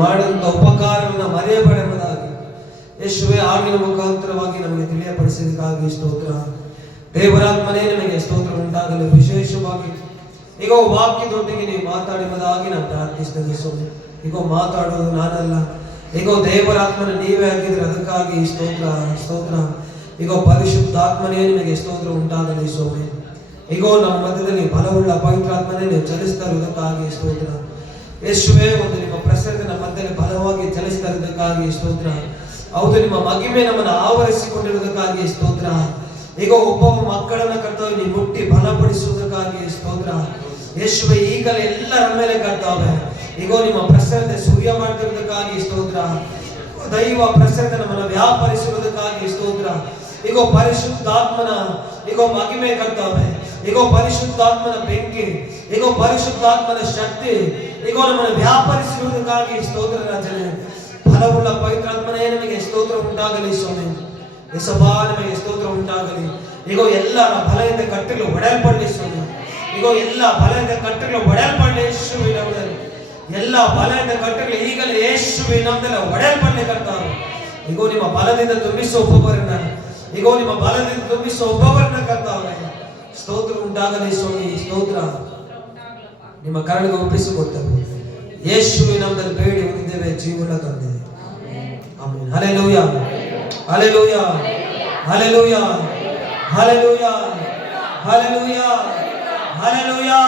ಮಾಡಿದಂಥ ಉಪಕಾರವನ್ನು ಮರೆಯಬೇಡೆಂಬುದಾಗಿ ಯೇಸುವೆ ಆಗಿನ ಮುಖಾಂತರವಾಗಿ ನಮಗೆ ತಿಳಿಯಪಡಿಸಿದಕ್ಕಾಗಿ ಸ್ತೋತ್ರ. ದೇವರಾತ್ಮನೇ ನಿಮಗೆ ಸ್ತೋತ್ರ ಉಂಟಾಗಲು. ವಿಶೇಷವಾಗಿ ಈಗ ವಾಕ್ಯದೊಟ್ಟಿಗೆ ನೀವು ಮಾತಾಡುವುದಾಗಿ ನಾವು ಪ್ರಾರ್ಥಿಸ್ತೇವೆ ಸ್ವಾಮಿ. ಈಗ ಮಾತಾಡೋದು ನಾನಲ್ಲ, ಈಗ ದೇವರಾತ್ಮನ ನೀವೇ ಆಗಿದ್ರೆ ಅದಕ್ಕಾಗಿ ಸ್ತೋತ್ರ ಸ್ತೋತ್ರ. ಈಗ ಪರಿಶುದ್ಧಾತ್ಮನೇ ನಿಮಗೆ ಸ್ತೋತ್ರ ಉಂಟಾಗಲಿ ಸ್ವಾಮಿ. ಈಗ ನಮ್ಮ ಮಧ್ಯದಲ್ಲಿ ಬಲವುಳ್ಳ ಪವಿತ್ರಾತ್ಮನೇ ನೀವು ಚಲಿಸ್ತಾ ಇರುವುದಕ್ಕಾಗಿ ಸ್ತೋತ್ರ. ಯೇಸುವೆ ಒಂದು ನಿಮ್ಮ ಪ್ರಸನ್ನ ನಮ್ಮ ಮಧ್ಯದಲ್ಲಿ ಬಲವಾಗಿ ಚಲಿಸ್ತಾ ಇರುವುದಕ್ಕಾಗಿ ಸ್ತೋತ್ರ. ಹೌದು, ನಿಮ್ಮ ಮಹಿಮೆ ನಮ್ಮನ್ನು ಆವರಿಸಿಕೊಂಡಿರುವುದಕ್ಕಾಗಿ ಸ್ತೋತ್ರ. ಈಗ ಒಬ್ಬೊಬ್ಬ ಮಕ್ಕಳನ್ನ ಕರ್ತವ್ಯ ನೀವು ಮುಟ್ಟಿ ಬಲಪಡಿಸುವುದಕ್ಕಾಗಿ ಸ್ತೋತ್ರ. ಯೇಸುವೆ ಈಗಲೇ ಎಲ್ಲರ ಮೇಲೆ ಕರ್ತವ್ಯ ಈಗ ನಿಮ್ಮ ಪ್ರಸನ್ನತೆ ಸೂರ್ಯ ಮಾಡ್ತಿರುವುದಕ್ಕಾಗಿ ಸ್ತೋತ್ರ. ದೈವ ಪ್ರಸನ್ನತೆ ನಮ್ಮನ್ನು ವ್ಯಾಪರಿಸುವುದಕ್ಕಾಗಿ ಸ್ತೋತ್ರ. ಈಗ ಪರಿಶುದ್ಧಾತ್ಮನ ಈಗ ಮಹಿಮೆ ಕರ್ತವ್ಯ, ಈಗ ಪರಿಶುದ್ಧಾತ್ಮನ ಬೆಂಕಿ, ಈಗ ಪರಿಶುದ್ಧಾತ್ಮನ ಶಕ್ತಿ ಈಗ ನಮ್ಮನ್ನು ವ್ಯಾಪರಿಸುವುದಕ್ಕಾಗಿ ಸ್ತೋತ್ರ. ರಾಜನೇ ಫಲವುಳ್ಳ ಪವಿತ್ರಾತ್ಮನೇ ನಿಮಗೆ ಸ್ತೋತ್ರ ಉಂಟಾಗಲಿ ಸ್ವಾಮಿ. ಯೇಸಪ್ಪಾ ನಿಮಗೆ ಸ್ತೋತ್ರ ಉಂಟಾಗಲಿ. ಈಗ ಎಲ್ಲರ ಬಲದಿಂದ ಕಟ್ಟಲು ಒಡೆಯಲ್ಪಡಲಿ ಸ್ವಾಮಿ. ಈಗ ಎಲ್ಲ ಬಲದಿಂದ ಕಟ್ಟಲು ಒಡೆಯಲ್ಪಡಲಿ ಯೇಸುವಿನ ನಾಮದಲ್ಲಿ. ಎಲ್ಲ ಬಲದಿಂದ ಕಟ್ಟಲು ಈಗಲೇ ಯೇಸುವಿನ ನಾಮದಲ್ಲಿ ಒಡೆಯಲ್ಪಡಲಿ ಕರ್ತಾವೆ. ಈಗ ನಿಮ್ಮ ಬಲದಿಂದ ತುಂಬಿಸುವ ಒಬ್ಬೊಬ್ಬರನ್ನ, ಈಗ ನಿಮ್ಮ ಬಲದಿಂದ ತುಂಬಿಸುವ ಒಬ್ಬೊಬ್ಬರನ್ನ ಕರ್ತಾವೆ. ಸ್ತೋತ್ರ ಉಂಟಾಗಲಿ ಸ್ವಾಮಿ. ಸ್ತೋತ್ರ. ನಿಮ್ಮ ಕರುಣಿಗೆ ಒಪ್ಪಿಸಿಕೊಡ್ತೇವೆ ಯೇಸುವಿನ ನಾಮದಲ್ಲಿ ಬೇಡಿ ಹೊಂದಿದ್ದೇವೆ, ಜೀವನ ತಂದೆ. Amen. Hallelujah, hallelujah, hallelujah, hallelujah, hallelujah, hallelujah.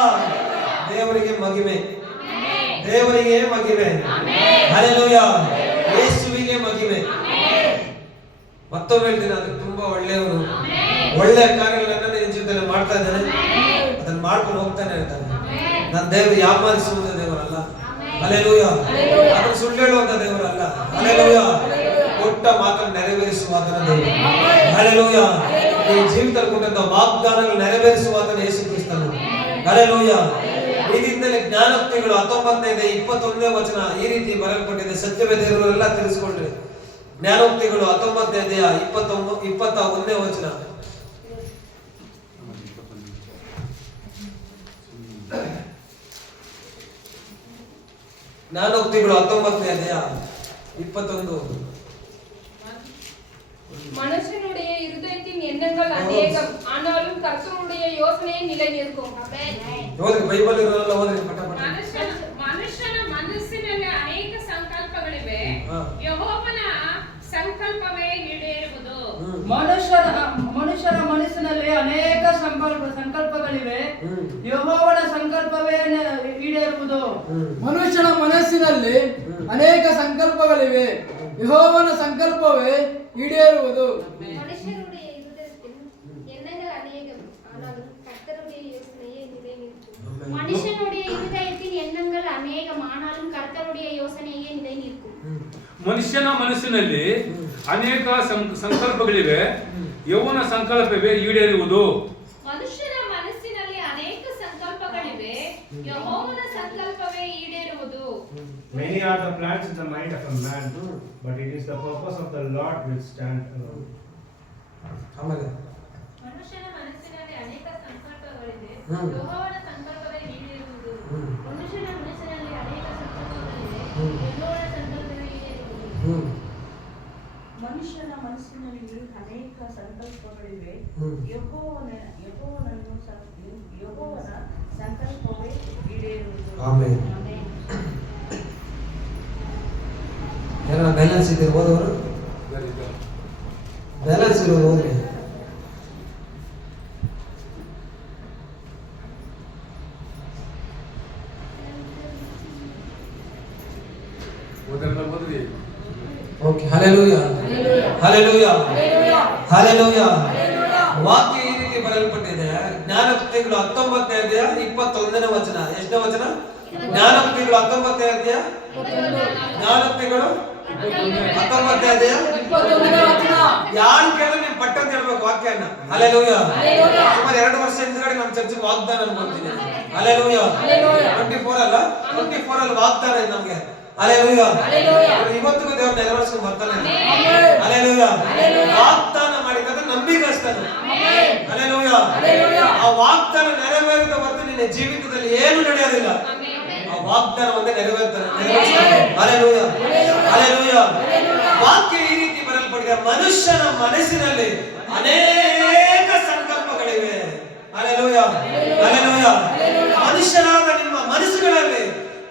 ದೇವರಿಗೆ ಮಹಿಮೆ, ದೇವರಿಗೆ ಮಹಿಮೆ. ಹಲ್ಲೆಲೂಯಾ. ಯೇಸುವಿಗೆ ಮಹಿಮೆ. ಮತ್ತೊಮ್ಮೆ ಹೇಳ್ತೀನಿ, ಅದು ತುಂಬಾ ಒಳ್ಳೆಯವರು, ಒಳ್ಳೆಯ ಕಾರ್ಯಗಳನ್ನ ನಿನ್ನ ಜೀವಿತದಲ್ಲಿ ಮಾಡ್ತಾ ಇದ್ದಾನೆ, ಅದನ್ನ ಮಾಡ್ಕೊಂಡು ಹೋಗ್ತಾನೆ ಇರ್ತಾನೆ. ನನ್ನ ದೇವರು ಯಾಮಾರಿಸುವಂತ ದೇವರಲ್ಲ. ಹಲ್ಲೆಲೂಯಾ. ಅದನ್ನು ಸುಳ್ಳು ಹೇಳುವಂತ ದೇವರಲ್ಲ. ಹಲ್ಲೆಲೂಯಾ. ಕೊಟ್ಟ ಮಾತನ್ನು ನೆರವೇರಿಸುವಾತನ ದೇವರು. ಹಲ್ಲೆಲೂಯಾ. ಈ ಜೀವಿತದಲ್ಲಿ ಕೊಟ್ಟಂತ ವಾಗ್ದಾನಗಳು ನೆರವೇರಿಸುವಾತನ ಯೇಸು ಕ್ರಿಸ್ತನು. ಹಲ್ಲೆಲೂಯಾ. ಇದರಿಂದಲೇ ಜ್ಞಾನೋಕ್ತಿಗಳು 19ನೇ 21ನೇ ವಚನ ಈ ರೀತಿ ಬರೆಯಲ್ಪಟ್ಟಿದೆ. ಸತ್ಯವೇದರೆಲ್ಲ ತಿಳಿಸ್ಕೊಳ್ರಿ. ಜ್ಞಾನೋಕ್ತಿಗಳು 19ನೇ 21ನೇ ವಚನ. ஞானோக்திகள் 19ನೇ அத்தியாய 21. மனுஷனுடைய இருதயத்தின் எண்ணங்கள் அநேகம், ஆனாலும் கர்த்தருடைய யோசனை நிலை நிற்கும். ஆமென். ஓதி ಬೈಬಲ್ ಇರೋಲ್ಲ, ಓದಿ ಪಟಪಟ. ಮನುಷ್ಯನ ಮನಸ್ಸಿನಲ್ಲಿ ಅನೇಕ ಸಂಕಲ್ಪಗಳಿವೆ, ಯೆಹೋವನ ಸಂಕಲ್ಪವೇ ಈಡೇರುವುದು. ಮನುಷ್ಯರ ಮನಸ್ಸಿನಲ್ಲಿ ಅನೇಕ ಸಂಕಲ್ಪಗಳಿವೆ, ಯೆಹೋವನ ಸಂಕಲ್ಪವೇ ಈಡೇರುವುದು. ಮನುಷ್ಯನ ಮನಸ್ಸಿನಲ್ಲಿ ಅನೇಕ ಸಂಕಲ್ಪಗಳಿವೆ, ಯೆಹೋವನ ಸಂಕಲ್ಪವೇ ಈಡೇರುವುದು. மனுஷனுடைய இருதயத்தில் எண்ணங்கள் அநேகம், ஆனாலும் கர்த்தருடைய யோசனையே நிலை நிற்கும். மனுஷனுடைய இருதயத்தில் எண்ணங்கள் அநேகம், ஆனாலும் கர்த்தருடைய யோசனையே நிலை நிற்கும். ಮನುಷ್ಯನ ಮನಸ್ಸಿನಲ್ಲಿ ಅನೇಕ ಸಂಕಲ್ಪಗಳಿವೆ, ಯೆಹೋವನ ಸಂಕಲ್ಪವೇ ಈಡೇರುವುದು. ಮನುಷ್ಯನ ಮನಸ್ಸಿನಲ್ಲಿ ಅನೇಕ ಸಂಕಲ್ಪಗಳಿವೆ, ಯೆಹೋವನ ಸಂಕಲ್ಪವೇ ಈಡೇರುವುದು. Many are the plans in the mind of a man, but it is the purpose of the Lord which stand alone. ಆಮೇಲೆ ಮನುಷ್ಯನ ಮನಸ್ಸಿನಲ್ಲಿ ಅನೇಕ ಸಂಕಲ್ಪಗಳಿವೆ, ಯೆಹೋವನ ಸಂಕಲ್ಪವೇ ಈಡೇರುವುದು. ಮನುಷ್ಯನ ಮನಸ್ಸಿನಲ್ಲಿ ಅನೇಕ ಸಂಕಲ್ಪಗಳಿವೆ, ಯೆಹೋವನ ಸಂಕಲ್ಪವೇ ಈಡೇರುವುದು. ಮನುಷ್ಯನ ಮನಸ್ಸಿನಲ್ಲಿ ಅನೇಕ ಸಂಕಲ್ಪಗಳಿವೆ, ಯೆಹೋವನ ಸಂಕಲ್ಪವೇ ಈಡೇರುವುದು. ಆಮೆನ್. ಯಾರ ಬ್ಯಾಲೆನ್ಸ್ ಇದಿರ್ಬೋದು, ಅವರು ಬ್ಯಾಲೆನ್ಸ್ ಇರೋದು ಹೋದ್ರೆ ಓಕೆ. Hallelujah, hallelujah, hallelujah. ವಾಕ್ಯ ಈ ರೀತಿ ಬರೆಯಲ್ಪಟ್ಟಿದೆ. ಜ್ಞಾನೋಕ್ತಿಗಳು 19ನೇ ಅಧ್ಯಾಯ 21ನೇ ವಚನ. ಎಷ್ಟನೇ ವಚನ? ಜ್ಞಾನೋಕ್ತಿಗಳು 19ನೇ ಅಧ್ಯಾಯ, ಜ್ಞಾನೋಕ್ತಿಗಳು 19ನೇ ಅಧ್ಯಾಯ 21ನೇ ವಚನ. ಯಾರು ಕೇಳಿದ್ರೆ ನೀವು ಪಟ್ಟಂತ ಹೇಳ್ಬೇಕು ವಾಕ್ಯನ. ಹಲ್ಲೆಲೂಯಾ. ಸುಮಾರು 2 ವರ್ಷ ಹಿಂದ್ಗಡೆ ನಮ್ಮ ಚರ್ಚಿಗೆ ವಾಗ್ದಾನ ಅನ್ಕೊಂತೀನಿ. ಹಲ್ಲೆಲೂಯಾ. 24 ಅಲ್ಲ, 24 ಅಲ್ಲಿ ವಾಗ್ದಾನ ಇದೆ ನಮ್ಗೆ. ಹಲ್ಲೆಲೂಯಾ. ಇವತ್ತಿಗೂ ದೇವರು ನೆರವೇರಿಸ್ಕೊಂಡು ಬರ್ತಾನೆ. ಹಲ್ಲೆಲೂಯಾ. ವಾಗ್ದಾನ ಮಾಡಿದ್ರೆ ನಂಬಿಕಸ್ತನು. ಹಲ್ಲೆಲೂಯಾ. ಆ ವಾಗ್ದಾನ ನೆರವೇರಿದ ಹೊರತು ನಿನ್ನ ಜೀವಿತದಲ್ಲಿ ಏನು ನಡೆಯೋದಿಲ್ಲ. ಆ ವಾಗ್ದಾನವನ್ನೇ ನೆರವೇರ್ತಾನೆ. Hallelujah, hallelujah. ವಾಕ್ಯ ಈ ರೀತಿ ಬರೆಯಲ್ಪಟ್ಟಿದೆ, ಮನುಷ್ಯನ ಮನಸ್ಸಿನಲ್ಲಿ ಅನೇಕ ಸಂಕಲ್ಪಗಳಿವೆ. Hallelujah, hallelujah. ಮನುಷ್ಯನಾದ ನಿಮ್ಮ ಮನಸ್ಸುಗಳಲ್ಲಿ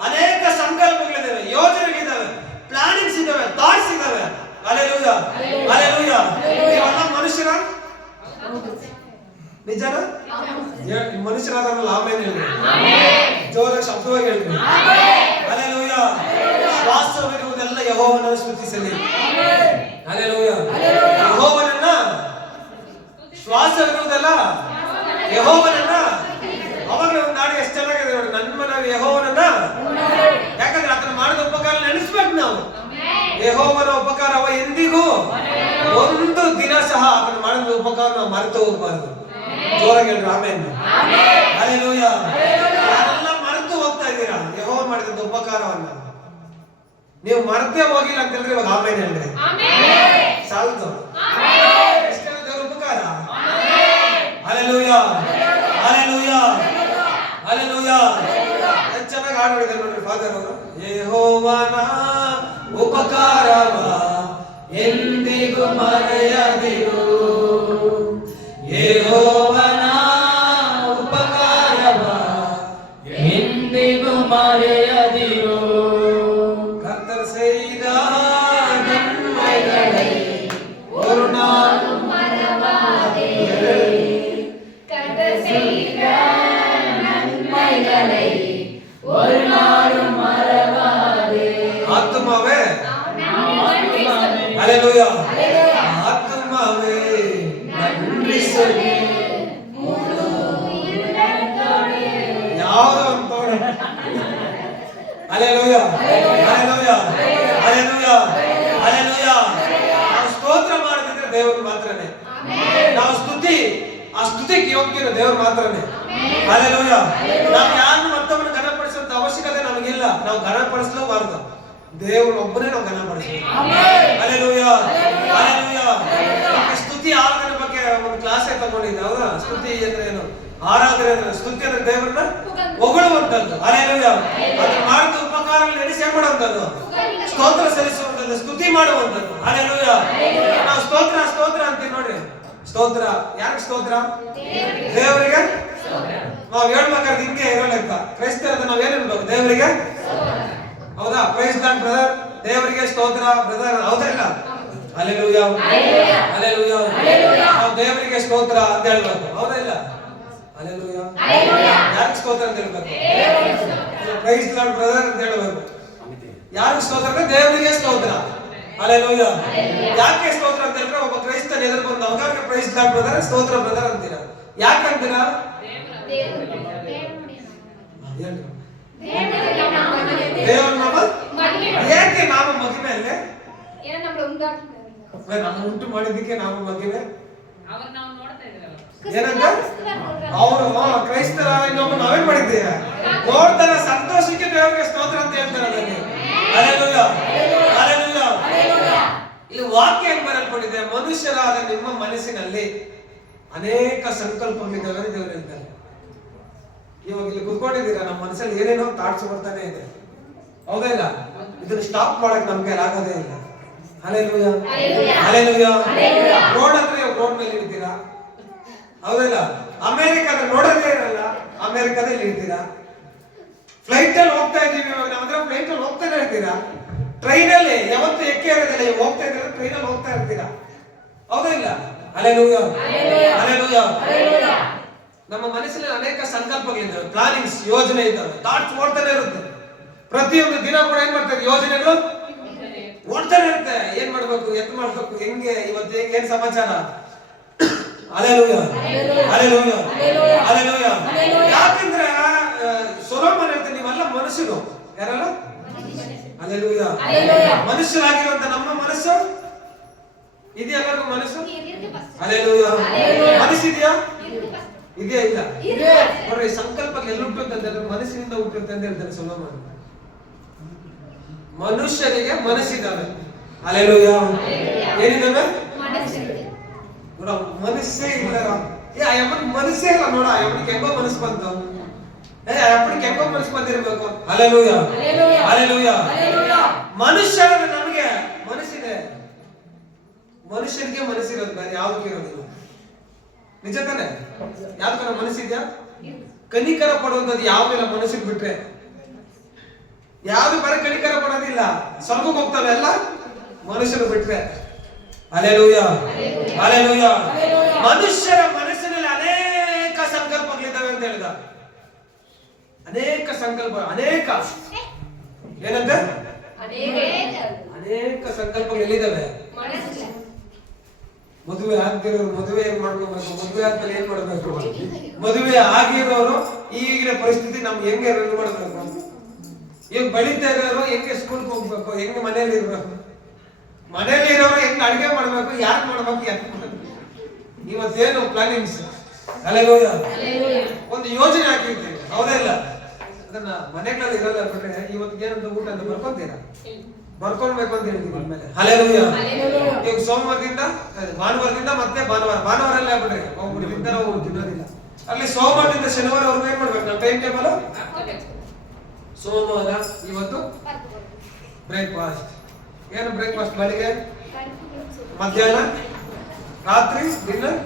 ಅನೇಕ ಸಂಕಲ್ಪಗಳಿದ್ದಾವೆ, ಯೋಜನೆಗಳಿದ್ದಾವೆ, ಪ್ಲಾನಿಂಗ್ಸ್ ಇದ್ದಾವೆ, ಥಾಟ್ಸ್ ಇದ್ದಾವೆ. Hallelujah, hallelujah. ನೀವೆಲ್ಲ ಮನುಷ್ಯರ ನಿಜನ ಮನುಷ್ಯರಾದ್ರಲ್ಲ ಆಮೇಲೆ ಹೇಳಿ, ಜೋರಾಗಿ ಶಬ್ದವಾಗಿ ಹೇಳ್ರಿ. ಹಲ್ಲೆಲೂಯಾ. ಶ್ವಾಸವಿರುವುದೆಲ್ಲ ಯೆಹೋವನನ್ನು ಸ್ತುತಿಸಲಿ. ಹಲ್ಲೆಲೂಯಾ. ಯೆಹೋವನನ್ನ ಶ್ವಾಸವಿರುವುದೆಲ್ಲ ಯೆಹೋವನನ್ನ. ಅವಾಗ ಒಂದು ನಾಡು ಎಷ್ಟು ಚೆನ್ನಾಗಿದೆ ನೋಡಿ, ನನ್ನ ಮನವಿ ಯೆಹೋವನನ್ನ. ಯಾಕಂದ್ರೆ ಆತನ ಮಾಡಿದ ಉಪಕಾರ ನೆನೆಸ್ಬೇಕು ನಾವು. ಯೆಹೋವನ ಉಪಕಾರ ಅವ ಎಂದಿಗೂ ಒಂದು ದಿನ ಸಹ ಆತನ ಮಾಡಿದ ಉಪಕಾರ ನಾವು ಮರೆತು ಹೋಗಬಾರದು. ಜೋರಾಗಿ ಹೇಳ್ರಿ ಆಮೆನ್. ಹಲ್ಲೆಲೂಯಾ. ಯಾರೆಲ್ಲ ಮರೆತು ಹೋಗ್ತಾ ಇದ್ದೀರಾ ಯೆಹೋವನ ಮಾಡಿದ ಉಪಕಾರವನ್ನ, ನೀವು ಮರೆತೇ ಹೋಗಿಲ್ಲ ಅಂತ ಹೇಳಿದ್ರೆ ಇವಾಗ ಆಮೇನ್ ಹೇಳ್ರಿ, ಸಾಲ್ದು. ಎಷ್ಟೆಲ್ಲ ದೇವರ ಉಪಕಾರ. Hallelujah, hallelujah, hallelujah. ಎಷ್ಟು ಚೆನ್ನಾಗಿ ಹಾಡು ಹೇಳಿದ್ದಾರೆ ನೋಡ್ರಿ ಫಾದರ್ ಅವರು. ಯೆಹೋವನ ಉಪಕಾರವ ಎಂದಿಗೂ ಮರೆಯದಿರು, ಯೆಹೋವನ ಉಪಕಾರವ ಎಂದಿಗೂ ಮರೆಯದಿರು. ಕರ್ತರ್ செய்த நன்மைகளை ஒரு நாளும் மறவாதே, கர்த்தர் செய்த நன்மைகளை ஒரு நாளும் மறவாதே. ஆத்துமாவே ஹல்லேலூயா, ஆத்துமாவே நன்றி சொல்லு. முழு உள்ளத்தோடு ಯಾವುದೋ ಒಂದು ತೋಡು. Hallelujah, hallelujah, hallelujah, hallelujah. ನಾವು ಸ್ತೋತ್ರ ಮಾಡ್ತಿದ್ರೆ ದೇವರು ಮಾತ್ರನೇ. ನಾವು ಆ ಸ್ತುತಿಗೆ ಯೋಗ್ಯರು ದೇವರು ಮಾತ್ರನೇ. ಹಲ್ಲೆಲೂಯಾ. ನಾವು ಯಾರನ್ನು ಮತ್ತೊಬ್ಬನ ಘನಪಡಿಸುವಂತ ಅವಶ್ಯಕತೆ ನಮಗಿಲ್ಲ. ನಾವು ಘನಪಡಿಸಲೂಬಾರದು, ದೇವರೊಬ್ಬನೇ ನಾವು ಘನಪಡಿಸಬೇಕು. Hallelujah, hallelujah. ಸ್ತುತಿ ಆರಾಧನೆ ಬಗ್ಗೆ ಒಂದು ಕ್ಲಾಸೇ ತಗೊಂಡಿದ್ದೆ. ಹೌದಾ? ಸ್ತುತಿ ಅಂದ್ರೆ ಏನು? ಆರಾಧನೆ ಅಂದ್ರೆ, ಸ್ತುತಿ ಅಂದ್ರೆ ದೇವರನ್ನ ಹೊಗಳುವಂತದ್ದು. ಹಲ್ಲೆಲೂಯಾ. ಅದನ್ನ ಮಾಡಿದ ಉಪಕಾರಗಳನ್ನು ನೆನೆಸಿ ಮಾಡುವಂತದ್ದು, ಸ್ತೋತ್ರ ಸಲ್ಲಿಸುವಂತದ್ದು, ಸ್ತುತಿ ಮಾಡುವಂತದ್ದು. ಹಲ್ಲೆಲೂಯಾ. ನಾವು ಸ್ತೋತ್ರ ಅಂತೀವಿ ನೋಡ್ರಿ. ಸ್ತೋತ್ರ ಯಾರಿಗೆ ಸ್ತೋತ್ರ? ದೇವರಿಗೆ. ನಾವು ಹೇಳ್ಬೇಕಾದ್ರೆ ಹಿಂಗೆ ಇರೋ ಲೆಕ್ಕ. ಕ್ರೈಸ್ತರದ ನಾವ್ ಏನ್ ಹೇಳ್ಬೇಕು? ದೇವರಿಗೆ. ಹೌದಾ? ಪ್ರೈಸ್ ಗಾಡ್ ಬ್ರದರ್, ದೇವರಿಗೆ ಸ್ತೋತ್ರ ಬ್ರದರ್. ಹೌದಾ ಇಲ್ಲ? Hallelujah, hallelujah. ನಾವು ದೇವರಿಗೆ ಸ್ತೋತ್ರ ಅಂತ ಹೇಳ್ಬೇಕು. ಹೌದಾ ಇಲ್ಲ? ಹಲ್ಲೆಲೂಯಾ. ಯಾರಿಗೆ ಸ್ತೋತ್ರ ಅಂತ ಹೇಳ್ಬೇಕು? ಪ್ರೈಸ್ ಗಾಡ್ ಬ್ರದರ್ ಅಂತ ಹೇಳ್ಬೇಕು. ಯಾರಿಗೆ ಸ್ತೋತ್ರ ಅಂದ್ರೆ ದೇವರಿಗೆ ಸ್ತೋತ್ರ. ಹಲ್ಲೆಲೂಯಾ. ಯಾಕೆ ಸ್ತೋತ್ರ ಅಂತ ಹೇಳಿದ್ರೆ, ಒಬ್ಬ ಕ್ರೈಸ್ತನ ಎದುರು ಬಂದ ಅವಾಗ ಪ್ರೈಸ್ ಗಾಡ್ ಬ್ರದರ್, ಸ್ತೋತ್ರ ಬ್ರದರ್ ಅಂತೀರಾ. ಯಾಕೆ ಅಂತೀರಾ? ದೇವರ ನಾಮ. ಏಕೆ ನಾಮ ಮಹಿಮೆ ಅಲ್ಲೇ? ನಮ್ಮ ಉಂಟು ಮಾಡಿದ್ದಕ್ಕೆ ನಾಮ ಮಹಿಮೆ. ಏನಂತ ಅವರು ಕ್ರೈಸ್ತರ ಇನ್ನೊಬ್ಬ ನಾವೇನ್ ಮಾಡಿದ್ದೇವೆ ನೋಡ್ತಾರ ಸಂತೋಷಕ್ಕೆ ದೇವರಿಗೆ ಸ್ತೋತ್ರ ಅಂತ ಹೇಳ್ತಾರೆ ಅದಕ್ಕೆ. Hallelujah, hallelujah. ಇಲ್ಲಿ ವಾಕ್ಯ ಏನ್ ಬರೆಯಲ್ಪಟ್ಟಿದೆ? ಮನುಷ್ಯರಾದ ನಿಮ್ಮ ಮನಸ್ಸಿನಲ್ಲಿ ಅನೇಕ ಸಂಕಲ್ಪಗಳಿದ್ದಾವೆ ದೇವರು ಹೇಳ್ತಾರೆ. ಇವಾಗ ಇಲ್ಲಿ ಕುತ್ಕೊಂಡಿದ್ದೀರಾ, ನಮ್ಮ ಮನಸ್ಸಲ್ಲಿ ಏನೇನೋ ಥಾಟ್ಸ್ ಬರ್ತಾನೆ ಇದೆ. ಹೌದಾ ಇಲ್ಲ? ಇದನ್ನ ಸ್ಟಾಪ್ ಮಾಡಕ್ ನಮ್ ಕೈಲಿ ಆಗೋದೇ ಇಲ್ಲ. Hallelujah, hallelujah. ರೋಡ್ ಅಂದ್ರೆ ರೋಡ್ ಮೇಲೆ ಇರ್ತೀರಾ. ಹೌದಲ್ಲ? ಅಮೆರಿಕದ ನೋಡೋದೇ ಇರಲ್ಲ, ಅಮೆರಿಕದಲ್ಲಿ ಇರ್ತೀರಾ. ಫ್ಲೈಟ್ ಅಲ್ಲಿ ಹೋಗ್ತಾ ಇದೀವಿ, ನಮ್ಮ ಹತ್ರ ಫ್ಲೈಟ್ ಅಲ್ಲಿ ಹೋಗ್ತಾನೆ ಇರ್ತೀರಾ. ಟ್ರೈನ್ ಅಲ್ಲಿ ಯಾವತ್ತೂ ಎಕ್ಕೆ ಇರೋದಿಲ್ಲ, ಹೋಗ್ತಾ ಇದ್ದೀರಾ, ಟ್ರೈನ್ ಅಲ್ಲಿ ಹೋಗ್ತಾ ಇರ್ತೀರಾ. ಹೌದಾ ಇಲ್ಲ? Hallelujah, hallelujah. ನಮ್ಮ ಮನಸ್ಸಲ್ಲಿ ಅನೇಕ ಸಂಕಲ್ಪಗಳಿದ್ದಾವೆ, ಪ್ಲಾನಿಂಗ್ಸ್, ಯೋಜನೆ ಇದ್ದಾವೆ, ಥಾಟ್ಸ್ ಓಡ್ತಾನೆ ಇರುತ್ತೆ. ಪ್ರತಿಯೊಂದು ದಿನ ಕೂಡ ಏನ್ ಮಾಡ್ತಾರೆ? ಯೋಜನೆಗಳು ಓಡ್ತಾನೆ ಇರುತ್ತೆ. ಏನ್ ಮಾಡ್ಬೇಕು, ಎತ್ ಮಾಡ್ಬೇಕು, ಹೆಂಗೆ ಇವತ್ತು ಏನ್ ಸಮಾಚಾರ. Hallelujah, hallelujah, hallelujah. ಯಾಕಂದ್ರೆ ಸೊಲೊಮೋನ್ ಹೇಳ್ತಾನೆ, ನೀವೆಲ್ಲ ಮನುಷ್ಯರು. ಯಾರಲ್ಲ? ಹಲ್ಲೆಲೂಯಾ. ಮನುಷ್ಯರಾಗಿರುವಂತ ನಮ್ಮ ಮನಸ್ಸು ಇದೆಯಲ್ಲ, ಮನಸ್ಸು. ಹಲ್ಲೆಲೂಯಾ. ಮನಸ್ಸಿದೆಯಾ? ಇದೆಯಾ? ಇಲ್ಲ. ನೋಡ್ರಿ, ಸಂಕಲ್ಪ ಎಲ್ಲಿ ಹುಟ್ಟುತ್ತಂದ್ರೆ ಮನಸ್ಸಿನಿಂದ ಹುಟ್ಟುತ್ತೆ ಅಂತ ಹೇಳ್ತಾರೆ ಸೊಲೊಮೋನ್. ಮನುಷ್ಯನಿಗೆ ಮನಸ್ಸಿದ್ದಾವೆ. ಹಲ್ಲೆಲೂಯಾ. ಏನಿದಾವೆ? ನೋಡ, ಮನಸ್ಸೇ ಇಲ್ಲ. ಮನಸ್ಸೇ ಇಲ್ಲ ನೋಡ. ಅವನಿಗೆ ಹೆಂಗೋ ಮನಸ್ಸು ಬಂತು. ಅಪ್ಪನಿಗೆ ಹೆಂಗೋ ಮನಸ್ಸು ಬಂದಿರಬೇಕು. Hallelujah hallelujah. ಮನುಷ್ಯರ ನಮಗೆ ಮನಸ್ಸಿದೆ, ಮನುಷ್ಯನಿಗೆ ಮನಸ್ಸಿರೋದು ಬೇರೆ ಯಾವ್ದಕ್ಕೆ ಇರೋದಿಲ್ಲ. ನಿಜ ತಾನೆ? ಯಾವ್ದಕ್ಕ ಮನಸ್ಸಿದ್ಯಾ? ಕನಿಕರ ಪಡುವಂಥದ್ದು ಯಾವೆಲ್ಲ ಮನಸ್ಸಿಗೆ ಬಿಟ್ರೆ ಯಾವ್ದು ಬರೀ ಕನಿಕರ ಪಡೋದಿಲ್ಲ, ಸ್ವರ್ಗಕ್ಕೆ ಹೋಗ್ತವೆ ಎಲ್ಲ ಮನುಷ್ಯರು ಬಿಟ್ರೆ. Hallelujah hallelujah. ಮನುಷ್ಯರ ಮನಸ್ಸಿನಲ್ಲಿ ಅನೇಕ ಸಂಕಲ್ಪಗಳಿದ್ದಾವೆ ಅಂತ ಹೇಳಿದ. ಅನೇಕ ಸಂಕಲ್ಪ, ಅನೇಕ ಏನಂತ ಅನೇಕ ಸಂಕಲ್ಪಗಳು ಎಲ್ಲಿದ್ದಾವೆ? ಮದುವೆ ಆಗ್ತಿರೋರು ಮದುವೆ ಏನ್ ಮಾಡ್ಕೋಬೇಕು, ಮದುವೆ ಆದ್ಮೇಲೆ ಏನ್ ಮಾಡ್ಬೇಕು, ಮದುವೆ ಆಗಿರೋರು ಈಗಿನ ಪರಿಸ್ಥಿತಿ ನಮ್ಗೆ ಹೆಂಗೆ ರನ್ ಮಾಡ್ಬೇಕು, ಈಗ ಬೆಳೀತಾ ಇರೋರು ಹೆಂಗೆ ಸ್ಕೂಲ್ಗೆ ಹೋಗ್ಬೇಕು, ಹೆಂಗೆ ಮನೇಲಿ ಇರ್ಬೇಕು, ಮನೇಲಿ ಇರೋರು ಹೆಂಗೆ ಅಡಿಗೆ ಮಾಡ್ಬೇಕು, ಯಾಕೆ ಮಾಡ್ಬೇಕು, ಯಾಕೆ ಮಾಡ್ಬೇಕು, ಇವತ್ತೇನು ಪ್ಲಾನಿಂಗ್ಸ್. ಹಲ್ಲೆಲೂಯಾ. ಒಂದು ಯೋಜನೆ ಹಾಕಿರ್ತೀವಿ, ಹೌದಾ ಇಲ್ಲ? ಅದನ್ನ ಮನೆಗಳಲ್ಲಿ ಇರಲ್ಲ ಬಿಟ್ರೆ ಇವತ್ತಿಗೆ ಏನಂತ ಊಟ ಅಂತ ಬರ್ಕೊಂತೀರಾ? ಬರ್ಕೊಳ್ಬೇಕು ಅಂತ ಹೇಳ್ತೀವಿ ಆಮೇಲೆ. ಹಲ್ಲೆಲೂಯಾ. ಈಗ ಸೋಮವಾರದಿಂದ ಭಾನುವಾರದಿಂದ ಮತ್ತೆ ಭಾನುವಾರ ಎಲ್ಲ ಬಿಡ್ರಿ ಹೋಗ್ಬಿಡಿ, ತಿಂತಾರ ತಿನ್ನೋದಿಲ್ಲ. ಅಲ್ಲಿ ಸೋಮವಾರದಿಂದ ಶನಿವಾರವರೆಗೂ ಏನ್ ಮಾಡ್ಬೇಕು ನಾವು ಟೈಮ್ ಟೇಬಲ್? ಸೋಮವಾರ ಇವತ್ತು ಬ್ರೇಕ್ಫಾಸ್ಟ್. ಏನು ಬ್ರೇಕ್ಫಾಸ್ಟ್? ಬೆಳಿಗ್ಗೆ, ಮಧ್ಯಾಹ್ನ, ರಾತ್ರಿ, ಡಿನ್ನರ್.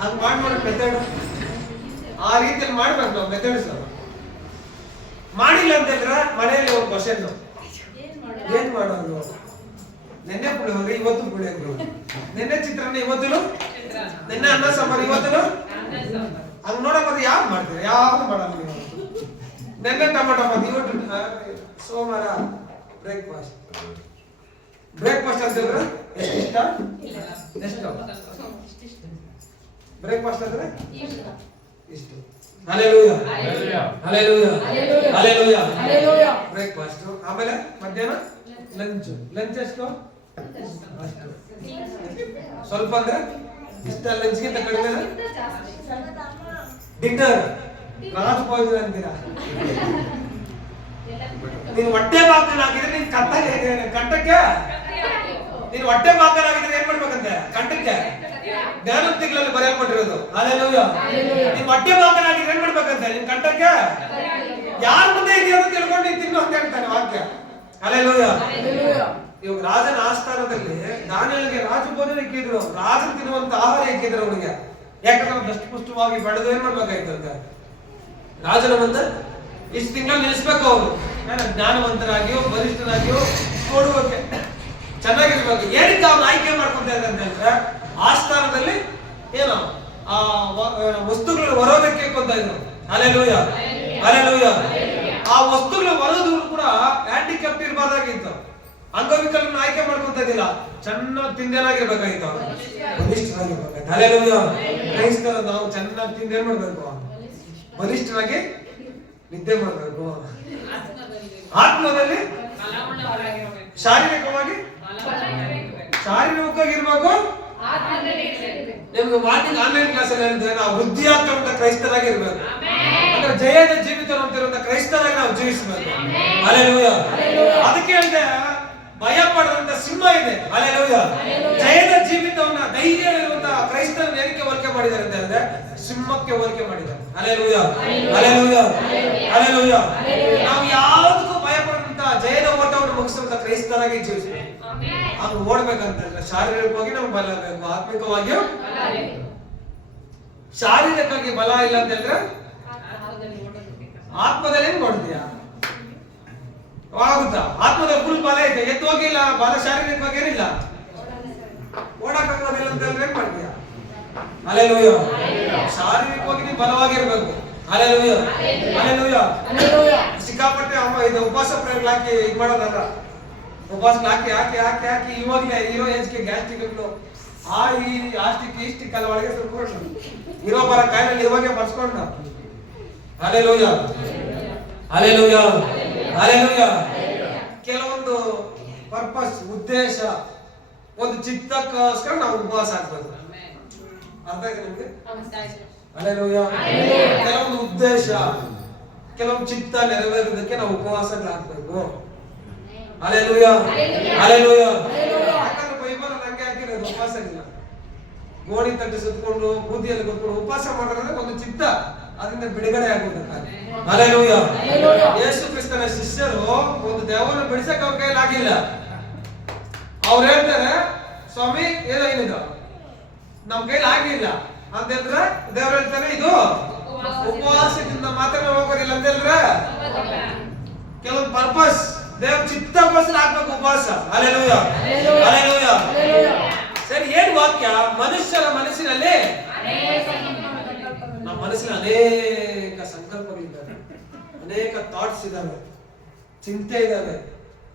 ಹಂಗ ಮಾಡ್ಬೇಕು ಮೆಥಡ್. ಆ ರೀತಿಯಲ್ಲಿ ಮಾಡ್ಬೇಕು ನಾವು ಮೆಥಡ್ಸ್. ಮಾಡಿಲ್ಲ ಅಂತ ಹೇಳಿದ್ರೆ ಮನೆಯಲ್ಲಿ ಒಂದು ಕ್ವಶನ್, ಏನ್ ಮಾಡೋದು? ನೆನ್ನೆ ಪುಳಿಯೋಗರೆ ಇವತ್ತು ಪುಳಿಯೋಗರೆ, ನೆನ್ನೆ ಚಿತ್ರಾನ್ನ ಇವತ್ತು, ನೆನ್ನೆ ಅನ್ನ ಸಾಂಬಾರು ಇವತ್ತು. ಹಂಗ ನೋಡಕ್ ಯಾರು ಮಾಡ್ತೀರಾ? ಯಾರು ಮಾಡಲ್ಲ ನೀವು. ನೆನ್ನೆ ಟೊಮೆಟೊ ಇವತ್ತು ಸೋಮವಾರ ಬ್ರೇಕ್ಫಾಸ್ಟ್. ಬ್ರೇಕ್ಫಾಸ್ಟ್ ಅಂತ ಹೇಳಿದ್ರೆ ಎಷ್ಟು ಇಷ್ಟ? ಎಷ್ಟು ಬ್ರೇಕ್ಫಾಸ್ಟ್ ಅಂದ್ರೆ ಇಷ್ಟು. Hallelujah hallelujah hallelujah. ಬ್ರೇಕ್ಫಾಸ್ಟ್. ಆಮೇಲೆ ಮಧ್ಯಾಹ್ನ ಲಂಚ್. ಲಂಚ್ ಎಷ್ಟು? ಅಷ್ಟು. ಸ್ವಲ್ಪ ಅಂದ್ರೆ ಇಷ್ಟ. ಲಂಚ್ಗಿಂತ ಕಡಿಮೆ ಡಿನ್ನರ್. ರಾಜ್ ಭೋಜನ ಅಂತೀರಾ? ನೀನು ಹೊಟ್ಟೆ ಬಾಕಲಾಗಿದ್ರೆ ನೀನ್ ಕಂಠಕ್ಕೆ, ನೀನು ಹೊಟ್ಟೆ ಬಾಕಲಾಗಿದ್ರೆ ಏನ್ ಮಾಡ್ಬೇಕಂತೆ? ಕಂಠಕ್ಕೆ. ಜ್ಞಾನೋಕ್ತಿಗಳಲ್ಲಿ ಬರೆಯಲ್ಪಟ್ಟಿರೋದು. ಹಲ್ಲೆಲೂಯಾ. ನೀನ್ ಹೊಟ್ಟೆ ಬಾಕಲಾಗಿದ್ರೆ ಏನ್ ಮಾಡ್ಬೇಕಂತೆ? ನಿನ್ ಕಂಠಕ್ಕೆ. ಯಾರ ಮುಂದೆ ಇದೆಯೋ ಅಂತ ತಿಳ್ಕೊಂಡು ನೀನ್ ತಿನ್ನು ಅಂತ ಹೇಳ್ತಾನೆ ವಾಕ್ಯ. ಹಲ್ಲೆಲೂಯಾ. ಇವಾಗ ರಾಜನ ಆಸ್ಥಾನದಲ್ಲಿ ದಾನಿಯೇಲನಿಗೆ ರಾಜ ಭೋಜನ ಇಕ್ಕಿದ್ರು, ರಾಜನ್ ತಿನ್ನುವಂತ ಆಹಾರ ಇಕ್ಕಿದ್ರು ಅವನಿಗೆ. ಯಾಕಂದ್ರೆ ದಷ್ಟಪುಷ್ಟವಾಗಿ ಬೆಳೆದು ಏನ್ ಮಾಡ್ಬೇಕಾಯ್ತು ಅಂತ ರಾಜನ ಮುಂದೆ ಇಷ್ಟು ತಿಂಗಳು ನಿಲ್ಲಿಸ್ಬೇಕು. ಅವರು ಜ್ಞಾನವಂತರಾಗಿಯೋ ಬಲಿಷ್ಠರಾಗಿಯೋ ನೋಡುವಕ್ಕೆ ಚೆನ್ನಾಗಿರ್ಬೇಕು. ಏನಕ್ಕೆ ಅವ್ನ ಆಯ್ಕೆ ಮಾಡ್ಕೊಂತ ಇದ್ದಾರೆ ಅಂತ ಹೇಳಿದ್ರೆ ಆಸ್ಥಾನದಲ್ಲಿ ಏನು ಆ ವಸ್ತುಗಳು ಹೊರೋದಕ್ಕೆ ಕೊಂತ ಇದ್ರು. Hallelujah hallelujah. ಆ ವಸ್ತುಗಳು ಹೊರೋದು ಕೂಡ ಹ್ಯಾಂಡಿಕ್ಯಾಪ್ಟ್ ಇರಬಾರ್ದಾಗಿತ್ತು. ಅಂಗವಿಕಲನ ಆಯ್ಕೆ ಮಾಡ್ಕೊಂತ ಇದ್ದಿಲ್ಲ, ಚೆನ್ನಾಗಿ ತಿಂದೇನಾಗಿರ್ಬೇಕಾಗಿತ್ತು, ಅವ್ರು ಬಲಿಷ್ಠರಾಗಿರ್ಬೇಕಾಯ್ತು. ಹಲ್ಲೆಲೂಯಾ. ಕ್ರೈಸ್ತರ ನಾವು ಚೆನ್ನಾಗಿ ತಿಂದೇನ್ ಮಾಡ್ಬೇಕು? ಬಲಿಷ್ಠರಾಗಿ ನಿದ್ದೆ ಮಾಡ್ಬೇಕು. ಆತ್ಮದಲ್ಲಿ ಶಾರೀರಿಕವಾಗಿ ಶಾರೀರಿಕವಾಗಿರ್ಬೇಕು. ನಿಮ್ಗೆ ಮಾರ್ನಿಂಗ್ ಆನ್ಲೈನ್ ಕ್ಲಾಸ್ ಅಲ್ಲಿ ಹೇಳಿದ್ರೆ ನಾವು ವೃದ್ಧಿ ಆಗ್ತಿರುವಂತ ಕ್ರೈಸ್ತರಾಗಿರ್ಬೇಕು. ಅಂದ್ರೆ ಜಯದ ಜೀವಿತ ಅಂತಿರುವಂತ ಕ್ರೈಸ್ತರಾಗಿ ನಾವು ಜೀವಿಸಬೇಕು. ಹಲ್ಲೆಲೂಯಾ. ಅದಕ್ಕೆ ಹೇಳಿದೆ ಭಯ ಪಡದಂತ ಸಿಂಹ ಇದೆ. ಹಲ್ಲೆಲೂಯಾ. ಜಯದ ಜೀವಿತವನ್ನ ಧೈರ್ಯವಿರುವಂತ ಕ್ರೈಸ್ತರನ್ನ ಏನಕ್ಕೆ ಹೋಲಿಕೆ ಮಾಡಿದ್ದಾರೆ ಅಂತ ಹೇಳಿದ್ರೆ ಸಿಂಹಕ್ಕೆ ಹೋಲಿಕೆ ಮಾಡಿದ್ದಾರೆ. Hallelujah hallelujah hallelujah. ನಾವು ಯಾವುದಕ್ಕೂ ಭಯ ಪಡದಂತ ಜಯದ ಓಟವನ್ನು ಮುಗಿಸುವಂತ ಕ್ರೈಸ್ತರಾಗಿ ಜೀವಿಸಬೇಕು. ಅದು ಓಡ್ಬೇಕಂತಂದ್ರೆ ಶಾರೀರಿಕವಾಗಿ ನಮ್ಗೆ ಬಲ ಬೇಕು, ಆತ್ಮಿಕವಾಗಿಯೂ. ಶಾರೀರಿಕವಾಗಿ ಬಲ ಇಲ್ಲ ಅಂತ ಹೇಳಿದ್ರೆ ಆತ್ಮದಲ್ಲಿ ಏನ್ ನೋಡ್ತೀಯಾ? ಆಗುತ್ತಾ? ಆತ್ಮದಲ್ಲಿ ಫುಲ್ ಬಲ ಇದೆ, ಎದ್ದು ಹೋಗಿಲ್ಲ, ಬಲ ಶಾರೀರಿಕವಾಗಿ ಏನಿಲ್ಲ, ಓಡಕ್ಕಾಗೋದಿಲ್ಲ ಅಂತ ಹೇಳಿದ್ರೆ ಏನ್ ಮಾಡ್ತೀಯಾ? ಹಲ್ಲೆಲೂಯಾ. ಶಾರೀರಿಕವಾಗಿ ನೀವು ಬಲವಾಗಿರ್ಬೇಕು. Hallelujah hallelujah. ಸಿಕ್ಕಾಪಟ್ಟೆ ಇದು ಉಪವಾಸ ಪ್ರಯೋಗ ಹಾಕಿ ಇದು ಮಾಡೋದಲ್ಲ. ಉಪವಾಸ ಹಾಕಿ ಹಾಕಿ ಹಾಕಿ ಹಾಕಿ ಇವಾಗಲೇ ಇರೋ ಏಜ್ಗೆ ಗ್ಯಾಸ್ಟ್ರಿಕ್ಗಳು ಈಸ್ಟಿಕ್ ಅಲ್ಲ ಒಳಗೆ ಸುರ್ಕೊಂಡು ಇರೋ ಬರ ಕಾಯಿಲೆ ಇವಾಗೆ ಬರ್ಸ್ಕೊಂಡು. Hallelujah hallelujah hallelujah. ಕೆಲವೊಂದು ಪರ್ಪಸ್, ಉದ್ದೇಶ, ಒಂದು ಚಿತ್ತಕ್ಕೋಸ್ಕರ ನಾವು ಉಪವಾಸ ಹಾಕ್ಬೇಕು. ಅರ್ಥ ಆಯ್ತು ನಿಮ್ಗೆ? ಹಲ್ಲೆಲೂಯಾ. ಕೆಲವೊಂದು ಉದ್ದೇಶ, ಕೆಲವೊಂದು ಚಿತ್ತ ನೆರವೇರೋದಕ್ಕೆ ನಾವು ಉಪವಾಸಗಳು ಹಾಕ್ಬೇಕು. Hallelujah hallelujah. ಯಾಕಂದ್ರೆ ಬೈಬಲ್ ಹಂಗೆ ಹಾಕಿರೋದು ಉಪವಾಸ ಇಲ್ಲ. ಗೋಣಿ ತಟ್ಟೆ ಸುತ್ತಕೊಂಡು ಬೂದಿಯಲ್ಲಿ ಕೂತ್ಕೊಂಡು ಉಪವಾಸ ಮಾಡೋದ್ರೆ ಒಂದು ಚಿತ್ತ ಅದರಿಂದ ಬಿಡುಗಡೆ ಆಗುತ್ತಾರೆ. ಹಲ್ಲೆಲೂಯ. ಯೇಸು ಕ್ರಿಸ್ತನ ಶಿಷ್ಯರು ಒಂದು ದೆವ್ವವನ್ನು ಬಿಡಿಸಕ್ಕೆ ಅವ್ರ ಕೈಯಲ್ಲಿ ಆಗಿಲ್ಲ. ಅವ್ರು ಹೇಳ್ತಾರೆ, ಸ್ವಾಮಿ ಏನಿದು ನಮ್ ಕೈಲಿ ಆಗಿಲ್ಲ ಅಂತ ಹೇಳಿದ್ರೆ ದೇವ್ರು ಹೇಳ್ತಾನೆ, ಇದು ಉಪವಾಸದಿಂದ ಮಾತ್ರ ಹೋಗೋದಿಲ್ಲ ಅಂತ ಹೇಳಿದ್ರೆ ಕೆಲವೊಂದು ಪರ್ಪಸ್ ದೇವ್ರ ಚಿತ್ತಕ್ಕೋಸ್ಕರ ಆಗ್ಬೇಕು ಉಪವಾಸ. ಹಲ್ಲೆಲೂಯ. ಹಲ್ಲೆಲೂಯ. ಸರಿ, ಏನ್ ವಾಕ್ಯ? ಮನುಷ್ಯರ ಮನಸ್ಸಿನಲ್ಲಿ ನಮ್ಮ ಮನಸ್ಸಿನ ಅನೇಕ ಸಂಕಲ್ಪಗಳಿದ್ದಾವೆ, ಅನೇಕ ಥಾಟ್ಸ್ ಇದಾವೆ, ಚಿಂತೆ ಇದಾವೆ.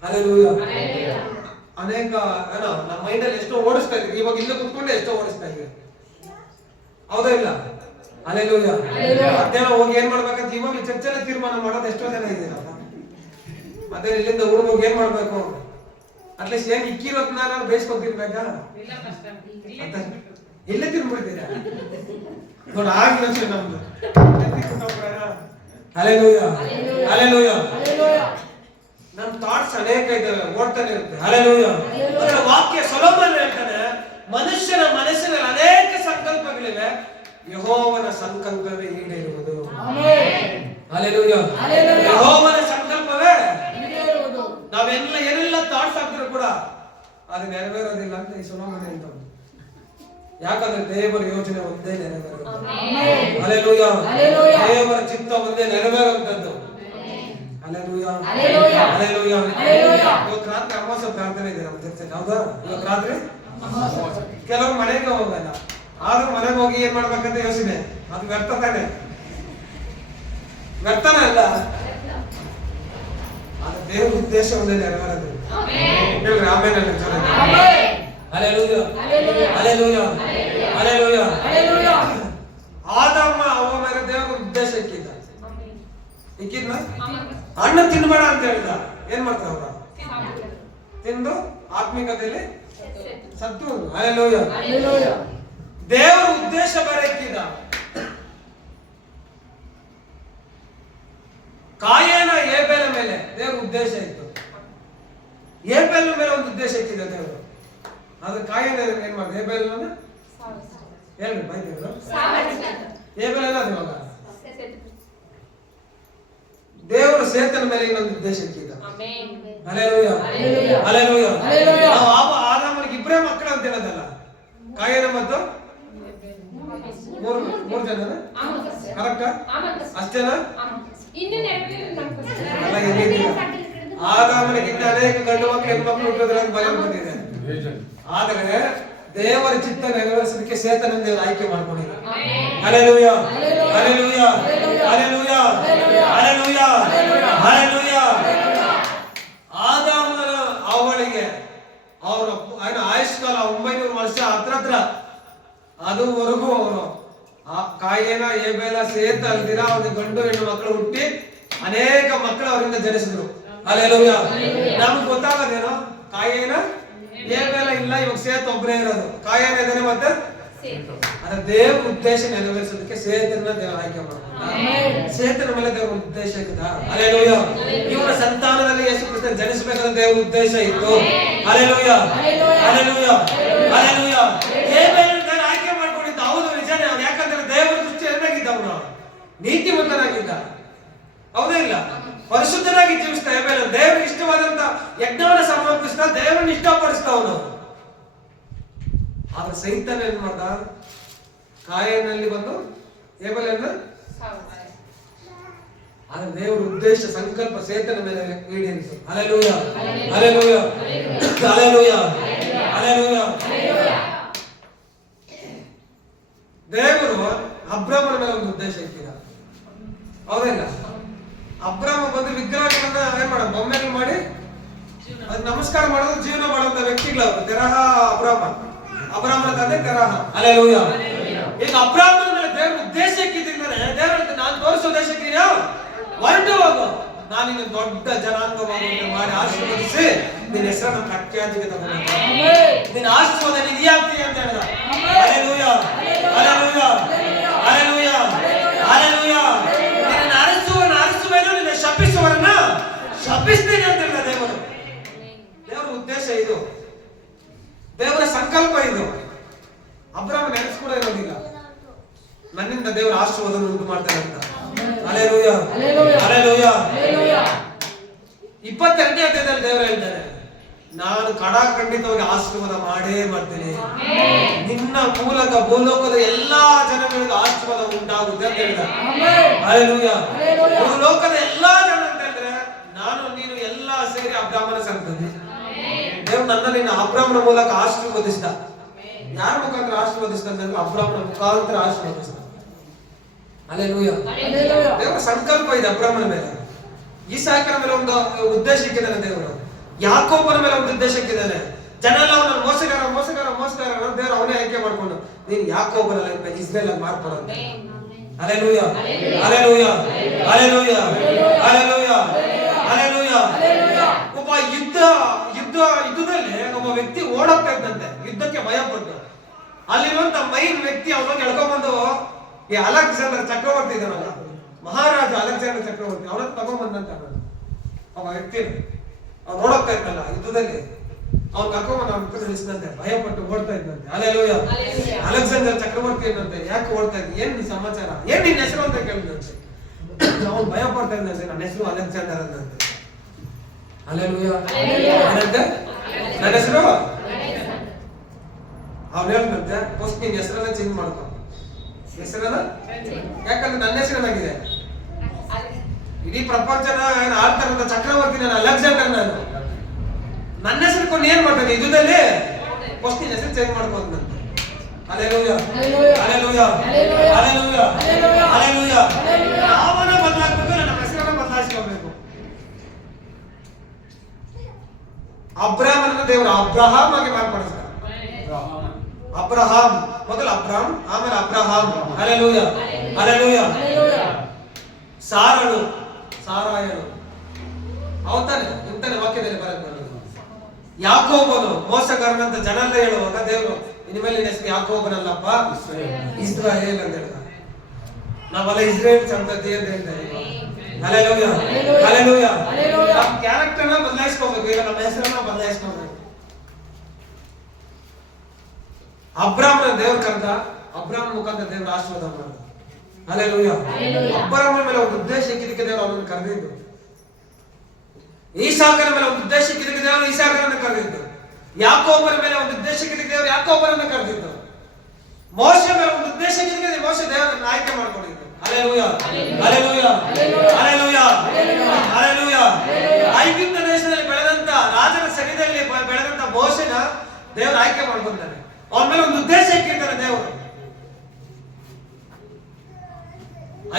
ಹಲ್ಲೆಲೂಯ. ಅನೇಕ ಏನೋ ನಮ್ಮ ಮೈಂಡ್ ಅಲ್ಲಿ ಎಷ್ಟೋ ಓಡಿಸ್ತಾ ಇದ್ವಿ, ಇವಾಗ ಇಲ್ಲಿ ಕುತ್ಕೊಂಡು ಎಷ್ಟೋ ಓಡಿಸ್ತಾ ಇದ್ವಿ, ಹೌದಾ ಇಲ್ಲ? ಹಲ್ಲೆಲೂಯ. ಮಧ್ಯಾಹ್ನ ಹೋಗಿ ಏನ್ ಮಾಡ್ಬೇಕಂತ ಇವಾಗ ಚರ್ಚೆಲ್ಲ ತೀರ್ಮಾನ ಮಾಡೋದು ಎಷ್ಟೋ ಜನ ಇದ್ದೀರ. ಮತ್ತೆ ಇಲ್ಲಿಂದ ಊರಿಗೆ ಹೋಗಿ ಏನ್ ಮಾಡ್ಬೇಕು, ಅಟ್ಲೀಸ್ಟ್ ಏನ್ ಇಕ್ಕಿರೋದನ್ನ ನಾನು ಬೇಯಿಸ್ಕೊತಿರ್ಬೇಕಾ? ಇಲ್ಲೇ ತಿನ್ಬಿಡ್ತೀರಾ ನೋಡಿ, ಆಗಿಲ್ಲ ನಮ್ದು. ಹಲ್ಲೆಲೂಯ. ಹಲ್ಲೆಲೂಯ. ನಮ್ಮ ಥಾಟ್ಸ್ ಅನೇಕ ಇದ್ದಾವೆ, ಓಡ್ತಾನೆ ಇರುತ್ತೆ. ಹಲ್ಲೆಲೂಯ. ಅದರ ವಾಕ್ಯ ಸೊಲೊಮೋನ್ ಹೇಳ್ತಾನೆ, ಮನುಷ್ಯನ ಮನಸ್ಸಿನಲ್ಲಿ ಅನೇಕ ಸಂಕಲ್ಪಗಳಿವೆ, ಯೆಹೋವನ ಸಂಕಲ್ಪವೇ ಈಡೇರುವುದು. ಹಲ್ಲೆಲೂಯ. ಯೆಹೋವನ ಸಂಕಲ್ಪವೇ ಈಡೇರುವುದು. ನಾವೆಲ್ಲ ಏನೆಲ್ಲ ಥಾಟ್ಸ್ ಆಗ್ತಿರೋ ಕೂಡ ಅದು ನೆರವೇರೋದಿಲ್ಲ ಅಂತ ಈ ಸೊಲೊಮೋನ್ ಹೇಳ್ತಾನೆ. ಯಾಕಂದ್ರೆ ದೇವರ ಯೋಜನೆ ಒಂದೇ ನೆರವೇರುವುದು. ಹಲ್ಲೆಲೂಯ. ದೇವರ ಚಿತ್ತ ಒಂದೇ ನೆರವೇರುವಂತದ್ದು. ಹಲ್ಲೆಲೂಯ. ಹಲ್ಲೆಲೂಯ. ಇವತ್ತು ರಾತ್ರಿ ಅಮಾವಾಸ್ಯೆ ಪ್ರಾರ್ಥನೆ ಇದೆ ನಮ್ಮ ಚರ್ಚೆ, ಹೌದಾ? ಇವತ್ತು ರಾತ್ರಿ ಕೆಲವರು ಮನೆಗೆ ಹೋಗಲ್ಲ, ಆದ್ರೂ ಮನೆಗೆ ಹೋಗಿ ಏನ್ ಮಾಡ್ಬೇಕಂತ ಯೋಚನೆ, ಅದು ವ್ಯರ್ಥ ತಾನೆ? ವ್ಯರ್ಥನ ಅಲ್ಲ, ಅದು ದೇವರ ಉದ್ದೇಶ ಒಂದೇ ನೆರವೇರೋದು. ಹೇಳ್ರಿ ಆಮೇಲೆ. ಹಲ್ಲೆಲೂಯ. ಹಲ್ಲೆಲೂಯ. ಹಲ್ಲೆಲೂಯ. ಆದಾಮ ಅವ್ವ ಮೇಲೆ ದೇವರ ಉದ್ದೇಶ ಇಕ್ಕಿದ್ದ. ಹಣ್ಣು ತಿನ್ಬೇಡ ಅಂತ ಹೇಳಿದ. ಏನ್ ಮಾಡ್ತಾರ ಅವ್ರ? ತಿಂದು ಆತ್ಮಿಕತೆಯಲ್ಲಿ ಸತ್ತು. ಹಲ್ಲೆಲೂಯ. ದೇವರ ಉದ್ದೇಶ ಬೇರೆ ಇಕ್ಕಿದ. ಕಾಯೇನ ಏಬೇಲ ಮೇಲೆ ದೇವರ ಉದ್ದೇಶ ಇತ್ತು. ಏಬೇಲ ಮೇಲೆ ಒಂದು ಉದ್ದೇಶ ಇಕ್ಕಿದ ದೇವರು. ಆದ್ರೆ ಕಾಯೇನ ಏನ್ ಮಾಡಿದ? ಏಬೇಲನ ಹೇಳ್ರಿ ಬೈಬಲ್. ಏಬೇಲ ಇವಾಗ ದೇವರು ಸೇತನ ಮೇಲೆ ಇನ್ನೊಂದು ಉದ್ದೇಶ ಇಕ್ಕಿದ. ಹಲ್ಲೆಲೂಯ. ಹಲ್ಲೆಲೂಯ. ನಾವು ಆದಾಮನಿಗೆ ಇಬ್ಬರೇ ಮಕ್ಕಳು ಅಂತ ಹೇಳೋದಲ್ಲ, ಕಾಯೇನ ಮತ್ತು ಮೂರು ಜನ ಕರೆಕ್ಟಾ? ಅಷ್ಟೇನಾ? ಆದಾಮನಿಗಿಂತ ಅನೇಕ ಗಂಡು ಮಕ್ಕಳು ಹೆಣ್ಣು ಮಕ್ಕಳು ಹುಟ್ಟಿದ್ರೆ ಅಂತ ಬರೆದು ಬಂದಿದೆ. ಆದರೆ ದೇವರ ಚಿತ್ತ ನೆರವೇರಿಸಲಿಕ್ಕೆ ಸೇತನ ದೇವರು ಆಯ್ಕೆ ಮಾಡ್ಕೊಂಡಿದ್ದಾರೆ. Hallelujah. Hallelujah. Hallelujah. Hallelujah. Hallelujah. ಆದಾಮನ ಅವಳಿಗೆ ಅವರ ಆಯುಷ್ಕಾಲ 900 ವರ್ಷ ಹತ್ರ ಅದುವರೆಗೂ ಅವರು ಕಾಯೇನ ಏಬೇಲ ಸೇತ ಅಲ್ದಿರ ಒಂದು ಗಂಡು ಹೆಣ್ಣು ಮಕ್ಕಳು ಹುಟ್ಟಿ ಅನೇಕ ಮಕ್ಕಳು ಅವರಿಂದ ಜನಿಸಿದ್ರು. ಹಲ್ಲೆಲೂಯ. ನಮ್ಗೆ ಗೊತ್ತಾಗೋದೇನೋ, ಕಾಯೇನ ಏಬೇಲ ಇಲ್ಲ, ಇವಾಗ ಸೇತ ಒಬ್ಬರೇ ಇರೋದು. ಕಾಯೇನ ಇದ್ದಾನೆ ಮತ್ತೆ ಅದ ದೇವ್ರ ಉದ್ದೇಶ ನೆರವೇರಿಸೋದಕ್ಕೆ ಸೇತನ ದೇವರ ಆಯ್ಕೆ ಮಾಡ್ತಾರೆ. ಸೇತನ ಮೇಲೆ ದೇವರ ಉದ್ದೇಶ ಇದ್ದ. ಹಲ್ಲೆಲೂಯ. ಇವರ ಸಂತಾನದಲ್ಲಿ ಯೇಸು ಕ್ರಿಸ್ತನ ಜನಿಸಬೇಕಂತ ದೇವರ ಉದ್ದೇಶ ಇತ್ತು. ಹಲ್ಲೆಲೂಯ. ಹಲ್ಲೆಲೂಯ. ಹಲ್ಲೆಲೂಯ. ಏಬೇಲನ ಆಯ್ಕೆ ಮಾಡ್ಕೊಂಡಿದ್ದ. ಹೌದು, ನಿಜನೇ. ಯಾಕಂದ್ರೆ ದೇವರ ದೃಷ್ಟಿ ಏನಾಗಿದ್ದ? ಅವನು ನೀತಿವಂತನಾಗಿದ್ದ, ಹೌದೇ ಇಲ್ಲ? ಪರಿಶುದ್ಧನಾಗಿ ಜೀವಿಸ್ತಾ ಏಬೇಲ. ದೇವರಿಗೆ ಇಷ್ಟವಾದಂತ ಯಜ್ಞವನ್ನು ಸಮರ್ಪಿಸ್ತಾ ದೇವರನ್ನ ಇಷ್ಟಪಡಿಸ್ತಾ ಅವನು. ಆದ್ರೆ ಸೈತಾನ ಏನ್ ಮಾಡ್ದ? ಕಾಯನಲ್ಲಿ ಬಂದು ಏಬಲನ್ನ. ಆದ್ರೆ ದೇವರ ಉದ್ದೇಶ ಸಂಕಲ್ಪ ಸೇತನ ಮೇಲೆ ಈಡೇರಿತು. ಹಲ್ಲೆಲೂಯ. ಹಲ್ಲೆಲೂಯ. ಹಲ್ಲೆಲೂಯ. ಹಲ್ಲೆಲೂಯ. ದೇವರು ಅಬ್ರಾಮನ ಮೇಲೆ ಒಂದು ಉದ್ದೇಶ ಇಟ್ಟಿದ, ಹೌದಿಲ್ಲ? ಅಬ್ರಾಮ ಬಂದು ವಿಗ್ರಹಗಳನ್ನ ಏನ್ ಮಾಡ ಬೊಮ್ಮೆಗಳು ಮಾಡಿ ಅದು ನಮಸ್ಕಾರ ಮಾಡೋದು, ಜೀವನ ಮಾಡುವಂತ ವ್ಯಕ್ತಿಗಳು. ತೆರಹ ಅಬ್ರಾಮನ ತಂದೆ ತೆರಹ. ಹಲ್ಲೆಲೂಯ. ಈಗ ಅಬ್ರಾಮನ ಮೇಲೆ ದೇವರ ಉದ್ದೇಶ ಇಕ್ಕಿದ್ರೆ ದೇವರ ನಾನು ತೋರಿಸೋ ಉದ್ದೇಶಕ್ಕೆ ಹೊರಟು ಹೋಗು, ನಾನು ನಿನ್ನ ದೊಡ್ಡ ಜನಾಂಗವಾಗಿ ಮಾಡಿ ಆಶೀರ್ವದಿಸಿ ನಿನ್ನ ಹೆಸರನ್ನು ಪ್ರಖ್ಯಾತಿಗೆ ತಗೊಂಡು ನಿನ್ನ ಆಶೀರ್ವಾದ ನಿಧಿಯಾಗ್ತೀನಿ ಅಂತ ಹೇಳಿದ. ಹಲ್ಲೆಲೂಯ. ಹಲ್ಲೆಲೂಯ. ಹಲ್ಲೆಲೂಯ. ಹಲ್ಲೆಲೂಯ. ನಿನ್ನ ಅರಸುವೇನು, ನಿನ್ನ ಶಪಿಸುವರನ್ನ ಶಪಿಸ್ತೀನಿ ಅಂತ ಹೇಳಿದ ದೇವರು. ದೇವರ ಉದ್ದೇಶ ಇದು, ದೇವರ ಸಂಕಲ್ಪ ಇದು. ಅಬ್ರಾಮ ನೆನೆಸ್ ಕೂಡ ಇರೋದಿಲ್ಲ ನನ್ನಿಂದ ದೇವರ ಆಶೀರ್ವಾದ ಉಂಟು ಮಾಡ್ತಾರೆ ಅಂತ. ವಾಕ್ಯದಲ್ಲಿ ದೇವರು ಹೇಳ್ತಾರೆ, ನಾನು ಖಂಡಿತವಾಗಿ ಆಶೀರ್ವಾದ ಮಾಡೇ ಮಾಡ್ತೇನೆ, ನಿನ್ನ ಮೂಲಕ ಭೂಲೋಕದ ಎಲ್ಲಾ ಜನಗಳಿಗೂ ಆಶೀರ್ವಾದ ಉಂಟಾಗುತ್ತೆ ಅಂತ ಹೇಳಿದ್ದಾರೆ. ಹಲ್ಲೆಲೂಯಾ. ಭೂಲೋಕದ ಎಲ್ಲಾ ಜನ ಅಂತ ಹೇಳಿದ್ರೆ ನೀನು ಎಲ್ಲಾ ಸೇರಿ ಅಬ್ರಾಹ್ಮನ ಸಂತತಿ. ದೇವರು ನಿನ್ನ ಅಬ್ರಾಹ್ಮನ ಮೂಲಕ ಆಶೀರ್ವದಿಸಿದ. ಯಾರ ಮುಖಾಂತರ ಆಶೀರ್ವದಿಸಿದ ಅಂದ್ರೆ ಅಬ್ರಾಹ್ಮನ ಮುಖಾಂತರ ಆಶೀರ್ವದಿಸಿದ. ಹಲ್ಲೆಲೂಯಾ. ದೇವರ ಸಂಕಲ್ಪ ಇದೆ ಅಬ್ರಾಹ್ಮನ ಮೇಲೆ. ಇಸಾಕನ ಮೇಲೆ ಒಂದು ಉದ್ದೇಶ ಇಟ್ಟಿದ್ದಾನೆ ದೇವರು. ಯಾಕೋಬನ ಮೇಲೆ ಒಂದು ಉದ್ದೇಶ ಇಟ್ಟಿದ್ದಾನೆ. ಜನ ಎಲ್ಲ ಅವನ ಮೋಸಗಾರ ದೇವರು ಅವನೇ ಆಯ್ಕೆ ಮಾಡ್ಕೊಂಡು ನೀನು ಯಾಕೋಬನ ಇಸ್ರೇಲ್ ಆಗಿ ಮಾರ್ಪಡ. Hallelujah, hallelujah, hallelujah, hallelujah, hallelujah. ಒಬ್ಬ ಯುದ್ಧದಲ್ಲಿ ಒಬ್ಬ ವ್ಯಕ್ತಿ ಓಡೋಗ್ತಾ ಇದ್ದಂತೆ, ಯುದ್ಧಕ್ಕೆ ಭಯಪಟ್ಟು. ಅಲ್ಲಿರುವಂತ ಮೈನ್ ವ್ಯಕ್ತಿ ಅವನಿಗೆ ಎಳ್ಕೊಂಡ್ಬಂದು ಈ ಅಲೆಕ್ಸಾಂಡರ್ ಚಕ್ರವರ್ತಿ ಇದ್ದಾನಲ್ಲ, ಮಹಾರಾಜ ಅಲೆಕ್ಸಾಂಡರ್ ಚಕ್ರವರ್ತಿ, ಅವನ ತಗೊಂಡ್ಬಂದಂತ ಒಬ್ಬ ವ್ಯಕ್ತಿ ಅವ್ನು ಓಡೋಗ್ತಾ ಇದ್ನಲ್ಲ ಯುದ್ಧದಲ್ಲಿ, ಅವ್ನು ಕರ್ಕೊಂಡ್ಬಂದು ಅವ್ನ ನಿಲ್ಲಿಸಿದಂತೆ, ಭಯಪಟ್ಟು ಓಡ್ತಾ ಇದ್ದಂತೆ. ಹಲ್ಲೆಲೂಯಾ. ಅಲೆಕ್ಸಾಂಡರ್ ಚಕ್ರವರ್ತಿ ಏನಂತೆ, ಯಾಕೆ ಓಡ್ತಾ ಇದ್ದಿ, ಏನ್ ನಿನ್ ಸಮಾಚಾರ, ಏನ್ ನಿನ್ ಹೆಸರು ಅಂತ ಕೇಳಿದಂತೆ. ಅವ್ನು ಭಯ ಪಡ್ತಾ ಇದ್ದಂತೆ, ನನ್ನ ಹೆಸರು ಅಲೆಕ್ಸಾಂಡರ್ ಅಂದಂತೆ. ಹಲ್ಲೆಲೂಯಾ. ಏನಂತೆ, ನನ್ನ ಹೆಸರು. ಅವ್ನು ಹೇಳ್ದಂತೆ, ಫಸ್ಟ್ ನಿನ್ ಹೆಸರೆಲ್ಲ ಚೇಂಜ್ ಮಾಡ್ಕೊ, ಹೆಸರನ್ನ, ಯಾಕಂದ್ರೆ ನನ್ನ ಹೆಸರೇನಾಗಿದೆ, ಇಡೀ ಪ್ರಪಂಚನ ಆಳ್ತಾರಂತ ಚಕ್ರವರ್ತಿ ನಾನು, ಅಲೆಕ್ಸಾಂಡರ್ ನಾನು, ನನ್ನ ಹೆಸರು ಕೊಂಡು ಏನ್ ಮಾಡ್ತಾನೆ ಯುದ್ಧದಲ್ಲಿ, ಫಸ್ಟ್ ನಿನ್ ಹೆಸರು ಚೇಂಜ್ ಮಾಡ್ಕೊಂಡಂತೆ. Hallelujah, hallelujah, hallelujah, hallelujah. ಯಾವನ ಬದಲಾಗಬೇಕು, ನನ್ನ ಹೆಸರನ್ನ ಬದಲಾಯಿಸ್ಕೋಬೇಕು. ಅಬ್ರಾಹ್ಮನ ದೇವರು ಅಬ್ರಹಾಂ ಆಗಿ ಮಾರ್ಪಡಿಸಿದ. ಅಬ್ರಹಾಂ ಮೊದಲು ಅಬ್ರಾಮ್, ಆಮೇಲೆ ಅಬ್ರಹಾಂ. Hallelujah, hallelujah. ಸಾರಳು, ಸಾರಾಯಳು ಅವತಾನೆ ಇಂತಾನೆ ವಾಕ್ಯದಲ್ಲಿ ಬರುತ್ತೆ. ಯಾಕೋಬನು ಮೋಸಗಾರನಂತ ಜನ ಎಲ್ಲ ಹೇಳುವಾಗ ದೇವರು ಇನ್ಮೇಲೆ ನಿನ್ನ ಹೆಸರು ಯಾಕೋಬನಲ್ಲಪ್ಪ ಇಸ್ರಾಯೇಲ್ ಅಂತ ಹೇಳ್ದ. ನಾವೆಲ್ಲ ಇಸ್ರೇಲ್ ಸಂತತಿ ಅಂತ ಹೇಳ್ತಾರೆ. Hallelujah, hallelujah. ನಮ್ಮ ಕ್ಯಾರೆಕ್ಟರ್ನ ಬದಲಾಯಿಸ್ಕೋಬೇಕು, ಈಗ ನಮ್ಮ ಹೆಸರನ್ನ ಬದಲಾಯಿಸ್ಕೋಬೇಕು. ಅಬ್ರಾಹ್ಮನ ದೇವ್ರ ಕರೆದ, ಅಬ್ರಾಹ್ಮನ ಮುಖಾಂತರ ದೇವರ ಆಶೀರ್ವಾದ ಮಾಡಿದ. ಹಲ್ಲೆಲೂಯಾ. ಅಬ್ರಾಹ್ಮನ ಮೇಲೆ ಒಂದು ಉದ್ದೇಶ ಇದ್ದಕ್ಕೆ ದೇವರು ಅವನನ್ನು ಕರೆದಿದ್ದು. ಈಸಾಕನ ಮೇಲೆ ಒಂದು ಉದ್ದೇಶ ಇದ್ದಕ್ಕೆ ದೇವರು ಈಸಾಕನನ್ನು ಕರೆದಿದ್ದು. ಯಾಕೋಬನ ಮೇಲೆ ಒಂದು ಉದ್ದೇಶ ಇದ್ದಕ್ಕೆ ದೇವರು ಯಾಕೋಬನನ್ನು ಕರೆದಿದ್ದು. ಮೋಶೆ ಮೇಲೆ ಒಂದು ಉದ್ದೇಶ ಇದ್ದಕ್ಕೆ ಮೋಶೆ ದೇವರನ್ನು ಆಯ್ಕೆ ಮಾಡ್ಕೊಂಡಿದ್ದು. Hallelujah, hallelujah, hallelujah, hallelujah. ಐಗುಪ್ತ ದೇಶದಲ್ಲಿ ಬೆಳೆದಂತ ರಾಜನ ಸನಿದಲ್ಲಿ ಬೆಳೆದಂತ ಮೋಶೆನ ದೇವರು ಆಯ್ಕೆ ಮಾಡ್ಕೊಂತಾನೆ. ಅವನ ಮೇಲೆ ಒಂದು ಉದ್ದೇಶ ಇಟ್ಟಿರ್ತಾನೆ ದೇವರು.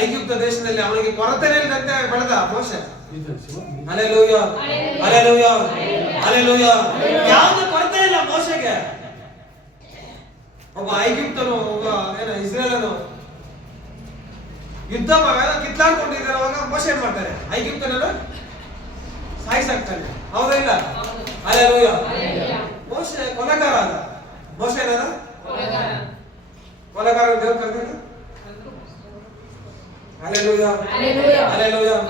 ಐಗುಪ್ತ ದೇಶದಲ್ಲಿ ಅವನಿಗೆ ಕೊರತೆನೇ ಇಲ್ಲದಂತೆ ಬೆಳೆದ ಮೋಶೆ. Hallelujah, hallelujah, hallelujah. ಯಾವುದೇ ಕೊರತೆ ಇಲ್ಲ ಮೋಶೆಗೆ. ಒಬ್ಬ ಐಗುಪ್ತನು, ಒಬ್ಬ ಇಸ್ರೇಲನು ಯುದ್ಧ ಕಿತ್ತಾಡ್ಕೊಂಡಿದ್ದಾರೆ. ಅವಾಗ ಮೋಶೆ ಏನ್ ಮಾಡ್ತಾರೆ, ಐಗುಪ್ತನನ್ನು ಸಾಯಿಸಾಕ್ತಾನೆ. ಹೌದಾ ಇಲ್ಲ? ಹಲ್ಲೆಲೂಯಾ. ಮೋಶೆ ಕೊಲೆಗಾರ ಅಲ್ಲ, ಮೋಶೆ ಏನದ ಕೊಲೆಗಾರ ದೇವ್ರು ಕರೆದಿಲ್ಲ. Hallelujah, hallelujah,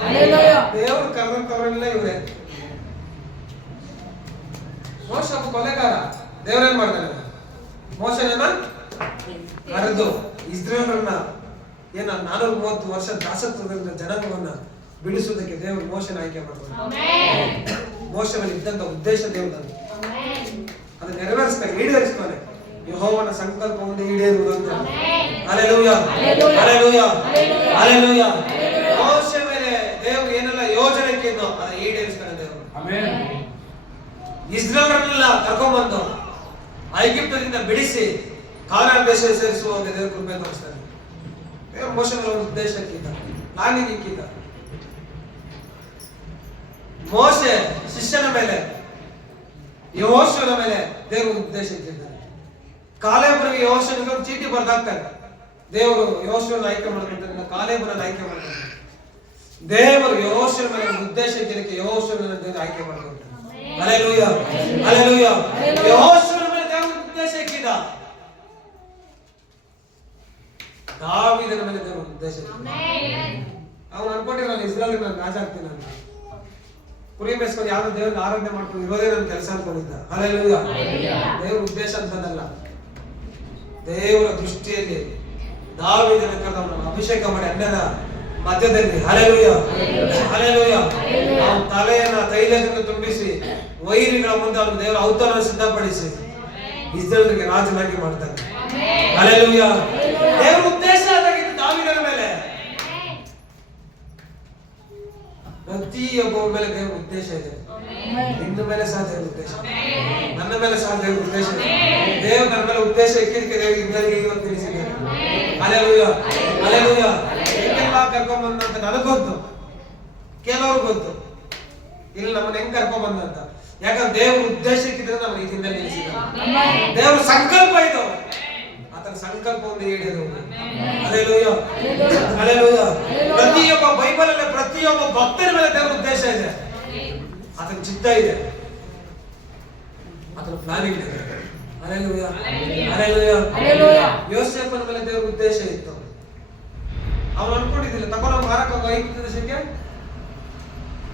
hallelujah. ದೇವರು ಕರೆದಂತವರೆಲ್ಲ ಇವರೇ. ಮೋಶೆ ಒಬ್ಬ ಕೊಲೆಗಾರ, ದೇವರೇನ್ ಮಾಡ್ತಾನೆ, ಮೋಶೆನನ್ನ ಕರೆದು ಇಸ್ರೇಲರನ್ನ 430 ವರ್ಷ ದಾಸತ್ವದಿಂದ ಜನಾಂಗವನ್ನ ಬಿಡಿಸುವುದಕ್ಕೆ ದೇವರು ಮೋಶೆನ ಆಯ್ಕೆ ಮಾಡ್ತಾರೆ. ಮೋಶೆನಲ್ಲಿ ಇದ್ದಂತ ಉದ್ದೇಶ ದೇವರದ್ದು ಅದು ನೆರವೇರಿಸ್ತಾನೆ, ಈಡೇರಿಸ್ತಾನೆ. ಯೆಹೋವನ ಸಂಕಲ್ಪವನ್ನು ಈಡೇರುವುದು. Hallelujah, hallelujah, hallelujah. ಮೋಶೆ ಮೇಲೆ ದೇವರು ಏನೆಲ್ಲ ಯೋಜನೆ ಇಟ್ಟಿದ್ದೋ ಅದನ್ನ ಈಡೇರಿಸ್ತಾನೆ ದೇವರು. ಆಮೆನ್. ಇಸ್ರಾಯೇಲರನ್ನೆಲ್ಲ ಕರ್ಕೊಂಡ್ಬಂದು ಐಗುಪ್ತದಿಂದ ಬಿಡಿಸಿ ಕಾನಾನ್ ದೇಶ ಸೇರಿಸುವಾಗ ದೇವರು ಕೃಪೆ ತೋರಿಸ್ತಾನೆ. ದೇವರು ಮೋಶೆ ಮೇಲೆ ಒಂದು ಉದ್ದೇಶ ಇಕ್ಕಿದ್ದ, ಪ್ಲಾನಿಂಗ್ ಇಕ್ಕಿದ್ದ. ಮೋಶೆ ಶಿಷ್ಯನ ಮೇಲೆ, ಯೆಹೋಶುವನ ಮೇಲೆ ದೇವರು ಉದ್ದೇಶ ಇಟ್ಟಿದ್ದಾನೆ. ಕಾಲೇಬನಿಗೆ ಯೆಹೋಶುವನಿಗೆ ಒಂದು ಚೀಟಿ ಬರ್ದಾಗ್ತಾರೆ. ದೇವರು ಯೆಹೋಶುವನ ಆಯ್ಕೆ ಮಾಡ್ಕೊಂತಾರೆ, ಕಾಲೇಬನ ಆಯ್ಕೆ ಮಾಡ್ತಾರೆ. ದೇವರು ಯೆಹೋಶುವನ ಮೇಲೆ ಒಂದು ಉದ್ದೇಶ ಇಟ್ಟಿದ್ದಕ್ಕೆ ಯೆಹೋಶುವನ ದೇವರು ಆಯ್ಕೆ ಮಾಡ್ಕೊಂತಾರೆ. Hallelujah, hallelujah. ಯೆಹೋಶುವನ ಮೇಲೆ ದೇವರು ಉದ್ದೇಶ ಇಟ್ಟಿದ್ದ. ದಾವೀದನ ಮೇಲೆ ದೇವರು ಉದ್ದೇಶ ಇಟ್ಟಿದ್ದ. ಅವನು ಅನ್ಕೊಂಡಿರ ನಾನು ಇಸ್ರಾಯೇಲ್ ನಾನು ರಾಜ ಆಗ್ತೀನಿ ಅಂತ. ಕುರಿ ಮೇಯಿಸ್ಕೊಂಡು ಯಾವ್ದು ದೇವ್ರನ್ನ ಆರಾಧನೆ ಮಾಡ್ಕೊಂಡು ಇರೋದೇ ನನ್ನ ಕೆಲಸ ಅನ್ಕೊಂಡಿದ್ದ. ಹಲ್ಲೆಲೂಯಾ. ದೇವ್ರ ಉದ್ದೇಶ ಅಂತದಲ್ಲ. ದೇವರ ದೃಷ್ಟಿಯಲ್ಲಿ ದಾವೀದನ ಕರೆದವನನ್ನು ಅಭಿಷೇಕ ಮಾಡಿ ಅಣ್ಣನ ಮಧ್ಯದಲ್ಲಿ. Hallelujah, hallelujah. ನಾವು ತಲೆಯನ್ನ ತೈಲದಿಂದ ತುಂಬಿಸಿ ವೈರಿಗಳ ಮುಂದೆ ಅವನು ದೇವರ ಔತಣವನ್ನು ಸಿದ್ಧಪಡಿಸಿ ಇಸ್ರಾಯೇಲರಿಗೆ ರಾಜನಾಗಿ ಮಾಡ್ತಾನೆ. ಹಲ್ಲೆಲೂಯ. ದೇವರ ಉದ್ದೇಶ ಅದಾಗಿತ್ತು ದಾವೀದನ ಮೇಲೆ. ಪ್ರತಿಯೊಬ್ಬ ಮೇಲೆ ದೇವರ ಉದ್ದೇಶ ಇದೆ. ನಿನ್ನ ಮೇಲೆ ಸಹ ದೇವರ ಉದ್ದೇಶ, ನನ್ನ ಮೇಲೆ ಸಹ ದೇವರ ಉದ್ದೇಶ ಇದೆ. ದೇವರು ನನ್ನ ಮೇಲೆ ಉದ್ದೇಶ ಇಕ್ಕಿದ್ದಕ್ಕೆ ದೇವರಿಗೆ ಇವತ್ತು ತಿಳಿಸಿದ್ದಾರೆ. Hallelujah, hallelujah. ಹೆಂಗೆಲ್ಲ ಕರ್ಕೊಂಡ್ ಬಂದಂತ ನನಗೆ ಗೊತ್ತು, ಕೆಲವರು ಗೊತ್ತು ಇಲ್ಲಿ ನಮ್ಮನ್ನ ಹೆಂಗ್ ಕರ್ಕೊಂಡ್ ಬಂದಂತ. ಯಾಕಂದ್ರೆ ದೇವ್ರ ಉದ್ದೇಶ ಇಕ್ಕಿದ್ರೆ ನಮ್ಮ ರೀತಿಯಿಂದ ನಿಲ್ಲಿಸಿದ್ದಾರೆ. ದೇವ್ರ ಸಂಕಲ್ಪ ಇದು, ಆತನ ಸಂಕಲ್ಪ ಒಂದು ಈಡೇರು. Hallelujah, hallelujah. ಪ್ರತಿಯೊಬ್ಬ ಬೈಬಲ್ ಅಲ್ಲಿ ಪ್ರತಿಯೊಬ್ಬ ಭಕ್ತರ ಮೇಲೆ ದೇವರ ಉದ್ದೇಶ ಇದೆ, ಆತನ ಚಿತ್ತ ಇದೆ, ಆತನ ಪ್ಲಾನಿಂಗ್ ಇದೆ. Hallelujah, hallelujah. ಯೋಸೇಫನ ಮೇಲೆ ದೇವರ ಉದ್ದೇಶ ಇತ್ತು. ಅವನು ಅನ್ಕೊಂಡಿದ್ದಿಲ್ಲ ತಗೊಂಡು ಮಾರಕ ಐದು ದೇಶಕ್ಕೆ,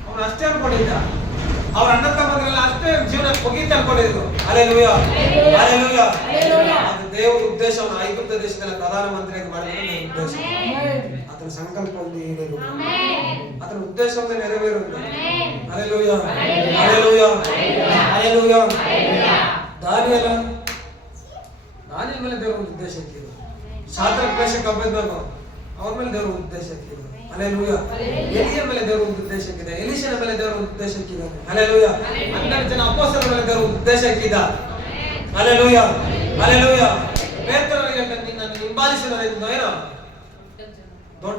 ಅವನು ಅಷ್ಟೇ ಅನ್ಕೊಂಡಿದ್ದ. ಅವ್ರ ಅಣ್ಣ ತಮ್ಮದ್ರೆಲ್ಲ ಅಷ್ಟೇ ಜೀವನ ಮುಗೀತ ಅನ್ಕೊಂಡಿದ್ರು. Hallelujah, hallelujah. ಅದು ದೇವರ ಉದ್ದೇಶ ಅವನು ಐಗುಪ್ತ ದೇಶದಲ್ಲಿ ಪ್ರಧಾನ ಮಂತ್ರಿಯಾಗಿ ಮಾಡಬೇಕು ಉದ್ದೇಶ. ಆತನ ಸಂಕಲ್ಪ ಒಂದು ಈಡೇರು, ಆತನ ಉದ್ದೇಶ ಒಂದು ನೆರವೇರುವುದು. Hallelujah, hallelujah, hallelujah. ದಾನಿಯೇಲ ಮೇಲೆ ದೇವರ ಉದ್ದೇಶ ಇಕ್ಕಿದ್ರು. ಶಾದ್ರಕ್ ಮೇಷಕ್ ಅಬೇದ್ನೆಗೋ ಅವ್ರ ಮೇಲೆ ದೇವರ ಉದ್ದೇಶ ಇಕ್ಕಿದ್ರು. ಹಲ್ಲೆಲೂಯ. ಎಲಿಯ ಮೇಲೆ ದೇವರ ಉದ್ದೇಶ ಇಕ್ಕಿದೆ, ಎಲಿಷನ ಮೇಲೆ ದೇವರ ಉದ್ದೇಶ ಇಕ್ಕಿದ್ದಾರೆ. ಹಲ್ಲೆಲೂಯ. 12 ಜನ ಅಪೊಸ್ತಲರ ಮೇಲೆ ದೇವರ ಉದ್ದೇಶ ಇಕ್ಕಿದ. Hallelujah, hallelujah. ಪೇತ್ರನಿಗೆ ನಿನ್ನನ್ನು ಹಿಂಬಾಲಿಸಿದರೆಂದು ಏನೋ ದೊಡ್ಡ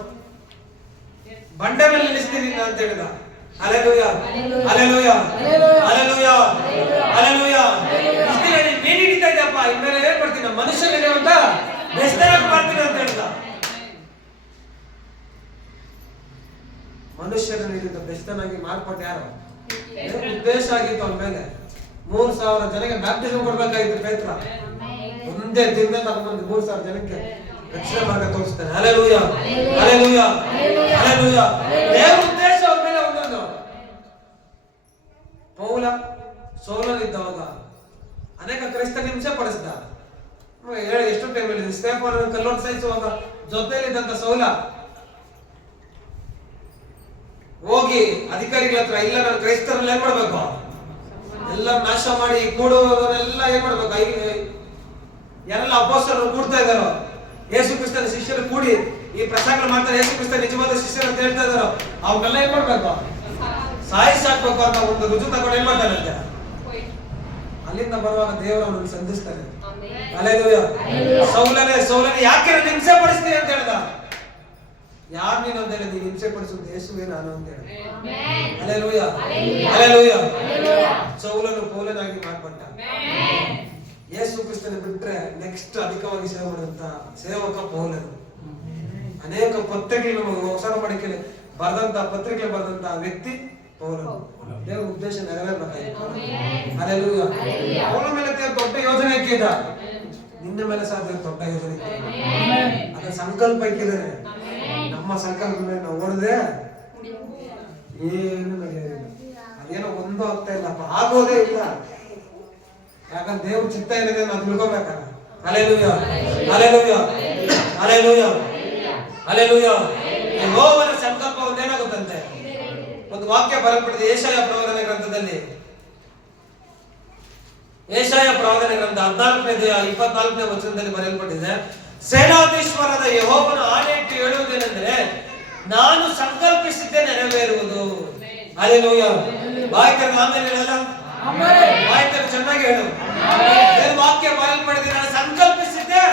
ಬಂಡೆ ಮೇಲೆ ನಿಲ್ಲಿಸ್ತೀನಿ ಅಂತ ಹೇಳಿದ. Hallelujah, hallelujah, hallelujah, hallelujah. ನೀನು ಮೀನು ಹಿಡಿತಾ ಇದ್ದಪ್ಪ, ಇನ್ಮೇಲೆ ಏನ್ ಮಾಡ್ತೀನಿ ಮನುಷ್ಯನಿಗೆ ಅಂತ ಬೆಸ್ತರಾಗಿ ಮಾಡ್ತೀನಿ ಅಂತ ಹೇಳ್ದ. ಮನುಷ್ಯರನ್ನ ಬೆಸ್ತನಾಗಿ ಮಾರ್ಪಟ್ಟ ಯಾರು? ಉದ್ದೇಶ ಆಗಿತ್ತು ಅವನ ಮೇಲೆ. 3000 ಜನಕ್ಕೆ ಬ್ಯಾಪ್ಟಿಸಮ್ ಕೊಡ್ಬೇಕಾಗಿತ್ತು ಪೇತ್ರ. ಒಂದೇ ದಿನದಲ್ಲಿ ತಗೊಂಡು 3000 ಜನಕ್ಕೆ ರಕ್ಷಣೆ ಮಾರ್ಗ ತೋರಿಸ್ತಾನೆ. Hallelujah, hallelujah, hallelujah. ದೇವರ ಉದ್ದೇಶ ಅವ್ರ ಮೇಲೆ ಒಂದೊಂದು. ಪೌಲ ಸೌಲನಿದ್ದವಾಗ ಅನೇಕ ಕ್ರೈಸ್ತ ಹಿಂಸೆ ಪಡಿಸಿದ. ಹೇಳಿ ಎಷ್ಟು ಟೈಮಲ್ಲಿ ಸ್ಟೇಫನನ್ನು ಕಲ್ಲೊಟ್ಟು ಸಾಯಿಸುವಾಗ ಜೊತೆಯಲ್ಲಿದ್ದಂತ ಸೌಲ ಹೋಗಿ ಅಧಿಕಾರಿಗಳ ಹತ್ರ, ಇಲ್ಲ ನಾನು ಕ್ರೈಸ್ತರನ್ನ ಏನ್ ಮಾಡ್ಬೇಕು, ಎಲ್ಲ ನಾಶ ಮಾಡಿ ಕೂಡುವವರೆಲ್ಲ ಏನ್ ಮಾಡ್ಬೇಕು, ಯಾರೆಲ್ಲ ಅಪೊಸ್ತಲರು ಕೂಡ್ತಾ ಇದಾರೋ, ಯೇಸು ಕ್ರಿಸ್ತನ ಶಿಷ್ಯರು ಕೂಡಿ ಈ ಪ್ರಸಂಗ ಮಾಡ್ತಾರೆ, ಯೇಸು ಕ್ರಿಸ್ತ ನಿಜವಾದ ಶಿಷ್ಯರು ಅಂತ ಹೇಳ್ತಾ ಇದಾರೋ ಅವನ್ನೆಲ್ಲ ಏನ್ ಮಾಡ್ಬೇಕು, ಸಾಯಿಸಾಕ್ಬೇಕು ಅಂತ ಒಂದು ರುಜು ತಗೊಂಡು ಏನ್ ಮಾಡ್ತಾರಂತೆ. ಅಲ್ಲಿಂದ ಬರುವಾಗ ದೇವರು ಅವನನ್ನು ಸಂಧಿಸ್ತಾರೆ. ಹಲ್ಲೆಲೂಯ. ಸೌಲನೇ ಯಾಕೆ ಹಿಂಸೆ ಪಡಿಸ್ತೀನಿ ಅಂತ ಹೇಳ್ದ. ಯಾರು ನೀನು ಅಂತ ಹೇಳಿ, ನೀನು ಹಿಂಸೆ ಪಡಿಸುವುದು ಯೇಸುವೇ ನಾನು ಅಂತ ಹೇಳಿ. Hallelujah, hallelujah. ಸೌಲನು ಪೌಲನಾಗಿ ಮಾರ್ಪಟ್ಟ. ಯೇಸು ಕ್ರಿಸ್ತನ ಬಿಟ್ರೆ ನೆಕ್ಸ್ಟ್ ಅಧಿಕವಾಗಿ ಸೇವೆ ಮಾಡಿದಂತ ಸೇವಕ ಪೌಲನು. ಅನೇಕ ಪತ್ರಿಕೆಗಳು ಹೊಸ ಮಡಿಕೆಯಲ್ಲಿ ಬರೆದಂತ ಪತ್ರಿಕೆ ಬರೆದಂತ ವ್ಯಕ್ತಿ ಪೌಲನು. ದೇವರ ಉದ್ದೇಶ ನೆರವೇರಬೇಕಾಗಿತ್ತು. ಹಲ್ಲೆಲೂಯ. ಅವನ ಮೇಲೆ ದೊಡ್ಡ ಯೋಜನೆ ಇಕ್ಕಿದ, ನಿನ್ನ ಮೇಲೆ ಸಹ ದೊಡ್ಡ ಯೋಜನೆ ಇಕ್ಕಿದ. ಅದರ ಸಂಕಲ್ಪ ಇಕ್ಕಿದ್ದಾರೆ. ನಮ್ಮ ಸಂಕಲ್ಪ ಮೇಲೆ ನಾವು ಓಡಿದ್ರೆ ಏನು ನಡೆಯೋದಿಲ್ಲ. ಅದೇನೋ ಒಂದು ಆಗ್ತಾ ಇಲ್ಲಪ್ಪ, ಆಗೋದೇ ಇಲ್ಲ. ಯಾಕಂದ್ರೆ ದೇವ್ರ ಚಿತ್ತ ಏನಿದೆ ನಾವು ತಿಳ್ಕೊಬೇಕಲ್ಲ. Hallelujah, hallelujah, hallelujah, hallelujah. ಯೆಹೋವನ ಸಂಕಲ್ಪ ಒಂದೇನಾಗುತ್ತಂತೆ. ಒಂದು ವಾಕ್ಯ ಬರೆಯಲ್ಪಟ್ಟಿದೆ ಯೆಶಾಯ ಪ್ರವಾದನೆ ಗ್ರಂಥದಲ್ಲಿ. ಯೆಶಾಯ ಪ್ರವಾದನೆ ಗ್ರಂಥ 14ನೇ ಅಧ್ಯಾಯ 24ನೇ ವಚನದಲ್ಲಿ ಬರೆಯಲ್ಪಟ್ಟಿದೆ, ಸೇನಾಧೀಶ್ವರನ ಯೆಹೋವನ ಆಣೆ ಇಟ್ಟು ಹೇಳುವುದೇನೆಂದರೆ, ನಾನು ಸಂಕಲ್ಪಿಸಿದ್ದೆ ನೆರವೇರುವುದು. ಹಲ್ಲೆಲೂಯ. ಬಾಯಿ ತೆರೆದು ಆಮೇಲೆ ಹೇಳಲ್ಲ, ಬಾಯಿ ತೆರೆದು ಚೆನ್ನಾಗಿ ಹೇಳು. ವಾಕ್ಯ ಬರೆಯಲ್ಪಟ್ಟಿದೆ, ನಾನು ಸಂಕಲ್ಪಿಸಿದ್ದೆ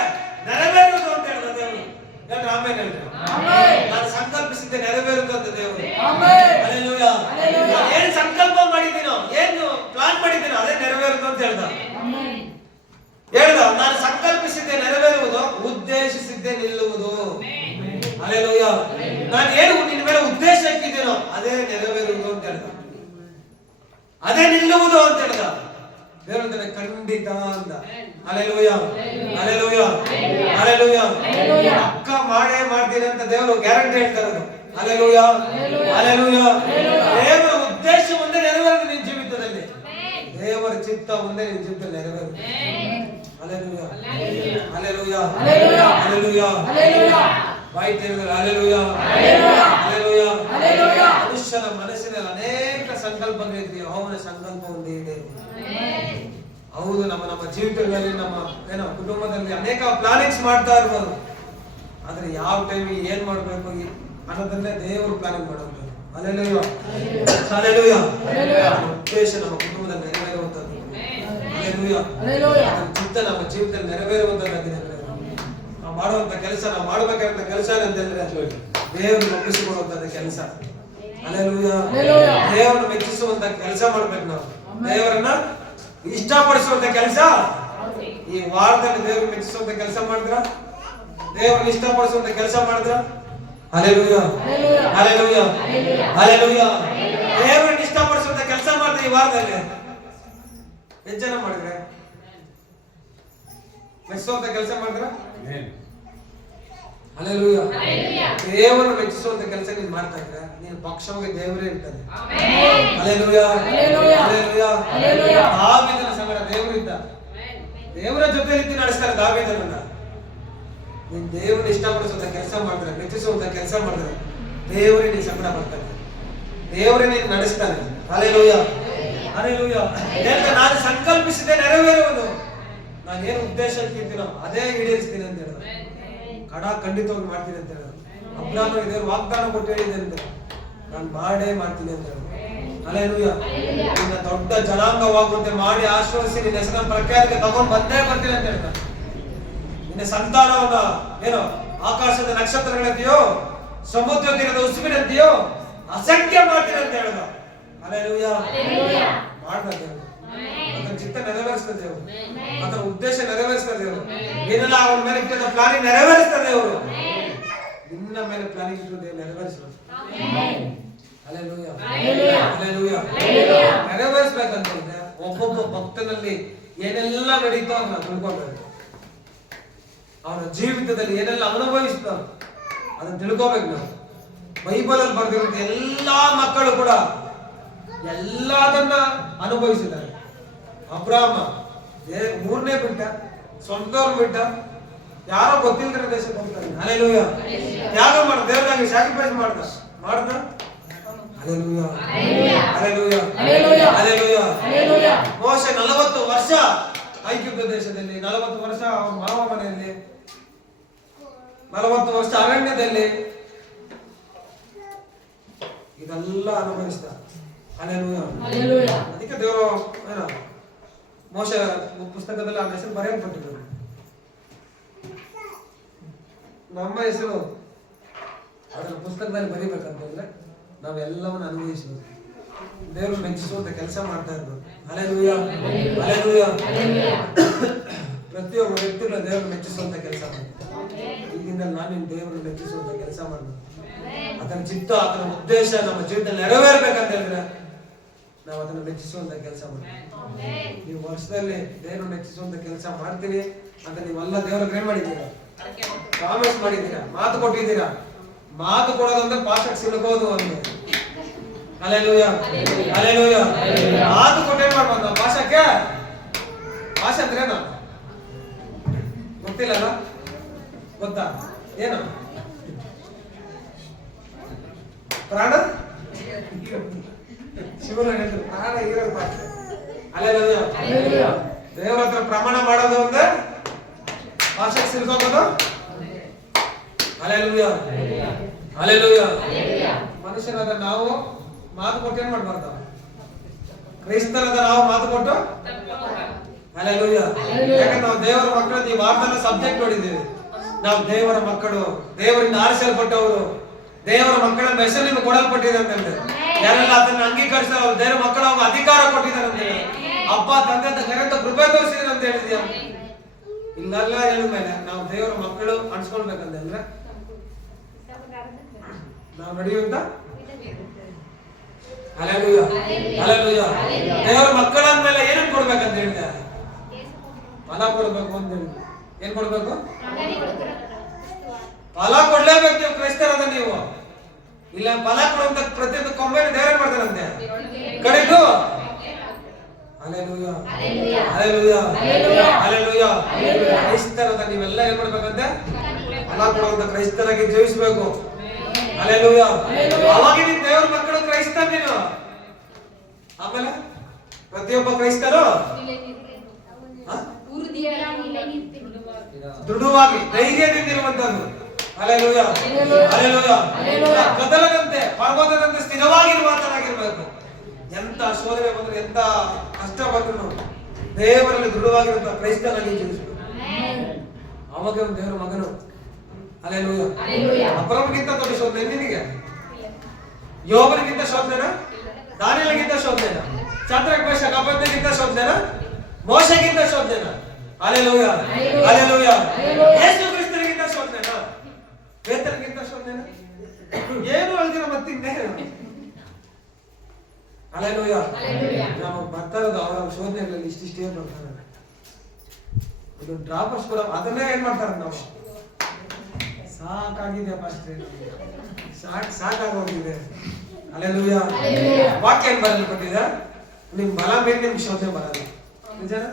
ನೆರವೇರುವುದು ಅಂತ ಹೇಳಿದ ದೇವರು. ಹೇಳ್ರಿ ಆಮೇಲೆ ಹೇಳ್ರಿ. ನಾನು ಸಂಕಲ್ಪಿಸಿದ್ದೆ ನೆರವೇರುವುದು ಅಂತ ದೇವರು. ಹಲ್ಲೆಲೂಯ. ಏನು ಸಂಕಲ್ಪ ಮಾಡಿದ್ದೀನೋ, ಏನು ಪ್ಲಾನ್ ಮಾಡಿದ್ದೀನೋ ಅದೇ ನೆರವೇರುವುದು ಅಂತ ಹೇಳ್ದ. ನಾನು ಸಂಕಲ್ಪಿಸಿದ್ದೆ ನೆರವೇರುವುದು, ಉದ್ದೇಶಿಸಿದ್ದೆ ನಿಲ್ಲುವುದು. ಹಲ್ಲೆಲೂಯ. ನಾನು ಏನು ನಿನ್ನ ಮೇಲೆ ಉದ್ದೇಶ ಇಟ್ಟಿದ್ದೀನೋ ಅದೇ ನೆರವೇರುವುದು ಅಂತ ಹೇಳ್ದ, ಅದೇ ನಿಲ್ಲುವುದು ಅಂತ ಹೇಳ್ದ. ದೇವರ ಖಂಡಿತ ಅಂದ. Hallelujah, hallelujah, hallelujah. ಅಕ್ಕ ಮಾಡೇ ಮಾಡ್ತೀನಿ ಅಂತ ದೇವರು ಗ್ಯಾರಂಟಿ ಹೇಳ್ತಾರೆ. Hallelujah, hallelujah. ದೇವರ ಉದ್ದೇಶ ಒಂದೇ ನೆರವೇರುವುದು ನಿನ್ನ ಜೀವಿತದಲ್ಲಿ. ದೇವರ ಚಿತ್ತ ಒಂದೇ ನಿನ್ನ ಜೀವಿತದಲ್ಲಿ ನೆರವೇರುವುದು. Hallelujah, hallelujah, hallelujah, hallelujah. ಬಾಯಿ ತೆರೆದರೆ ಹಲ್ಲೆಲೂಯಾ, ಹಲ್ಲೆಲೂಯಾ, ಹಲ್ಲೆಲೂಯಾ, ಹಲ್ಲೆಲೂಯಾ. ಮನುಷ್ಯನ ಮನಸ್ಸಿನಲ್ಲಿ ಅನೇಕ ಸಂಕಲ್ಪಗಳಿವೆ, ಅವನ ಸಂಕಲ್ಪ ಒಂದೇ ಇದೆ. ಹೌದು, ನಮ್ಮ ಜೀವಿತಗಳಲ್ಲಿ ನಮ್ಮ ಕುಟುಂಬದಲ್ಲಿ ಅನೇಕ ಪ್ಲಾನಿಂಗ್ಸ್ ಮಾಡ್ತಾ ಇರ್ಬೋದು, ಆದ್ರೆ ಯಾವ ಟೈಮಿಗೆ ಏನ್ ಮಾಡ್ಬೇಕು ಅನ್ನೋದನ್ನೇ ದೇವರು ಪ್ಲಾನಿಂಗ್ ಮಾಡೋದು. Hallelujah, hallelujah. ಉದ್ದೇಶ ನಮ್ಮ ಕುಟುಂಬದಲ್ಲಿ ನೆರವೇರುವಂತದ್ದು. Hallelujah, hallelujah. ಚಿತ್ತ ನಮ್ಮ ಜೀವಿತದಲ್ಲಿ ನೆರವೇರುವಂತದ್ದಾಗಿದೆ. ನಾವು ಮಾಡುವಂತ ಕೆಲಸ, ನಾವು ಮಾಡಬೇಕಾದಂತ ಕೆಲಸ ಅಂತಂದ್ರೆ ದೇವರು ಒಪ್ಪಿಸಿಕೊಳ್ಳುವಂತ ಕೆಲಸ. Hallelujah, hallelujah. ದೇವರನ್ನು ಮೆಚ್ಚಿಸುವಂತ ಕೆಲಸ ಮಾಡ್ಬೇಕು. ನಾವು ದೇವರನ್ನ ಇಷ್ಟಪಡಿಸುವಂತ ಕೆಲಸ ಈ ವಾರದಲ್ಲಿ ದೇವರು ಮೆಚ್ಚಿಸುವಂತ ಕೆಲಸ ಮಾಡಿದ್ರ, ದೇವರನ್ನ ಇಷ್ಟಪಡಿಸುವಂತ ಕೆಲಸ ಮಾಡಿದ್ರ, ಹಲ್ಲೆಲೂಯಾ, ಹಲ್ಲೆಲೂಯಾ, ಹಲ್ಲೆಲೂಯಾ. ದೇವರನ್ನ ಇಷ್ಟಪಡಿಸುವಂತ ಕೆಲಸ ಮಾಡಿದ್ರೆ ಈ ವಾರದಲ್ಲಿ ಎಷ್ಟು ಜನ ಮಾಡಿದ್ರೆ? ಮೆಚ್ಚಿಸುವಂತ ಕೆಲಸ ಮಾಡಿದ್ರ, ಹಲ್ಲೆಲೂಯಾ. ದೇವರನ್ನು ಮೆಚ್ಚಿಸುವಂತ ಕೆಲಸ ನೀನು ಮಾಡ್ತಾ ಇದ್ರೆ ನೀನು ಪಕ್ಷವಾಗಿ ದೇವರೇ ಇರ್ತಾನೆ. Hallelujah, hallelujah. ದಾವೀದನ ಸಂಗಡ ದೇವರು ಇದ್ದ, ದೇವರ ಜೊತೆಯಲ್ಲಿ ನಡೆಸ್ತಾರೆ ದಾವೀದನನ್ನ. ನೀನ್ ದೇವರನ್ನ ಇಷ್ಟಪಡಿಸುವಂತ ಕೆಲಸ ಮಾಡಿದ್ರೆ, ಮೆಚ್ಚಿಸುವಂತ ಕೆಲಸ ಮಾಡಿದ್ರೆ ದೇವರೇ ನೀನ್ ಸಂಗಡ ಬರ್ತಾನೆ, ದೇವರೇ ನೀನು ನಡೆಸ್ತಾನೆ. Hallelujah, hallelujah. ನಾನು ಸಂಕಲ್ಪಿಸಿದೆ ನೆರವೇರುವುದು, ನಾನೇನು ಉದ್ದೇಶ ಇರ್ತೀನೋ ಅದೇ ಈಡೇರಿಸ್ತೀನಿ ಅಂತ ಹೇಳಿದ್ರು. ಖಂಡಿತವಾಗಿ ಮಾಡ್ತೀನಿ ಅಂತ ಹೇಳಿದ್ರು. ಅಬ್ರಾಹ್ಮನಿಗೆ ದೇವರು ವಾಗ್ದಾನ ಕೊಟ್ಟು ಹೇಳಿದೆ ಅಂತ, ನಾನು ಮಾಡೇ ಮಾಡ್ತೀನಿ ಅಂತ ಹೇಳಿದ್ರು. ಹಲ್ಲೆಲೂಯಾ. ನಿನ್ನ ದೊಡ್ಡ ಜನಾಂಗವಾಗುವಂತೆ ಮಾಡಿ ಆಶೀರ್ವದಿಸಿ ನಿನ್ನ ಹೆಸರನ್ನ ಪ್ರಖ್ಯಾತಿಗೆ ತಗೊಂಡು ಬಂದೇ ಬರ್ತೀನಿ ಅಂತ ಹೇಳ್ತಾರೆ. ನಿನ್ನ ಸಂತಾನವನ್ನ ಏನು ಆಕಾಶದ ನಕ್ಷತ್ರಗಳಂತೆಯೋ ಸಮುದ್ರ ತೀರದ ಉಸುಬಿನಂತೆಯೋ ಅಸಂಖ್ಯ ಮಾಡ್ತೀನಿ ಅಂತ ಹೇಳಿದ. ಹಲ್ಲೆಲೂಯಾ. ಮಾಡ್ದ ದೇವರು, ಅದರ ಚಿತ್ತ ನೆರವೇರಿಸ್ತಾ ದೇವರು, ಅದರ ಉದ್ದೇಶ ನೆರವೇರಿಸ್ತಾ ದೇವರು. ಏನೆಲ್ಲ ಅವನ ಮೇಲೆ ಇಟ್ಟಿದ್ದ ಪ್ಲಾನಿಂಗ್ ನೆರವೇರಿಸ್ತಾ ದೇವರು. ನಿನ್ನ ಮೇಲೆ ಪ್ಲಾನಿಂಗ್ ಇಟ್ಟು ದೇವರು ನೆರವೇರಿಸಬೇಕು. Hallelujah, hallelujah. ನೆರವೇರಿಸಬೇಕಂತಂದ್ರೆ ಒಬ್ಬೊಬ್ಬ ಭಕ್ತನಲ್ಲಿ ಏನೆಲ್ಲ ನಡೀತೋ ಅಂತ ನಾವು ತಿಳ್ಕೊಬೇಕು. ಅವನ ಜೀವಿತದಲ್ಲಿ ಏನೆಲ್ಲ ಅನುಭವಿಸ್ತಾರೋ ಅದನ್ನ ತಿಳ್ಕೋಬೇಕು ನಾವು. ಬೈಬಲ್ ಅಲ್ಲಿ ಬರೆದಿರುವಂತ ಎಲ್ಲಾ ಮಕ್ಕಳು ಕೂಡ ಎಲ್ಲದನ್ನ ಅನುಭವಿಸಿದ್ದಾರೆ. ಅಬ್ರಾಮ ಮೂರನೇ ಬಿಟ್ಟ, ಸ್ವಂತವ್ರು ಬಿಟ್ಟ, ಯಾರೋ ಗೊತ್ತಿಲ್ಲದ ದೇಶಕ್ಕೆ ಹೋಗ್ತಾರೆ. ಹಲ್ಲೆಲೂಯಾ. ತ್ಯಾಗ ಮಾಡ, ದೇವರಾಗಿ ಸ್ಯಾಕ್ರಿಫೈಸ್ ಮಾಡ್ದ. Hallelujah, hallelujah, hallelujah. ಮೋಶೆ 40 ವರ್ಷ ಐಗುಪ್ತ ದೇಶದಲ್ಲಿ, 40 ವರ್ಷ ಅವರ ಮಾವ ಮನೆಯಲ್ಲಿ, 40 ವರ್ಷ ಅರಣ್ಯದಲ್ಲಿ ಇದೆಲ್ಲ ಅನುಭವಿಸಿದ. ಹಲ್ಲೆಲೂಯಾ. ಅದಕ್ಕೆ ದೇವರು ಮೋಶೆ ಪುಸ್ತಕದಲ್ಲಿ ಆ ಹೆಸರು ಬರೆಯಲ್ಪಟ್ಟಿದ್ರು. ನಮ್ಮ ಹೆಸರು ಅದರ ಪುಸ್ತಕದಲ್ಲಿ ಬರೀಬೇಕಂತಂದ್ರೆ ನಾವೆಲ್ಲವನ್ನು ಅನುಭವಿಸಬೇಕು. ದೇವರು ಮೆಚ್ಚಿಸುವಂತ ಕೆಲಸ ಮಾಡ್ತಾ ಇರ್ಬೇಕು. Hallelujah, hallelujah. ಪ್ರತಿಯೊಬ್ಬ ವ್ಯಕ್ತಿಗಳ ದೇವರು ಮೆಚ್ಚಿಸುವಂತ ಕೆಲಸ ಮಾಡ್ತಾರೆ. ಈಗಿಂದ ನಾನು ದೇವರು ಮೆಚ್ಚಿಸುವಂತ ಕೆಲಸ ಮಾಡ್ಬೇಕು. ಅದರ ಚಿತ್ತ, ಅದರ ಉದ್ದೇಶ ನಮ್ಮ ಜೀವಿತದಲ್ಲಿ ನೆರವೇರ್ಬೇಕಂತ ಹೇಳಿದ್ರೆ ನಾವು ಅದನ್ನು ಮೆಚ್ಚಿಸುವಂತ ಕೆಲಸ ಮಾಡ್ತೀವಿ. ನೀವು ವರ್ಷದಲ್ಲಿ ದೇವರು ಮೆಚ್ಚಿಸುವಂತ ಕೆಲಸ ಮಾಡ್ತೀನಿ ಅಂತ ನೀವೆಲ್ಲ ದೇವರಿಗೆ ಏನ್ ಮಾಡಿದ್ದೀರಾ? ಪ್ರಾಮಿಸ್ ಮಾಡಿದ್ದೀರಾ, ಮಾತು ಕೊಟ್ಟಿದ್ದೀರಾ. ಮಾತು ಕೊಡೋದಂದ್ರೆ ಪಾಠಕ್ಕೆ ಸಿಲುಕೋದು ಒಂದು. Hallelujah, hallelujah. ಮಾತು ಕೊಟ್ಟು ಏನ್ ಮಾಡ್ಬೋದು ನಾವು? ಭಾಷಕ್ಕೆ ಭಾಷೆ ಅಂದ್ರೆ ಏನು ಗೊತ್ತಿಲ್ಲ, ಗೊತ್ತಾ? ಏನು ಪ್ರಾಣ? ಶಿವನ ಹೇಳಿದ್ರು ಪ್ರಾಣ ಇರೋದು ಭಾಷೆ. ಹಲ್ಲೆಲೂಯಾ. ದೇವರ ಹತ್ರ ಪ್ರಮಾಣ ಮಾಡೋದು ಅಂದ್ರೆ ಭಾಷೆಗೆ ಸಿಲುಕೋದು. Hallelujah, hallelujah. ಮನುಷ್ಯರಾದ ನಾವು ಮಾತು ಕೊಟ್ಟು ಏನ್ ಮಾಡ್ಬಾರ್ದು? ಕ್ರೈಸ್ತರಾದ ನಾವು ಮಾತು ಕೊಟ್ಟು ಹಲ್ಲೆಲೂಯಾ. ಯಾಕಂದ್ರೆ ನಾವು ದೇವರ ಮಕ್ಕಳು. ಈ ವಾರ್ತಾನ ಸಬ್ಜೆಕ್ಟ್ ನೋಡಿದ್ದೀವಿ. ನಾವು ದೇವರ ಮಕ್ಕಳು, ದೇವರಿಂದ ಆರಿಸಲ್ಪಟ್ಟವರು, ದೇವರ ಮಕ್ಕಳ ಹೆಸರು ನಿಮ್ಗೆ ಕೊಡಲ್ಪಟ್ಟಿದೆ ಅಂತಂದ್ರೆ ಯಾರೆಲ್ಲ ಅದನ್ನ ಅಂಗೀಕರಿಸ್ತಾರೆ ಅವ್ರು ದೇವರ ಮಕ್ಕಳ ಅಧಿಕಾರ ಕೊಟ್ಟಿದ್ದಾರೆ ಅಂತ ಹೇಳಿ, ಅಪ್ಪ ತಂದೆ ಅಂತ ಕರೆಂತ ಕೃಪೆ ತೋರಿಸಿದ್ರೆ ಅಂತ ಹೇಳಿದ್ಯಾ? ಇಲ್ಲೆಲ್ಲ ಹೇಳಿದ್ಮೇಲೆ ನಾವು ದೇವರ ಮಕ್ಕಳು ಅನ್ಸ್ಕೊಳ್ಬೇಕಂತಂದ್ರೆ ನಾವು ನಡೆಯುವಂತ ಹಲ್ಲೆಲೂಯಾ, ಹಲ್ಲೆಲೂಯಾ. ದೇವರ ಮಕ್ಕಳ ಅಂದ್ಮೇಲೆ ಏನನ್ ಕೊಡ್ಬೇಕಂತ ಹೇಳ್ತಾರೆ? ಫಲ ಕೊಡ್ಬೇಕು ಅಂತ ಹೇಳಿ. ಏನ್ ಕೊಡ್ಬೇಕು? ಫಲ ಕೊಡ್ಲೇಬೇಕು. ನೀವು ಕ್ರೈಸ್ತರಾದ ನೀವು ಇಲ್ಲ ಫಲ ಕೊಡುವಂತ ಪ್ರತಿಯೊಂದು ಕೊಂಬೆನ ದೇವರೇ ಮಾಡ್ತಾರಂತೆ ಕಡೆದು. Hallelujah, hallelujah, hallelujah. ಕ್ರೈಸ್ತರಾದ ನೀವೆಲ್ಲ ಏನ್ ಮಾಡ್ಬೇಕಂತೆ? ಫಲ ಕೊಡುವಂತ ಕ್ರೈಸ್ತರಾಗಿ ಜೀವಿಸಬೇಕು. ಹಲ್ಲೆಲೂಯಾ. ಅವಾಗ ನೀನು ದೇವರ ಮಕ್ಕಳು ಕ್ರೈಸ್ತ ನೀನು. ಆಮೇಲೆ ಪ್ರತಿಯೊಬ್ಬ ಕ್ರೈಸ್ತರು ದೃಢವಾಗಿ ಧೈರ್ಯದಿಂದಿರುವಂತದ್ದು. ಹಲ್ಲೆಲೂಯಾ. ಹಲ್ಲೆಲೂಯಾ. ಗದಲದಂತೆ ಪರ್ವತದಂತೆ ಸ್ಥಿರವಾಗಿರುವಂತನಾಗಿರ್ಬೇಕು. ಎಂತ ಶೋಧನೆ ಬಂದ್ರು, ಎಂತ ಕಷ್ಟ ಬಂದ್ರು ದೇವರಲ್ಲಿ ದೃಢವಾಗಿರುವಂತ ಕ್ರೈಸ್ತನಾಗಿ ಜೀವಿಸಬೇಕು. ಅವಾಗ ದೇವರ ಮಗನು. ಹಲ್ಲೆಲೂಯಾ. ಅಬ್ರಹಾಮಗಿಂತ ದೊಡ್ಡ ಶೋಧನೆ ನಿನಗೆ? ಯೋಬನಿಗಿಂತ ಶೋಧನೆನ? ದಾನಿಯೇಲಗಿಂತ ಶೋಧನೆನ? ಶದ್ರಕ್ ಮೇಷಕ್ ಅಬೇದ್ನೆಗೋಗಿಂತ ಶೋಧನೆನ? ಮೋಶೆಗಿಂತ ಶೋಧನೆನ? ಹಲ್ಲೆಲೂಯಾ. ಹಲ್ಲೆಲೂಯಾ. ಯೇಸು ಕ್ರಿಸ್ತನಿಗಿಂತ ಶೋಧನೆನ? ಪೇತ್ರನಿಗಿಂತ ಶೋಧನೆನ? ಏನು ಅಲ್ದಿರ ಮತ್ತಿನ್ನೇನು? ಹಲ್ಲೆಲೂಯಾ. ನಾವು ಬರ್ತಾ ಇರೋದು ಅವರ ಶೋಧನೆಗಳಲ್ಲಿ ಇಷ್ಟಿಷ್ಟೇ ಬರ್ತಾರೆ. ಇದು ಡ್ರಾಪರ್ಸ್ ಕೂಡ ಅದನ್ನೇ ಏನ್ ಮಾಡ್ತಾರೆ, ನಾವು ಸಾಕಾಗಿದೆ ಪಾಸ್ಟ್ರೆ, ಸಾಕಾಗೋಗಿದೆ. ಹಲ್ಲೆಲೂಯಾ. ವಾಕ್ಯ ಏನ್ ಬರಲ್ಪಟ್ಟಿದೆ? ನಿಮ್ ಬಲ ಮೇಲೆ ನಿಮ್ಗೆ ಶೋಧನೆ ಬರಲ್ಲ. ನಿಜನ?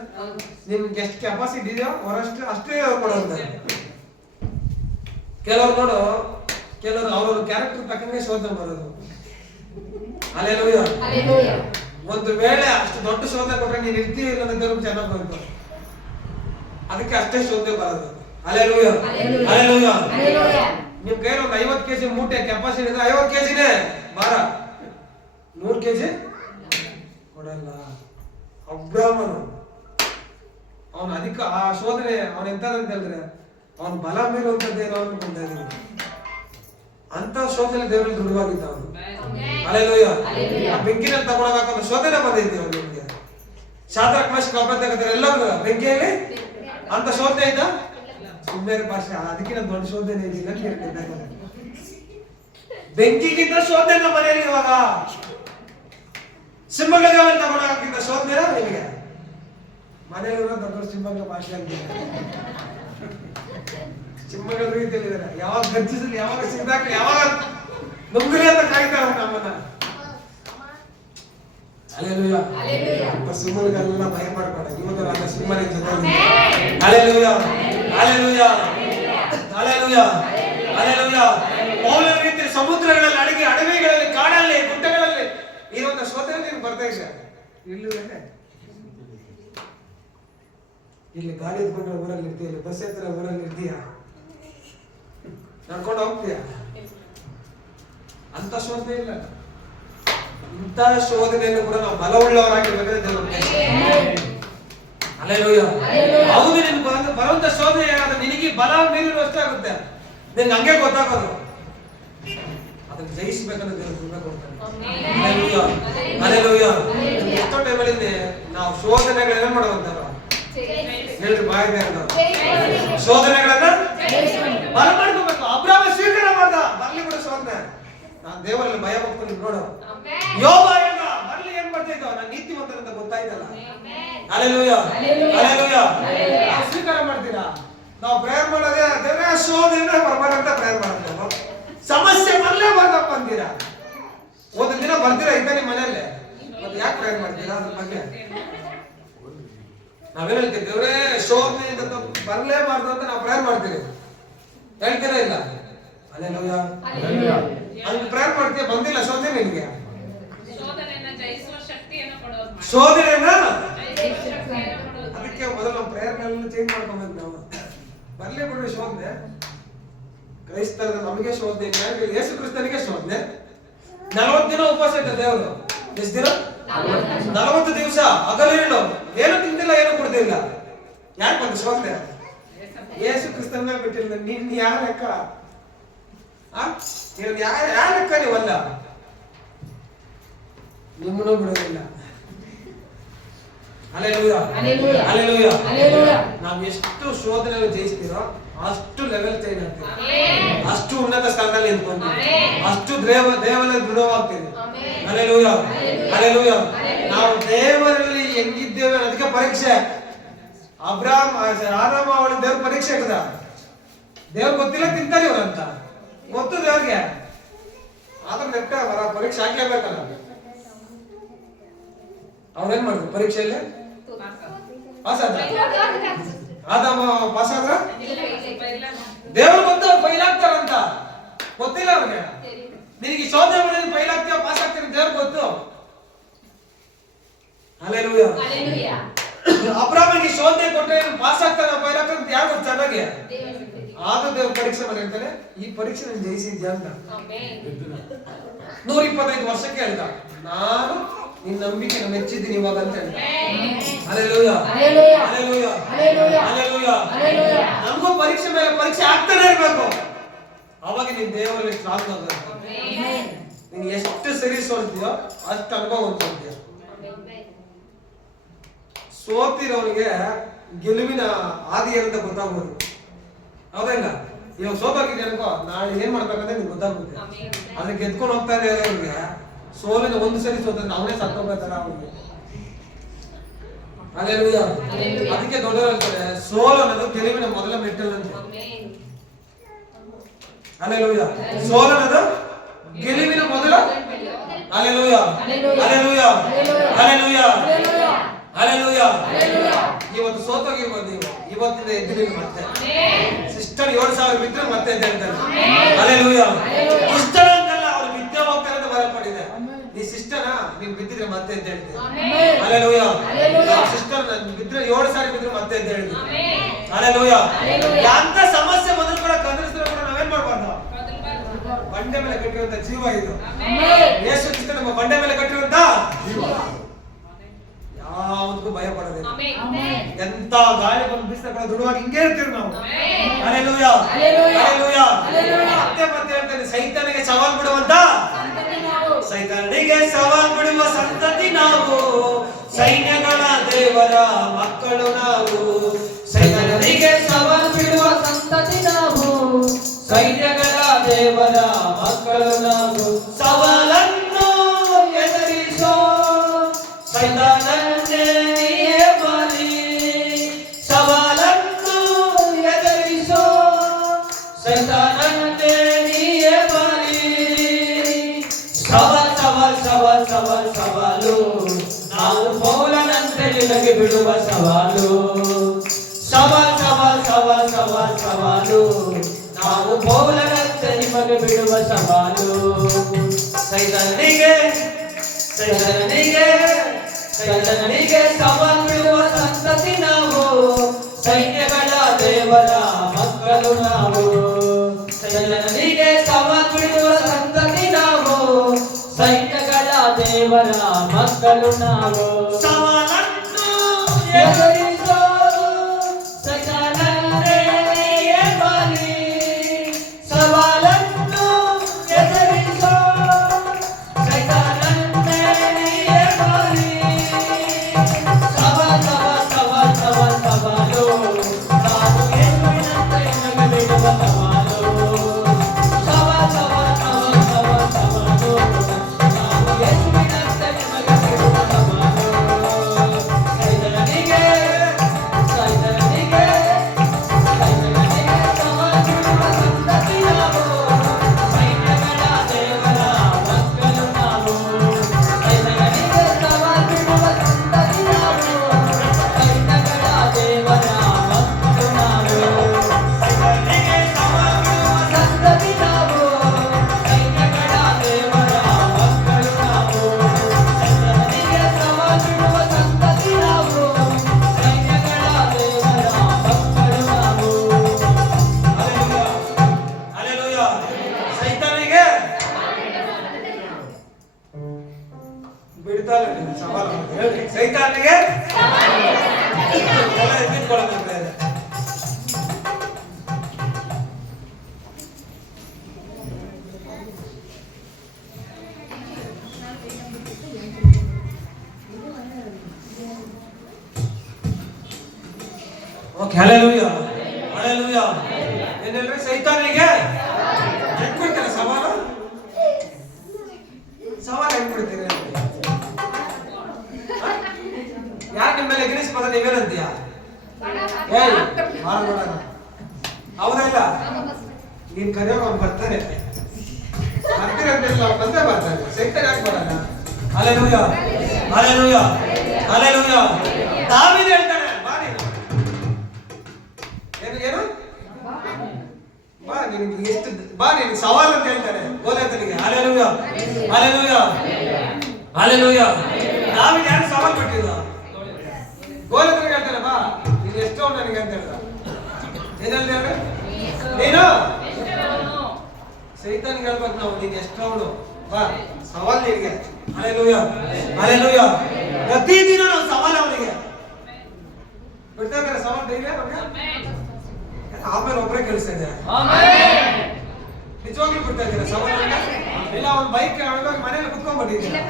ನಿಮ್ಗೆ ಎಷ್ಟು ಕೆಪಾಸಿಟಿ ಇದೆಯೋ ಅವರಷ್ಟು ಅಷ್ಟೇ ಕೊಡೋದು. ಕೆಲವ್ರು ನೋಡು, ಕೆಲವರು ಅವ್ರವ್ರ ಕ್ಯಾರೆಕ್ಟರ್ ತಕ್ಕಂಗೆ ಶೋಧನೆ ಬರೋದು. ಹಲ್ಲೆಲೂಯಾ. ಒಂದು ವೇಳೆ ಅಷ್ಟು ದೊಡ್ಡ ಶೋಧನೆ ಕೊಟ್ರೆ ನೀನ್ ಇರ್ತೀವಿ ಅನ್ನೋದು ಚೆನ್ನಾಗಿ ಬಂತು, ಅದಕ್ಕೆ ಅಷ್ಟೇ ಶೋಧನೆ ಬರೋದು. ಹಲ್ಲೆಲೂಯಾ. ಹಲ್ಲೆಲೂಯಾ. ನಿಮ್ ಕೈಯಲ್ಲಿ ಒಂದು 50 kg ಮೂಟೆ ಕೆಪಾಸಿಟಿ ಇದ್ರೆ 50 kgನೇ ಭಾರ, 100 kg ಕೊಡಲ್ಲ. ಅಬ್ರಾಮನು ಅವನು ಅಧಿಕ ಆ ಶೋಧನೆ ಅವನ ಎಂತದಂತ ಹೇಳಿದ್ರೆ ಅವನ ಬಲ ಮೀರುವಂತದ್ದೇನೋ ಅನ್ಕೊಂತ ಇದೀನಿ. ಅಂತ ಶೋಧನೆ ದೇವರಲ್ಲಿ ದೃಢವಾಗಿದ್ದ ಅವನು. ಹಲ್ಲೆಲೂಯಾ. ಆ ಬೆಂಕಿನಲ್ಲಿ ತಗೊಳಕಾಗ ಶೋಧನೆ ಬಂದೈತಿ ಅವನಿಗೆ. ಶಾದ್ರಕ್ ಮೇಷಕ್ ಅಬೇದ್ನೆಗೋ ಎಲ್ಲ ಬೆಂಕಿಯಲ್ಲಿ ಅಂತ ಶೋಧನೆ ಇದ್ದ. ಸುಮ್ಮನೆ ಭಾಷೆ, ಅದಕ್ಕಿಂತ ದೊಡ್ಡ ಶೋಧನೆ ಇದಿಲ್ಲ. ಬೆಂಕಿಗಿಂತ ಶೋಧನೆ ನಮ್ಮ ಮನೆಯಲ್ಲಿ ಇವಾಗ. ಸಿಂಹಗಳನ್ನ ತಗೊಳಕ್ಕಿಂತ ಶೋಧನೆ ನಿಮಗೆ ಮನೆಯಲ್ಲಿರೋ ದೊಡ್ಡ ಸಿಂಹಗಳ ಭಾಷೆ ಅಂತ. ಸಿಂಹಗಳ ರೀತಿಯಲ್ಲಿ ಇದ್ದಾರೆ. ಯಾವಾಗ ಗರ್ಜಿಸಲಿ, ಯಾವಾಗ ಸಿಗ್ದಾಕ್ಲಿ, ಯಾವಾಗ ನುಗ್ಗಲಿ ಅಂತ ಕಾಯ್ತಾರೆ ನಮ್ಮನ್ನ. ಹಲ್ಲೆಲೂಯಾ. ಸಿಂಹಗಳಿಗೆಲ್ಲ ಭಯ ಮಾಡ್ಬೇಡ. ಇವತ್ತು ನಾನು ಸಿಂಹನ ಜೊತೆ. ಹಲ್ಲೆಲೂಯಾ. ಹಲ್ಲೆಲೂಯಾ. ಹಲ್ಲೆಲೂಯಾ. ಹಲ್ಲೆಲೂಯಾ. ಪೌಲನ ರೀತಿ ಸಮುದ್ರಗಳಲ್ಲಿ, ಅಡವಿಗಳಲ್ಲಿ, ಕಾಡಲ್ಲಿ, ಗುಡ್ಡಗಳಲ್ಲಿ ಇರುವಂತ ಶೋಧನೆ ನೀನು ಬರ್ತಾ ಇದೆ. ಇಲ್ಲಿ ಗಾಡಿ ಎತ್ಕೊಂಡ್ರೆ ಊರಲ್ಲಿ ಇರ್ತೀಯ, ಇಲ್ಲಿ ಬಸ್ ಎತ್ತರ ಊರಲ್ಲಿ ಇರ್ತೀಯ, ನಡ್ಕೊಂಡು ಹೋಗ್ತೀಯ. ಅಂತ ಶೋಧನೆ ಇಲ್ಲ. ಇಂಥ ಶೋಧನೆಯನ್ನು ಕೂಡ ನಾವು ಬಲವುಳ್ಳವರಾಗಿರ್ಬೇಕಾದ್ರೆ ದೇವರು. ಹಲ್ಲೆಲೂಯಾ. ಹೌದು, ನಿನ್ ಬರುವಂತ ಶೋಧನೆ ಏನಾದ್ರೆ ನಿನಗೆ ಬಲ ಮೀರಿರುವಷ್ಟೇ ಆಗುತ್ತೆ. ನಿನ್ಗೆ ಹಂಗೆ ಗೊತ್ತಾಗೋದು. ಅದನ್ನ ಜಯಿಸಬೇಕಂದ್ರೆ ದೇವರು ಕೃಪೆ ಕೊಡ್ತಾನೆ. ಹಲ್ಲೆಲೂಯಾ. ಹಲ್ಲೆಲೂಯಾ. ಎಷ್ಟೋ ಟೈಮಲ್ಲಿ ನಾವು ಶೋಧನೆಗಳನ್ನ ಮಾಡುವಂತಾರ ಹೇಳ್ರಿ ಬಾಯಿಗೆ ಶೋಧನೆಗಳನ್ನ ಬಲ ಮಾಡ್ಕೋಬೇಕು. ಅಬ್ರಾಮ ಸ್ವೀಕಾರ ಮಾಡ್ದ, ಬರ್ಲಿ ಬಿಡು ಶೋಧನೆ. ನಾನು ದೇವರಲ್ಲಿ ಭಯ ಹೋಗ್ತೀನಿ ನೋಡು. ಯೋಬ ಬರ್ಲಿ ಏನ್ ಮಾಡ್ತಾ ಇದ್ದವ, ನಾನು ನೀತಿವಂತರಿಂದ ಗೊತ್ತಾಯ್ತಲ್ಲ. ಹಲ್ಲೆಲೂಯಾ. ಹಲ್ಲೆಲೂಯಾ. ನಾವು ಸ್ವೀಕಾರ ಮಾಡ್ತೀರಾ? ನಾವು ಪ್ರೇಯರ್ ಮಾಡೋದೇ ದೇವರೇ ಶೋಧನೆ ಬರ್ಬಾರಂತ ಪ್ರೇಯರ್ ಮಾಡ್ತೀವಿ. ಸಮಸ್ಯೆ ಬರ್ಲೇ ಬರ್ದಪ್ಪ ಅಂತೀರಾ. ಒಂದು ದಿನ ಬರ್ತೀರಾ ಇದ್ದ ನಿಮ್ಮ ಮನೆಯಲ್ಲೇ, ಮತ್ತೆ ಯಾಕೆ ಪ್ರೇಯರ್ ಮಾಡ್ತೀರಾ ಅದ್ರ ಬಗ್ಗೆ? ನಾವೇನ್ ಹೇಳ್ತೀವಿ? ದೇವರೇ ಶೋಧನೆ ಬರ್ಲೇಬಾರ್ದು ಅಂತ ನಾವು ಪ್ರೇಯರ್ ಮಾಡ್ತೀವಿ, ಹೇಳ್ತೀರಾ ಇಲ್ಲ? ಹಲ್ಲೆಲೂಯಾ. ಹಂಗ ಪ್ರೇಯರ್ ಮಾಡ್ತೀಯ, ಬಂದಿಲ್ಲ ಶೋಧನೆ ನಿನ್ಗೆ. ಶೋಧನೆನ ಅದಕ್ಕೆ ಮೊದಲು ನಮ್ಮ ಪ್ರೇಯರ್ನೆಲ್ಲ ಚೇಂಜ್ ಮಾಡ್ಕೊಬೇಕು. ನಾವು ಬರ್ಲೇ ಬಿಡ್ರಿ ಶೋಧನೆ. ಕ್ರೈಸ್ತರ ನಮಗೆ ಶೋಧನೆ, ಯೇಸು ಕ್ರಿಸ್ತನಿಗೆ ಶೋಧನೆ. 40 ದಿನ ಉಪವಾಸ ಇದ್ದ ದೇವರು. ಎಷ್ಟು ದಿನ? 40 ದಿವಸ ಹಗಲಿರುಳು ಏನು ತಿಂದಿಲ್ಲ, ಏನು ಕುಡ್ದಿಲ್ಲ. ಯಾಕೆ ಬಂದು ಶೋಧನೆ? ಯೇಸು ಕ್ರಿಸ್ತನ ಬಿಟ್ಟಿಲ್ಲ. ನಿನ್ ಯಾರ ಲೆಕ್ಕ? ಯಾರ ಲೆಕ್ಕ ನೀವಲ್ಲ? ನಿಮ್ಮನ್ನು ಬಿಡೋದಿಲ್ಲ. ಹಲ್ಲೆಲೂಯಾ. ಹಲ್ಲೆಲೂಯಾ. ನಾವು ಎಷ್ಟು ಶೋಧನೆ ಜಯಿಸ್ತೀರೋ ಅಷ್ಟು ಲೆವೆಲ್ ಚೇಂಜ್ ಆಗ್ತೀವಿ, ಅಷ್ಟು ಉನ್ನತ ಸ್ಥಾನದಲ್ಲಿ ನಿಂತ್ಕೊಂತೀವಿ, ಅಷ್ಟು ದೇವರಲ್ಲಿ ದೃಢವಾಗ್ತೀವಿ. ಹಲ್ಲೆಲೂಯಾ. ಹಲ್ಲೆಲೂಯಾ. ನಾವು ದೇವರಲ್ಲಿ ಹೆಂಗಿದ್ದೇವೆ ಅದಕ್ಕೆ ಪರೀಕ್ಷೆ. ಆದಾಮ ಅವಳ ದೇವ್ರ ಪರೀಕ್ಷೆ ಇರ್ತದ. ದೇವ್ರ ಗೊತ್ತಿಲ್ಲ ತಿಂತಾರೆ ಇವ್ರಂತ ಗೊತ್ತು ದೇವ್ರಿಗೆ. ಆದ್ರೆ ನೆಟ್ಟ ಅವರ ಪರೀಕ್ಷೆ ಹಾಕ್ಲೇಬೇಕಲ್ಲ. ಅವ್ರೇನ್ ಮಾಡಿದ್ರು ಪರೀಕ್ಷೆಯಲ್ಲಿ? ಪಾಸ್ ಆದ. ಆದಾಮ ಪಾಸ್ ಆದ್ರ ದೇವರು ಗೊತ್ತು ಅವ್ರು ಫೈಲ್ ಆಗ್ತಾರಂತ, ಗೊತ್ತಿಲ್ಲ ಅವ್ರಿಗೆ. ನಿನಗೆ ಶೋಧನೆ ಮಾಡಿದ್ರೆ ಫೈಲ್ ಆಗ್ತೀಯ ಪಾಸ್ ಆಗ್ತೀರಿ ದೇವ್ರು ಗೊತ್ತು. ಹಲ್ಲೆಲೂಯಾ. ಅಬ್ರಾಹ್ಮನಿಗೆ ಶೋಧನೆ ಕೊಟ್ಟರೆ ಪಾಸ್ ಆಗ್ತಾನೆ ಫೈಲ್ ಆಗ್ತಾನೆ ಅಂತ ಯಾರು ಗೊತ್ತು ಚೆನ್ನಾಗಿ. ಆದ್ರೂ ದೇವ್ರು ಪರೀಕ್ಷೆ ಮಾಡಿರ್ತಾನೆ, ಈ ಪರೀಕ್ಷೆ ನೀನು ಜಯಿಸಿದ್ಯಾ ಅಂತ. 125 ವರ್ಷಕ್ಕೆ ಹೇಳ್ದ, ನಾನು ನಿನ್ನ ನಂಬಿಕೆನ ಮೆಚ್ಚಿದ್ದೀನಿ ಇವಾಗ ಅಂತ ಹೇಳ್ದ. ಹಲ್ಲೆಲೂಯಾ. ಹಲ್ಲೆಲೂಯಾ. ಹಲ್ಲೆಲೂಯಾ. ನಮಗೂ ಪರೀಕ್ಷೆ ಮೇಲೆ ಪರೀಕ್ಷೆ ಆಗ್ತಾನೆ ಇರ್ಬೇಕು, ಅವಾಗ ನೀನ್ ದೇವರಲ್ಲಿ ಸ್ಟ್ರಾಂಗ್ ಆಗಬೇಕು. ನೀನು ಎಷ್ಟು ಸರಿ ಸೋಲ್ತೀಯೋ ಅಷ್ಟು ಅನುಭವ ಹೊಂದ್ಕೊಳ್ತೀಯ. ಸೋತಿರೋನಿಗೆ ಗೆಲುವಿನ ಹಾದಿ ಏನಂತ ಗೊತ್ತಾಗ್ಬೋದು, ಹೌದಲ್ಲ? ಇವಾಗ ಸೋತಾಗಿದೆ ಅನ್ಕೋ, ನಾಳೆ ಏನ್ ಮಾಡ್ಬೇಕಂತ ನಿಮ್ಗೆ ಗೊತ್ತಾಗುತ್ತೆ. ಆದ್ರೆ ಗೆದ್ಕೊಂಡು ಹೋಗ್ತಾ ಇರೋರಿಗೆ ಸೋಲಿನ ಒಂದು ಸರಿ ಸೋತಂದ್ರೆ ಅವನೇ ಸತ್ತೋಗ್ತಾರ ಅವ್ನಿಗೆ. ಹಲ್ಲೆಲೂಯಾ. ಅದಕ್ಕೆ ದೊಡ್ಡವರು ಹೇಳ್ತಾರೆ, ಸೋಲು ಅನ್ನೋದು ಗೆಲುವಿನ ಮೊದಲ ಮೆಟ್ಟಲು ಅಂತ. ಹಲ್ಲೆಲೂಯಾ. ಸೋಲು ಅನ್ನೋದು ಗೆಲುವಿನ ಮೊದಲ. ಹಲ್ಲೆಲೂಯಾ. ಹಲ್ಲೆಲೂಯಾ. ಹಲ್ಲೆಲೂಯಾ. ಹಲ್ಲೆಲೂಯಾ. ಇವತ್ತು ಸೋತೋಗಿರ್ಬೋದು ನೀವು, ಇವತ್ತಿಂದ ಎದ್ದಿರಿ ಮತ್ತೆ. ಸಿಸ್ಟರ್ 7,000 ಬಿದ್ರೆ ಮತ್ತೆ ಎದ್ದೇಳ್ತಾರೆ. ಹಲ್ಲೆಲೂಯಾ. ಸಿಸ್ಟರ್ ಅಂತಲ್ಲ, ಅವ್ರು ಬಿದ್ದೆ ಹೋಗ್ತಾರೆ ಅಂತ ಬರಲ್ಪಟ್ಟಿದೆ. ನೀ ಸಿಸ್ಟರ್ ನೀನ್ ಬಿದ್ದಿದ್ರೆ ಮತ್ತೆ ಎದ್ದೇಳ್ತೀವಿ. ಹಲ್ಲೆಲೂಯಾ. ಸಿಸ್ಟರ್ ಬಿದ್ರೆ 7,000 ಬಿದ್ರೆ ಮತ್ತೆ ಎದ್ದೇಳ್ತೀವಿ. ಹಲ್ಲೆಲೂಯಾ. ಅಂತ ಸಮಸ್ಯೆ ಬಂದ್ರು ಕೂಡ ಕದರಿಸಿದ್ರು ಕೂಡ ನಾವೇನ್ ಮಾಡ್ಬಾರ್ದು, ಬಂಡೆ ಮೇಲೆ ಕಟ್ಟಿರುವಂತ ಜೀವ ಇದು. ಯೇಸು ಕ್ರಿಸ್ತ ನಮ್ಮ ಬಂಡೆ ಮೇಲೆ ಕಟ್ಟಿರುವಂತ ಜೀವ, ಯಾವುದಕ್ಕೂ ಭಯ ಪಡೋದಿಲ್ಲ. ಎಂತ ಗಾಳಿ ಬಂದು ಬೀಸಿದ ದೃಢವಾಗಿ ಹಿಂಗೆ ಇರ್ತೀವಿ ನಾವು. ಹಲ್ಲೆಲೂಯಾ. ಹಲ್ಲೆಲೂಯಾ. ಮತ್ತೆ ಮತ್ತೆ ಹೇಳ್ತೇನೆ, ಸೈತಾನಿಗೆ ಸವಾಲ್ ಬಿಡುವಂತ, ಸೈತಾನಿಗೆ ಸವಾಲ್ ಬಿಡುವ ಸಂತತಿ ನಾವು, ಸೈನ್ಯಗಳ ದೇವರ ಮಕ್ಕಳು ನಾವು. ಸೈತಾನಿಗೆ ಸವಾಲ್ ಬಿಡುವ ಸಂತತಿ ನಾವು, ಸೈನ್ಯಗಳ ದೇವರ ಮಕ್ಕಳು ನಾವು. ಸವಾಲನ್ನು ಎದುರಿಸೋ ಸೈತಾನನ್ನೇ ನೀಯೇ ಮಾರಿ, ಸವಾಲನ್ನು ಎದುರಿಸೋ ಸೈತಾನನ್ನೇ ನೀಯೇ ಮಾರಿ. ಸವಾಲ್ ಸವಾಲ್ ಸವಾಲ್ ಸವಾಲ್ ಸವಾಲು, ನಾವು ಪೌಲನಂತೆ ನಿನಗೆ ಬಿಡುವ ಸವಾಲು. ಸವಾಲ್ ಸವಾಲ್ ಸವಾಲ್ ಸವಾಲ್ ಸವಾಲು, ನಾವು ಪೌಲನಂತೆ ನಿಮಗೆ ಬಿಡುವ ಸವಾಲು. ಸೈತಾನನಿಗೆ ಸೈತಾನನಿಗೆ ಸೈತಾನನಿಗೆ ಸವಾಲ್ ಬಿಡುವ ಸಂತತಿ ನಾವು, ಸೈನ್ಯಗಳ ದೇವರ ಮಕ್ಕಳು ನಾವು. ಸೈತಾನನಿಗೆ ಸವಾಲ್ ಬಿಡುವ ಸಂತತಿ ನಾವು, ಸೈನ್ಯಗಳ ದೇವರ ಮಕ್ಕಳು ನಾವು. ಸವಾಲನ್ನು ಎದುರಿಸೋ ಸೈತಾನನೇ ನೀಯೇ ಮಾರಿ, ಸವಾಲನ್ನು ಎದುರಿಸೋ ಸೈತಾನನೇ ನೀಯೇ ಮಾರಿ. ಸವಾಲ್ ಸವಾಲ್ ಸವಾಲ್ ಸವಾಲ್ ಸವಾಲು, ನಾವು ಯೇಸುವಿನಂತೆ ನಿಮಗೆ ಬಿಡುವ ಸವಾಲು. ಸವಾಲ್ ಸವಾಲ್ ಸವಾಲ್ ಸವಾಲ್ ಸವಾಲು, ನಾವು ಯೇಸುವಿನಂತೆ ನಿಮಗೆ ಬಿಡುವ ಸವಾಲು. ಸೈತಾನನಿಗೆ ಸೈತಾನನಿಗೆ ಸೈತಾನನಿಗೆ ಸವಾಲ್ ಬಿಡುವ ಸಂತತಿ ನಾವು, ಸೈನ್ಯಗಳ ದೇವರ ಮಕ್ಕಳು ನಾವು. ಸೈತಾನನಿಗೆ ಸವಾಲ್ ಬಿಡುವ ಸಂತತಿ ನಾವು, ಸೈನ್ಯಗಳ ದೇವರ ಮಕ್ಕಳು ನಾವು. ಸೈತಾನನಿಗೆ ಸವಾಲ್ ಬಿಡುವ ಸಂತತಿ ನಾವು, ಸೈನ್ಯಗಳ ದೇವರ ಮಕ್ಕಳು ನಾವು. ಸೈತಾನನಿಗೆ ಸವಾಲ್ ಬಿಡುವ ಸಂತತಿ ನಾವು, ಸೈನ್ಯಗಳ ದೇವರ ಮಕ್ಕಳು ನಾವು. ಹಲ್ಲೆಲೂಯಾ. ಹಲ್ಲೆಲೂಯಾ. ಸೈತಾನಿಗೆ ಬಿಡ್ತಾ ಇಲ್ಲ ನೀನು ಸವಾಲು ಹೇಳಿ. ಸೈತಾನಿಗೆ ಎಲ್ಲ ಎತ್ತಿಟ್ಕೊಳ್ಳೋದು ಬೇರೆ. ಓಕೆ. ಹಲ್ಲೆಲೂಯಾ. ಹಲ್ಲೆಲೂಯಾ. ಏನ್ ಹೇಳ್ರಿ? ಸೈತಾನಿಗೆ ಹೆಂಗ್ ಬಿಡ್ತೀರ ಸವಾಲು? ಸವಾಲು ಹೆಂಗ್ ಬಿಡ್ತೀರಿ? ಯಾರು ನಿಮ್ಮ ಮೇಲೆ ಎಗರಿಸಿ ಬಂದ ನೀವೇನಂತೀಯ? ಏಯ್ ಮಾರ್ಬೇಡ. ಹೌದಾ ಇಲ್ಲ? ನೀನ್ ಕರೆಯೋಗ ಅವ್ನು ಬರ್ತಾನೆ, ಬರ್ತೀರಂತಿಲ್ಲ, ಅವ್ನು ಬಂದೇ ಬರ್ತಾನೆ. ಸೈತಾನ ಯಾಕೆ ಬರಲ್ಲ? ಹಲ್ಲೆಲೂಯಾ. ಹಲ್ಲೆಲೂಯಾ. ಹಲ್ಲೆಲೂಯಾ. ದಾವೀದ ಹೇಳ್ತಾನೆ, ಬಾ ನೀನು. ಏನು ಏನು ಹಲ್ಲೆಲೂಯಾ ಹಲ್ಲೆಲೂಯಾ. ದಾವೀದ ಯಾರು ಸವಾಲ್ ಕೊಟ್ಟಿದ್ದ? ಗೋಲಿಯತನಿಗೆ ಹೇಳ್ತಾನೆ, ಬಾ ನೀನು ಎಷ್ಟು ನನಗೆ ಅಂತ ಹೇಳ್ದ. ಏನ್ ಹೇಳ್ತಾರೆ? ನೀನು ಸೈತಾನಿಗೆ ಹೇಳ್ಬೇಕು ನಾವು, ನೀನು ಎಷ್ಟು ಅವನು ಬಾ ಸವಾಲ್ ನಿನಗೆ. Hallelujah hallelujah. ಪ್ರತಿದಿನ ನಾವು ಸವಾಲ್ ಅವನಿಗೆ ಬಿಡ್ತಾ ಇದ್ದಾರೆ. ಸವಾಲ್ ಡೈಲಿ ನಮಗೆ ಆಮೇಲೆ ಒಬ್ಬರೇ ಕೆಲಸ ಇದೆ. ನಿಜವಾಗ್ಲೂ ಬಿಡ್ತಾ ಇದ್ದೀರಾ ಸವಾಲ್? ಇಲ್ಲ ಒಂದು ಬೈಕ್ ಅಳವಾಗಿ ಮನೇಲಿ ಕುತ್ಕೊಂಡ್ಬಿಟ್ಟಿದ್ದೀರಾ.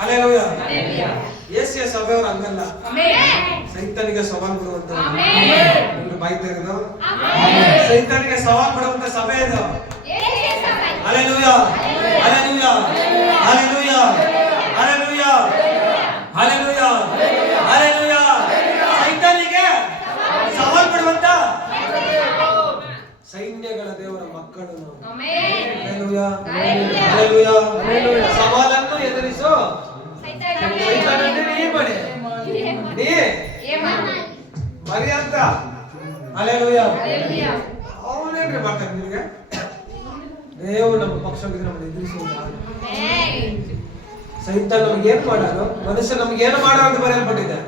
ಹಲ್ಲೆಲೂಯಾ. ಯೇಸು ಸಭೆಯವರು ಹಂಗಲ್ಲ, ಸೈತಾನಿಗೆ ಸವಾಲ್ ಬಿಡುವಂತ ಬಾಯಿ ತೆಗೆದು ಸೈತಾನಿಗೆ ಸವಾಲ್ ಬಿಡುವಂತ ಸಭೆ ಇದು. Hallelujah hallelujah hallelujah hallelujah hallelujah hallelujah. ಸೈತಾನಿಗೆ ಸವಾಲ್ ಬಿಡುವಂತ ಸೈನ್ಯಗಳ ದೇವರ ಮಕ್ಕಳು ನಾವು. Hallelujah hallelujah. ಸವಾಲನ್ನು ಎದುರಿಸು. ಸೈತಾನನಿಗೆ ಏನ್ ಮಾಡಿ ನೀ ಮರಿ ಅಂತ. ಹಲ್ಲೆಲೂಯಾ. ಅವನೇನ್ರಿ ಮಾಡ್ತಾನೆ ನಿಮಗೆ? ದೇವರು ನಮ್ಮ ಪಕ್ಷವಿದ್ರೆ ನಮ್ಮನ್ನು ಎದುರಿಸುವುದಿಲ್ಲ. ಸೈತಾನ ನಮ್ಗೆ ಏನ್ ಮಾಡೋದು? ಮನುಷ್ಯ ನಮ್ಗೆ ಏನು ಮಾಡೋ ಅಂತ ಬರೆಯಲ್ಪಟ್ಟಿದೆ.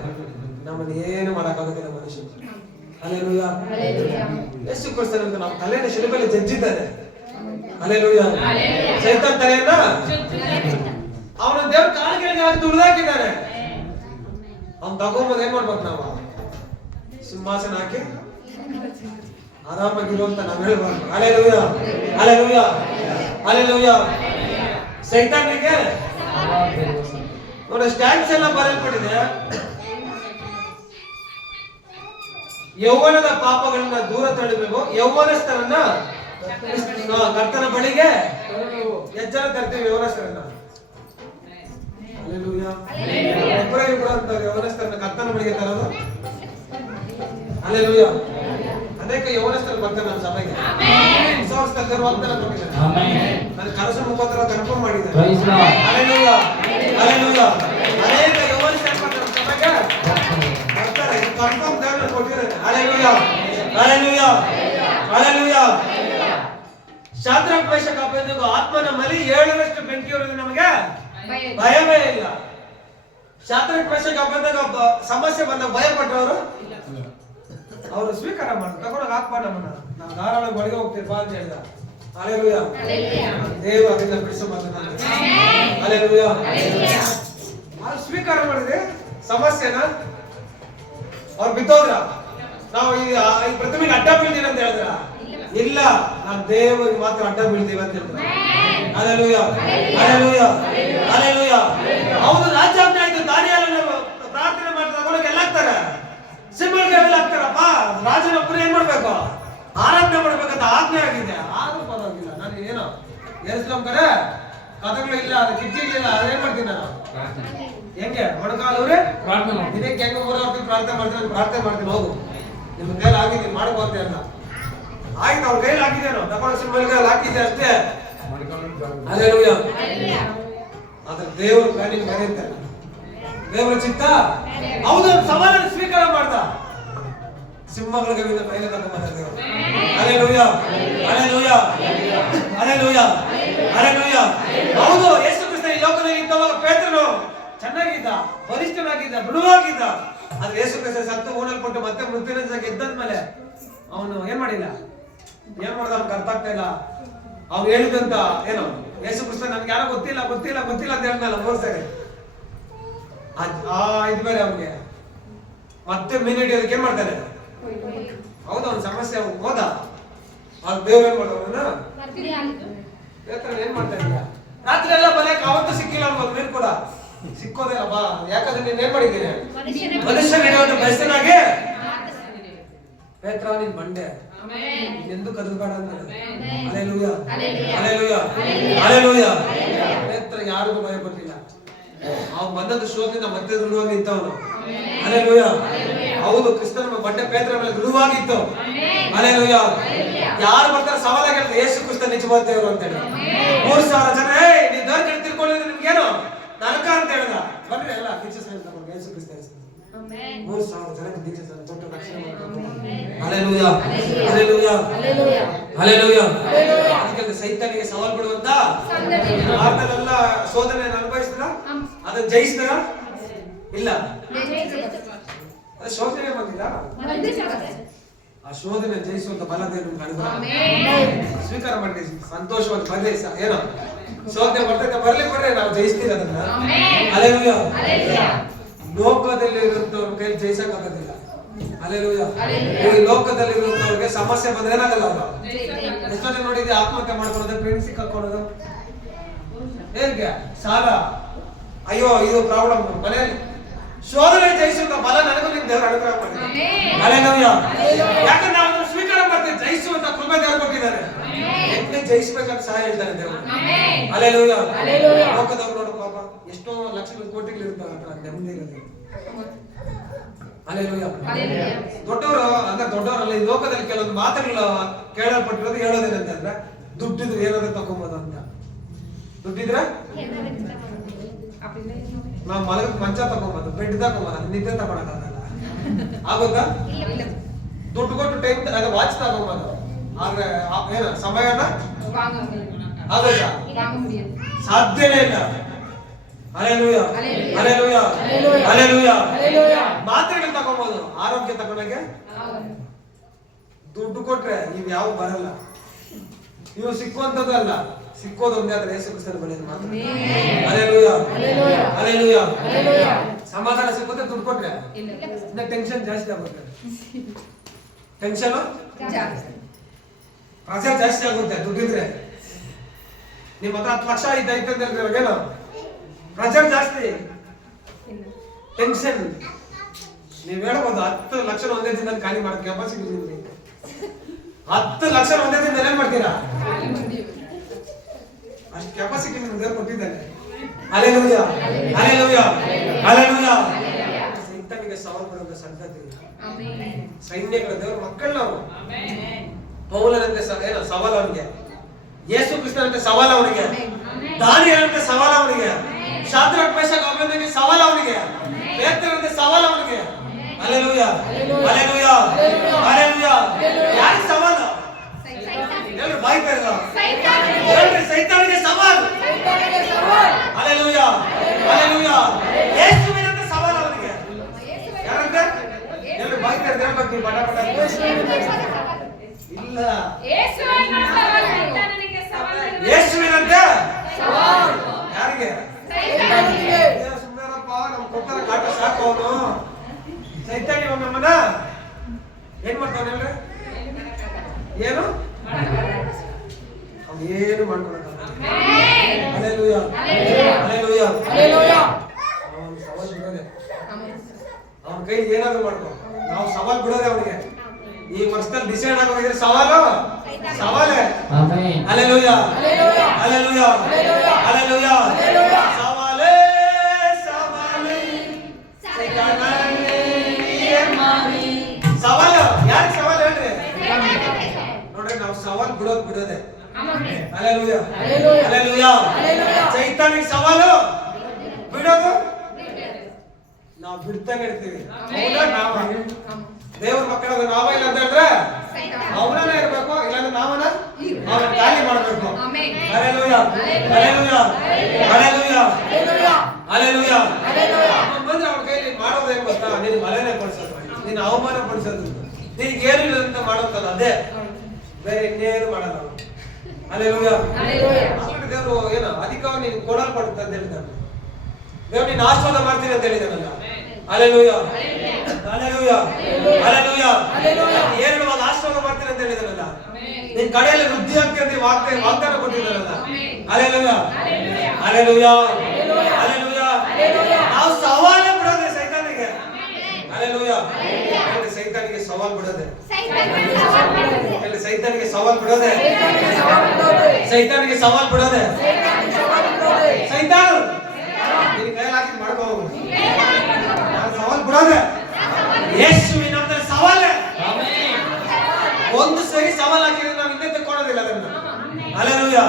ನಮ್ಮನ್ನು ಏನು ಮಾಡಕ್ಕಾಗೋದಿಲ್ಲ ಮನುಷ್ಯ. ಹಲ್ಲೆಲೂಯಾ. ಯೇಸು ಕ್ರಿಸ್ತನಂತ ನಮ್ಮ ತಲೆಯನ್ನು ಶಿಲುಬೆಯಲ್ಲಿ ಜಜ್ಜಿದ್ದಾನೆ. ಹಲ್ಲೆಲೂಯಾ. ಸೈತಾನ ತಲೆಯನ್ನ ಅವನ ದೇವ್ರ ಕಾಲುಗಳಿಗೆ ಹಾಕಿ ತುಳಿದಾಕಿದ್ದಾನೆ. ಅವ್ನು ತಗೊಂಬಂದು ಏನ್ ಮಾಡ್ಬೇಕು ನಾವು? ಸಿಂಹಾಸನ ಹಾಕಿ ಆರಾಮಾಗಿರುವಂತ ನಾವು ಹೇಳ್ಬಾರ್ದು. Hallelujah hallelujah hallelujah. ಸೈತಾನಿಗೆ ನೋಡಿ ಸ್ಟ್ಯಾಟ್ಸ್ ಎಲ್ಲ ಬರೆಯಲ್ಪಟ್ಟಿದೆ. ಯೌವನದ ಪಾಪಗಳನ್ನ ದೂರ ತಳ್ಳಬೇಕು, ಯೌವನಸ್ಥರನ್ನ ಕರ್ತನ ಬಳಿಗೆ ಎಜ್ಜನ ತರ್ತೀವಿ. ಯೌವನಸ್ಥರನ್ನ ಹಲ್ಲೆಲೂಯಾ. ಒಬ್ಬರೇ ಇಬ್ಬರು ಅಂತಾರೆ ಯೌವನಸ್ಥರನ್ನ ಕರ್ತನ ಬಳಿಗೆ ತರೋದು. ಹಲ್ಲೆಲೂಯಾ. ಅನೇಕ ಯೌವನಸ್ಥರು ಬರ್ತಾರೆ ನಮ್ಮ ಸಭೆಗೆ. ವಿಶ್ವಾಸದಲ್ಲಿ ವಾಗ್ದಾನ ಕೊಟ್ಟಿದ್ದಾರೆ. ನನ್ನ ಕನಸು ಮುಖಾಂತರ ಕನ್ಫರ್ಮ್ ಮಾಡಿದ್ದಾರೆ. Hallelujah hallelujah. ಅನೇಕ ಯೌವನಸ್ಥರು ಬರ್ತಾರೆ ನಮ್ಮ ಸಭೆಗೆ ಬರ್ತಾರೆ. ಕನ್ಫರ್ಮ್ ದೇವರು ಕೊಟ್ಟಿದ್ದಾರೆ. Hallelujah hallelujah hallelujah. Shadrach Meshach Abednego ಆತ್ಮನ ಮಲಿ 7ರಷ್ಟು ಬೆಂಕಿ ಇರೋದು ನಮಗೆ ಭಯವೇ ಇಲ್ಲ. ಶಾದ್ರಕ್ ಮೇಷಕ್ ಅಬೇದ್ನೆಗೋ ಸಮಸ್ಯೆ ಬಂದಾಗ ಭಯ ಪಟ್ಟವರು ಅವರು ಸ್ವೀಕಾರ ಮಾಡಿ ತಗೊಂಡಾಗ ಹಾಕ್ಬಾರ ನಮ್ಮನ್ನ. ನಾವು ಧಾರಾಳ ಒಳಗೆ ಹೋಗ್ತೀವಿ ಬಾ ಅಂತ ಹೇಳಿದ. ಹಲ್ಲೆಲೂಯಾ. ದೇವರು ಅದನ್ನ ಬಿಡಿಸಬಾರ್ದು. ಹಲ್ಲೆಲೂಯಾ. ಅವ್ರು ಸ್ವೀಕಾರ ಮಾಡಿದ್ರೆ ಸಮಸ್ಯೆನ ಅವ್ರು ಬಿದ್ದೋದ್ರ. ನಾವು ಈ ಪ್ರತಿಮೆಗೆ ಅಡ್ಡ ಬೀಳ್ತೀವಿ ಅಂತ ಹೇಳಿದ್ರ? ಇಲ್ಲ, ನಾವು ದೇವರಿಗೆ ಮಾತ್ರ ಅಡ್ಡ ಬೀಳ್ತೀವಿ ಅಂತ ಹೇಳಿದ್ರು. Hallelujah hallelujah hallelujah. ಹೌದು, ರಾಜ್ಯಾಜ್ಞೆ ಆಯ್ತು. ದಾನಿಯೇಲನ ಪ್ರಾರ್ಥನೆ ಮಾಡ್ತಾ ತಗೊಂಡೋಗಿ ಎಲ್ಲ ಹಾಕ್ತಾರೆ. ಸಿಂಬಲ್ಗೆ ಎಲ್ಲ ಹಾಕ್ತಾರಪ್ಪ. ರಾಜನ ಒಬ್ಬರು ಏನ್ ಮಾಡ್ಬೇಕು? ಆರಾಧನೆ ಮಾಡ್ಬೇಕಂತ ಆಜ್ಞೆ ಆಗಿದೆ. ಆದ್ರೂ ಪರವಾಗಿಲ್ಲ, ನಾನು ಏನೋ ಯೆರೂಸಲೇಮ್ ಕಡೆ ಕಥಗಳು ಇಲ್ಲ, ಅದು ಕಿಟಕಿಗಳಿಲ್ಲ, ಅದೇನ್ ಮಾಡ್ತೀನಿ ನಾನು? ಹೆಂಗೆ ಮೊಣಕಾಲವ್ರೆ ಇದಕ್ಕೆ ಹೆಂಗ ಊರಾಗ್ತೀನಿ ಪ್ರಾರ್ಥನೆ ಮಾಡ್ತೀನಿ. ಹೋಗು, ನಿಮ್ಮ ಕೈಲಿ ಆಗಿದೆ ಮಾಡ್ಬೋದೆ ಅಂತ ಆಯ್ತು. ಅವ್ರ ಕೈಲಿ ಹಾಕಿದ್ದೇನೋ ತಗೊಂಡು ಸಿಂಬಲ್ಗೆ ಹಾಕಿದ್ದೆ ಅಷ್ಟೇ. ಹಲ್ಲೆಲೂಯಾ. ಆದ್ರೆ ದೇವರು ಪ್ಲಾನಿಂಗ್ ಬೇರೆ ಇರ್ತಾರೆ. ದೇವರ ಚಿತ್ತ ಹೌದು. ಸವಾಲನ್ನು ಸ್ವೀಕಾರ ಮಾಡ್ದ. ಸಿಂಹಗಳ ಗವಿಯಿಂದ ಮೇಲೆ ತಗೊಂಡ್ಬಂದ ದೇವರು. Hallelujah hallelujah hallelujah hallelujah. ಹೌದು, ಯೇಸು ಕ್ರಿಸ್ತ ಈ ಲೋಕದಲ್ಲಿ ಇದ್ದವಾಗ ಪೇತ್ರನು ಚೆನ್ನಾಗಿದ್ದ, ಬಲಿಷ್ಠನಾಗಿದ್ದ, ಮೃದುವಾಗಿದ್ದ. ಆದ್ರೆ ಯೇಸು ಕ್ರಿಸ್ತ ಸತ್ತು ಊನಲ್ಪಟ್ಟು ಮತ್ತೆ ಮೃತ್ಯುಂಜಯ ಗೆದ್ದಾದ್ಮೇಲೆ ಅವನು ಏನ್ ಮಾಡಿಲ್ಲ. ಏನ್ ಮಾಡ್ದ ಅವ್ನಿಗೆ ಅರ್ಥ ಆಗ್ತಾ ಇಲ್ಲ. ಅವ್ನು ಹೇಳಿದಂತ ಏನು, ಯೇಸು ಕ್ರಿಸ್ತ ನನ್ಗೆ ಯಾರೋ ಗೊತ್ತಿಲ್ಲ ಗೊತ್ತಿಲ್ಲ ಗೊತ್ತಿಲ್ಲ ಅಂತ ಹೇಳ್ನಲ್ಲ 3 ಸರಿ. ಇದು ಬೇರೆ ಅವ್ನಿಗೆ ಮತ್ತೆ ಮೀನಿಡಿಯೋದಕ್ಕೆ ಏನ್ ಮಾಡ್ತಾನೆ? ಹೌದು, ಅವ್ನ ಸಮಸ್ಯೆ ಹೋದ. ಅವ್ನ ದೇವ್ರು ಏನ್ ಮಾಡ್ತಾನ? ಏನ್ ಮಾಡ್ತಾ ಇದೀಯ? ರಾತ್ರಿ ಎಲ್ಲ ಬಲಕ್ಕೆ ಅವತ್ತು ಸಿಕ್ಕಿಲ್ಲ ಅವ್ನ ಮೀನು ಕೂಡ ಸಿಕ್ಕೋದಿಲ್ಲ. ಬಾ, ಯಾಕಂದ್ರೆ ನೀನ್ ಏನ್ ಮಾಡಿದ್ದೀನಿ? ಮನುಷ್ಯ ನಡೆಯುವಂತ ಬಯಸನಾಗೆ ಪೇತ್ರ ನೀನ್ ಬಂಡೆ ಎಂದು ಕದಲ್ಬೇಡ ಅಂತ. Hallelujah hallelujah hallelujah. ಪೇತ್ರ ಯಾರಿಗೂ ಭಯ ಪಟ್ಟಿಲ್ಲ. ಅವ್ನು ಬಂದದ್ದು ಶೋಧದಿಂದ ಮತ್ತೆ ದೃಢವಾಗಿ ನಿಂತವನು. ಹಲ್ಲೆಲೂಯಾ. ಹೌದು, ಕ್ರಿಸ್ತನ ಬಂಡೆ ಪೇತ್ರ ಮೇಲೆ ದೃಢವಾಗಿತ್ತು. ಹಲ್ಲೆಲೂಯಾ. ಯಾರು ಬರ್ತಾರೆ ಸವಾಲಾಗಿ ಹೇಳ್ತಾರೆ ಯೇಸು ಕ್ರಿಸ್ತ ನಿಜವಾದ ದೇವರು ಅಂತ ಹೇಳಿ. 3,000 ಜನ ನೀ ದೇವ್ರ ಕಡೆ ತಿಳ್ಕೊಂಡಿದ್ರೆ ನಿಮ್ಗೇನು ನರಕ ಅಂತ ಹೇಳ್ದ. ಬರ್ರಿ ಎಲ್ಲ ಯೇಸು ಕ್ರಿಸ್ತ 3,000 ಜನಕ್ಕೆ ದೀಕ್ಷೆ ಕೊಟ್ಟು ರಕ್ಷಣೆ ಮಾಡ್ಕೊಂಡು ಹಲ್ಲೆಲೂಯಾ ಹಲ್ಲೆಲೂಯಾ ಹಲ್ಲೆಲೂಯಾ. ಅದಕ್ಕೆ ಸೈತಾನಿಗೆ ಸವಾಲು ಬಿಡುವಂತ ಭಾರತದಲ್ಲ ಶೋಧನೆಯನ್ನು ಅನುಭವಿಸಿದ್ರ ಅದನ್ನ ಜಯಿಸಿದ್ರ ಇಲ್ಲ, ಅದು ಶೋಧನೆ ಬಂದಿಲ್ಲ. ಆ ಶೋಧನೆ ಜಯಿಸುವಂತ ಬಲ ದೇವರು ಅನುಗ್ರಹ ಸ್ವೀಕಾರ ಮಾಡಿ ಸಂತೋಷವಾಗಿ ಬರ್ಲಿ. ಏನೋ ಶೋಧನೆ ಬರ್ತೈತೆ ಬರ್ಲಿ ಬಿಡ್ರೆ ನಾವು ಜಯಿಸ್ತೀವಿ ಅದನ್ನ. ಹಲ್ಲೆಲೂಯಾ. ಲೋಕದಲ್ಲಿ ಇರುವಂತವ್ರ ಕೈ ಜಯಿಸಕ್ಕಾಗೋದಿಲ್ಲ. ಹಲ್ಲೆಲೂಯಾ. ಈ ಲೋಕದಲ್ಲಿ ಇರುವಂತವ್ರಿಗೆ ಸಮಸ್ಯೆ ಬಂದ್ರೆ ಏನಾಗಲ್ಲ ಅವರು. ಎಷ್ಟೋ ಜನ ನೋಡಿದ್ರೆ ಆತ್ಮಹತ್ಯೆ ಮಾಡ್ಕೊಳ್ಳೋದು, ಫ್ರೆಂಡ್ಸ್ ಸಿಕ್ಕಾಕೊಳ್ಳೋದು, ಹೇಗೆ ಸಾಲ, ಅಯ್ಯೋ ಇದು ಪ್ರಾಬ್ಲಮ್ ಮನೆಯಲ್ಲಿ. ಶೋಧನೆ ಜಯಿಸುವಂತ ಬಲ ನನಗೂ ನಿಮ್ ದೇವರು ಅನುಗ್ರಹ ಮಾಡಿದ್ದಾರೆ. ಹಲ್ಲೆಲೂಯಾ. ಯಾಕಂದ್ರೆ ನಾವು ಅದನ್ನು ಸ್ವೀಕಾರ ಮಾಡ್ತೇವೆ. ಜಯಿಸುವಂತ ಕೃಪೆ ದೇವರು ಕೊಟ್ಟಿದ್ದಾರೆ. ಹೆಂಗೆ ಜಯಿಸ್ಬೇಕಂತ ಸಹಾಯ ಹೇಳ್ತಾರೆ ದೇವರು. ಹಲ್ಲೆಲೂಯಾ. ಲೋಕದವ್ರು ನೋಡು ಪಾಪ ಎಷ್ಟೋ ಲಕ್ಷಗಳ ಕೋಟಿಗಳು ಇರ್ತಾರೆ, ನೆಮ್ಮದಿ ಇರೋದು. ಹಲ್ಲೆಲೂಯಾ. ದೊಡ್ಡವರು ಅಂದ್ರೆ ದೊಡ್ಡವರಲ್ಲ, ಈ ಲೋಕದಲ್ಲಿ ಕೆಲವೊಂದು ಮಾತುಗಳು ಕೇಳಲ್ಪಟ್ಟಿರೋದು ಹೇಳೋದೇನಂತಂದ್ರೆ ದುಡ್ಡಿದ್ರೆ ಏನಾದ್ರು ತಗೊಂಬೋದು ಅಂತ. ದುಡ್ಡಿದ್ರೆ ನಾವು ಮಲಗ ಮಂಚ ತಗೊಂಬೋದು, ಬೆಡ್ ತಗೊಂಬೋದು, ನಿದ್ದೆ ತಗೊಳಕ್ಕಾಗಲ್ಲ. ಆಗುತ್ತಾ? ದುಡ್ಡು ಕೊಟ್ಟು ಟೈಮ್ ವಾಚ್ ತಗೊಂಬೋದು, ಆದ್ರೆ ಏನ ಸಮಯನ ಆಗುತ್ತಾ? ಸಾಧ್ಯನೇ ಇಲ್ಲ. Hallelujah hallelujah hallelujah. ಮಾತ್ರೆಗಳು ತಗೊಂಬೋದು, ಆರೋಗ್ಯ ತಗೊಳಕ್ಕೆ ದುಡ್ಡು ಕೊಟ್ರೆ ಇವ್ ಯಾವ ಬರಲ್ಲ. ಇವು ಸಿಕ್ಕುವಂತದ್ದು ಅಲ್ಲ, ಸಿಕ್ಕೋದು ಒಂದೇ ಆದ್ರೆ ಯೇಸು ಕ್ರಿಸ್ತನ ಬಳಿಯಲ್ಲಿ ಮಾತ್ರ. Hallelujah hallelujah. ಸಮಾಧಾನ ಸಿಗುತ್ತೆ ದುಡ್ಡು ಕೊಟ್ರೆ, ಟೆನ್ಷನ್ ಜಾಸ್ತಿ ಆಗುತ್ತೆ. ಟೆನ್ಷನ್ ಪ್ರೆಷರ್ ಜಾಸ್ತಿ ಆಗುತ್ತೆ ದುಡ್ಡಿದ್ರೆ. ನಿಮ್ಮ ಹತ್ರ 10 ಲಕ್ಷ ಐತಂದ್ರೆ ಇವಾಗೇನು ಪ್ರೆಷರ್ ಜಾಸ್ತಿ, ಟೆನ್ಷನ್. ನೀವ್ ಹೇಳ್ಬೋದು 10 ಲಕ್ಷ ಒಂದೇ ದಿನ ಖಾಲಿ ಮಾಡೋ ಕೆಪಾಸಿಟಿ ನಿಮ್ಗೆ. 10 ಲಕ್ಷ ಒಂದೇ ದಿನ ಏನ್ ಮಾಡ್ತೀರಾ? ಅಷ್ಟು ಕೆಪಾಸಿಟಿ ನಿಮ್ಗೆ ದೇವರು ಕೊಟ್ಟಿದ್ದಾನೆ. Hallelujah hallelujah hallelujah. ಸೈತಾನಿಗೆ ಸವಾಲು ಕೊಡುವ ಸಂಗತಿ ಸೈನ್ಯಗಳ ದೇವರ ಮಕ್ಕಳು ನಾವು. ಪೌಲನಂತೆ ಏನೋ ಸವಾಲು ಅವನಿಗೆ, ಯೇಸು ಕ್ರಿಸ್ತನಂತೆ ಸವಾಲು ಅವನಿಗೆ, ದಾನಿಯೇಲನಂತೆ ಸವಾಲು ಅವನಿಗೆ, ಶಾದ್ರಕ್ ಮೇಷಕ್ ಅಬೇದ್ನೆಗೋಗೆ ಸವಾಲು ಅವನಿಗೆ, ಪೇತ್ರನಂತೆ ಸವಾಲು ಅವನಿಗೆ. Hallelujah hallelujah hallelujah. ಯಾರಿಗೆ ಸವಾಲು? ಎಲ್ಲರೂ ಬಾಯಿ ತೆರೆದ ಸೈತಾನಿಗೆ ಸವಾಲು. Hallelujah hallelujah. ಯೇಸುವಿನಂತೆ ಸವಾಲು ಅವನಿಗೆ. ಯಾರಂತೆ? ಎಲ್ಲರೂ ಬಾಯಿ ತೆರೆದ ಹೇಳ್ಬೇಕು ನೀವು ಬಡ ಬಡ. ಇಲ್ಲ, ಯೇಸುವಿನಂತೆ ಯಾರಿಗೆ? ಸುಮ್ಮನೆಪ್ಪ ನಮ್ ಕೊಟ್ಟರ ಕಾಟ ಸಾಕು. ಅವನು ಸೈತಾನಿ ನಮ್ಮನ್ನ ಏನ್ ಮಾಡ್ತಾನೆ ಹೇಳ್ರಿ? ಏನು ಅವನೇನು ಮಾಡ್ಕೊಳಕ್ಕಾಗಲ್ಲ. Hallelujah hallelujah hallelujah. ಅವನು ಸವಾಲ್ ಬಿಡೋದೆ, ಅವನ ಕೈ ಏನಾದ್ರು ಮಾಡ್ಕೊ. ನಾವು ಸವಾಲ್ ಬಿಡೋದೆ ಅವನಿಗೆ. ಈ ವರ್ಷದಲ್ಲಿ ಡಿಸೈಡ್ ಆಗೋಗಿದ್ರೆ ಸವಾಲು ಸವಾಲೇ. Hallelujah hallelujah hallelujah. ಸವಾಲೇ ಸವಾಲೇ ಸವಾಲು. ಯಾರಿಗೆ ಸವಾಲು ಹೇಳ್ರಿ? ನೋಡ್ರಿ, ನಾವು ಸವಾಲ್ ಬಿಡೋದೆ. Hallelujah hallelujah. ಸೈತಾನಿಗೆ ಸವಾಲು ಬಿಡೋದು ನಾವು ಬಿಡ್ತಾನೆ ಇರ್ತೀವಿ. ದೇವ್ರ ಮಕ್ಕಳಾದ ನಾವ ಇಲ್ಲ ಅಂತ ಹೇಳಿದ್ರೆ ಅವನೇ ಇರ್ಬೇಕು, ಇಲ್ಲಾಂದ್ರೆ ನಾವನ್ನ ಖಾಲಿ ಮಾಡ್ಬೇಕು. Hallelujah hallelujah hallelujah hallelujah. ಬಂದ್ರೆ ಅವನ ಕೈಲಿ ಮಾಡೋದು ಏನ್ ಗೊತ್ತಾ? ನೀನು ಮಲೆನೇ ಪಡಿಸೋದು, ನೀನು ಅವಮಾನ ಪಡಿಸೋದು, ನಿನಗೇನು ಇಲ್ಲ ಅಂತ ಮಾಡೋದಲ್ಲ, ಅದೇ ಬೇರೆ ಇನ್ನೇನು ಮಾಡಲ್ಲ. ಹಲ್ಲೆಲೂಯಾ. ದೇವರು ಏನು ಅಧಿಕವಾಗಿ ನೀನು ಕೊಡಲ್ಪಡುತ್ತೆ ಅಂತ ಹೇಳಿದ್ದಾನೆ. ದೇವ್ರು ನೀನು ಆಶೀರ್ವಾದ ಮಾಡ್ತೀನಿ ಅಂತ ಹೇಳಿದಾನಲ್ಲ. Hallelujah hallelujah hallelujah. ಏನು ಇವಾಗ ಆಶೀರ್ವಾದ ಮಾಡ್ತೀನಿ ಅಂತ ಹೇಳಿದಾನಲ್ಲ. ನಿನ್ ಕಡೆಯಲ್ಲಿ ವೃದ್ಧಿ ಆಗ್ತದೆ ವಾಗ್ದಾನ ಕೊಟ್ಟಿದ್ದಾನಲ್ಲ. Hallelujah hallelujah hallelujah. ನಾವು ಸವಾಲು ಬಿಡೋದೆ ಸೈತಾನಿಗೆ. ಹಲ್ಲೆಲೂಯಾ. ಸೈತಾನಿಗೆ ಸವಾಲು ಬಿಡೋದೆ, ಸೈತಾನಿಗೆ ಸವಾಲು ಬಿಡೋದೆ, ಸೈತಾನಿಗೆ ಸವಾಲು ಬಿಡೋದೆ. ಸೈತಾನ ನಿನ್ನ ಕೈಯಲ್ಲಿ ಹಾಕಿ ಮಾಡ್ಕೋಬಹುದು. ಸವಾಲು ಬಿಡೋದೆ ಯೇಸುವಿನ ಸವಾಲು. ಒಂದು ಸರಿ ಸವಾಲು ಹಾಕಿದ್ರೆ ನಾವು ಹಿಂದೆ ತಕ್ಕೊಳ್ಳೋದಿಲ್ಲ ಅದನ್ನ. ಹಲ್ಲೆಲೂಯಾ.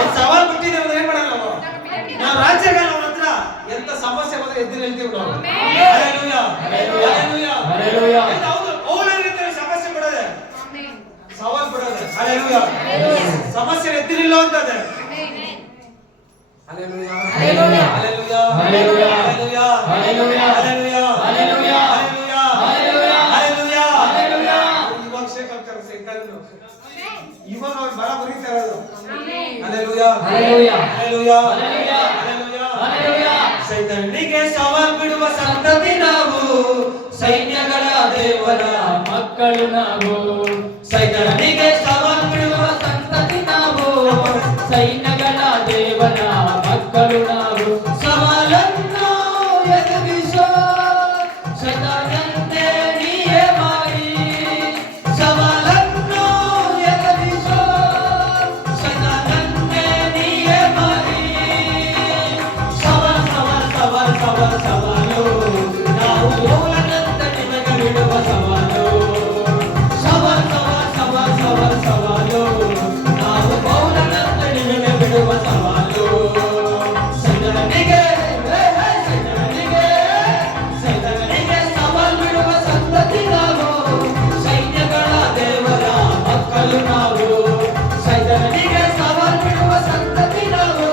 ಒಂದು ಸವಾಲು ಬಿಟ್ಟಿದ್ರೆ ಏನ್ ಮಾಡಲ್ಲ ನಾವು. ನಾವು ರಾಜ್ಯಗಾಲ ಅವನ ಹತ್ರ ಎಂತ ಸಮಸ್ಯೆ ಬಂದ್ರೆ ಮಾತ್ರ ಎದ್ದು ನಿಲ್ತೀವಿ ನಾವು. ಆಮೆನ್. ಹಲ್ಲೆಲೂಯಾ. ಹಲ್ಲೆಲೂಯಾ. ಹಲ್ಲೆಲೂಯಾ. ಹೌದು, ಪೌಲನ ರೀತಿಯಲ್ಲಿ ಸಮಸ್ಯೆ ಬಿಡೋದೆ, ಆಮೆನ್. ಸವಾಲ್ ಬಿಡೋದೆ. ಹಲ್ಲೆಲೂಯಾ. ಸಮಸ್ಯೆ ಎದ್ದು ನಿಲ್ಲುವಂತದ್ದೆ. Hallelujah. Hallelujah. Hallelujah. Hallelujah. Hallelujah. Hallelujah. Hallelujah. Hallelujah. Hallelujah. Hallelujah. Hallelujah. Hallelujah. ಇವಾಗ ಶೇಕ್ ಆಗ್ತಾರೆ ಸೈತಾನನು. ಇವಾಗ ಅವ್ನು ಬರ ಬರೀತಾ ಇರೋದು. Amen. Hallelujah. Hallelujah. Hallelujah. Hallelujah. Hallelujah. Hallelujah. ಸೈತಾನನಿಗೆ ಸವಾಲ್ ಬಿಡುವ ಸಂತತಿ ನಾವು, ಸೈನ್ಯಗಳ ದೇವರ ಮಕ್ಕಳು ನಾವು. ಸೈತಾನನಿಗೆ ಸವಾಲ್ ಬಿಡುವ ಸಂತತಿ ನಾವು, ಸೈನ್ಯಗಳ ದೇವರ ಮಕ್ಕಳು ನಾವು. ಸವಾಲನ್ನು ಎದುರಿಸೋ ಸೈತಾನನ್ನೇ ನೀಯೇ ಮಾಡಿ, ಸವಾಲನ್ನು ಎದುರಿಸೋ ಸೈತಾನನ್ನೇ ನೀಯೇ ಮಾಡಿ. ಸವಾಲು ನಾವು ಪೌಲನಂತೆ ನಿಮಗೆ ಬಿಡುವ ಸವಾಲು. ಸವಾಲು ನಾವು ಪೌಲನಂತೆ ನಿಮಗೆ ಬಿಡುವ ಸವಾಲು. ಸೈತಾನನಿಗೆ ಸವಾಲ್ ಬಿಡುವ ಸಂತತಿ ನಾವು, ಸೈನ್ಯಗಳ ದೇವರ ಮಕ್ಕಳು ನಾವು. ಸೈತಾನನಿಗೆ ಸವಾಲ್ ಬಿಡುವ ಸಂತತಿ ನಾವು,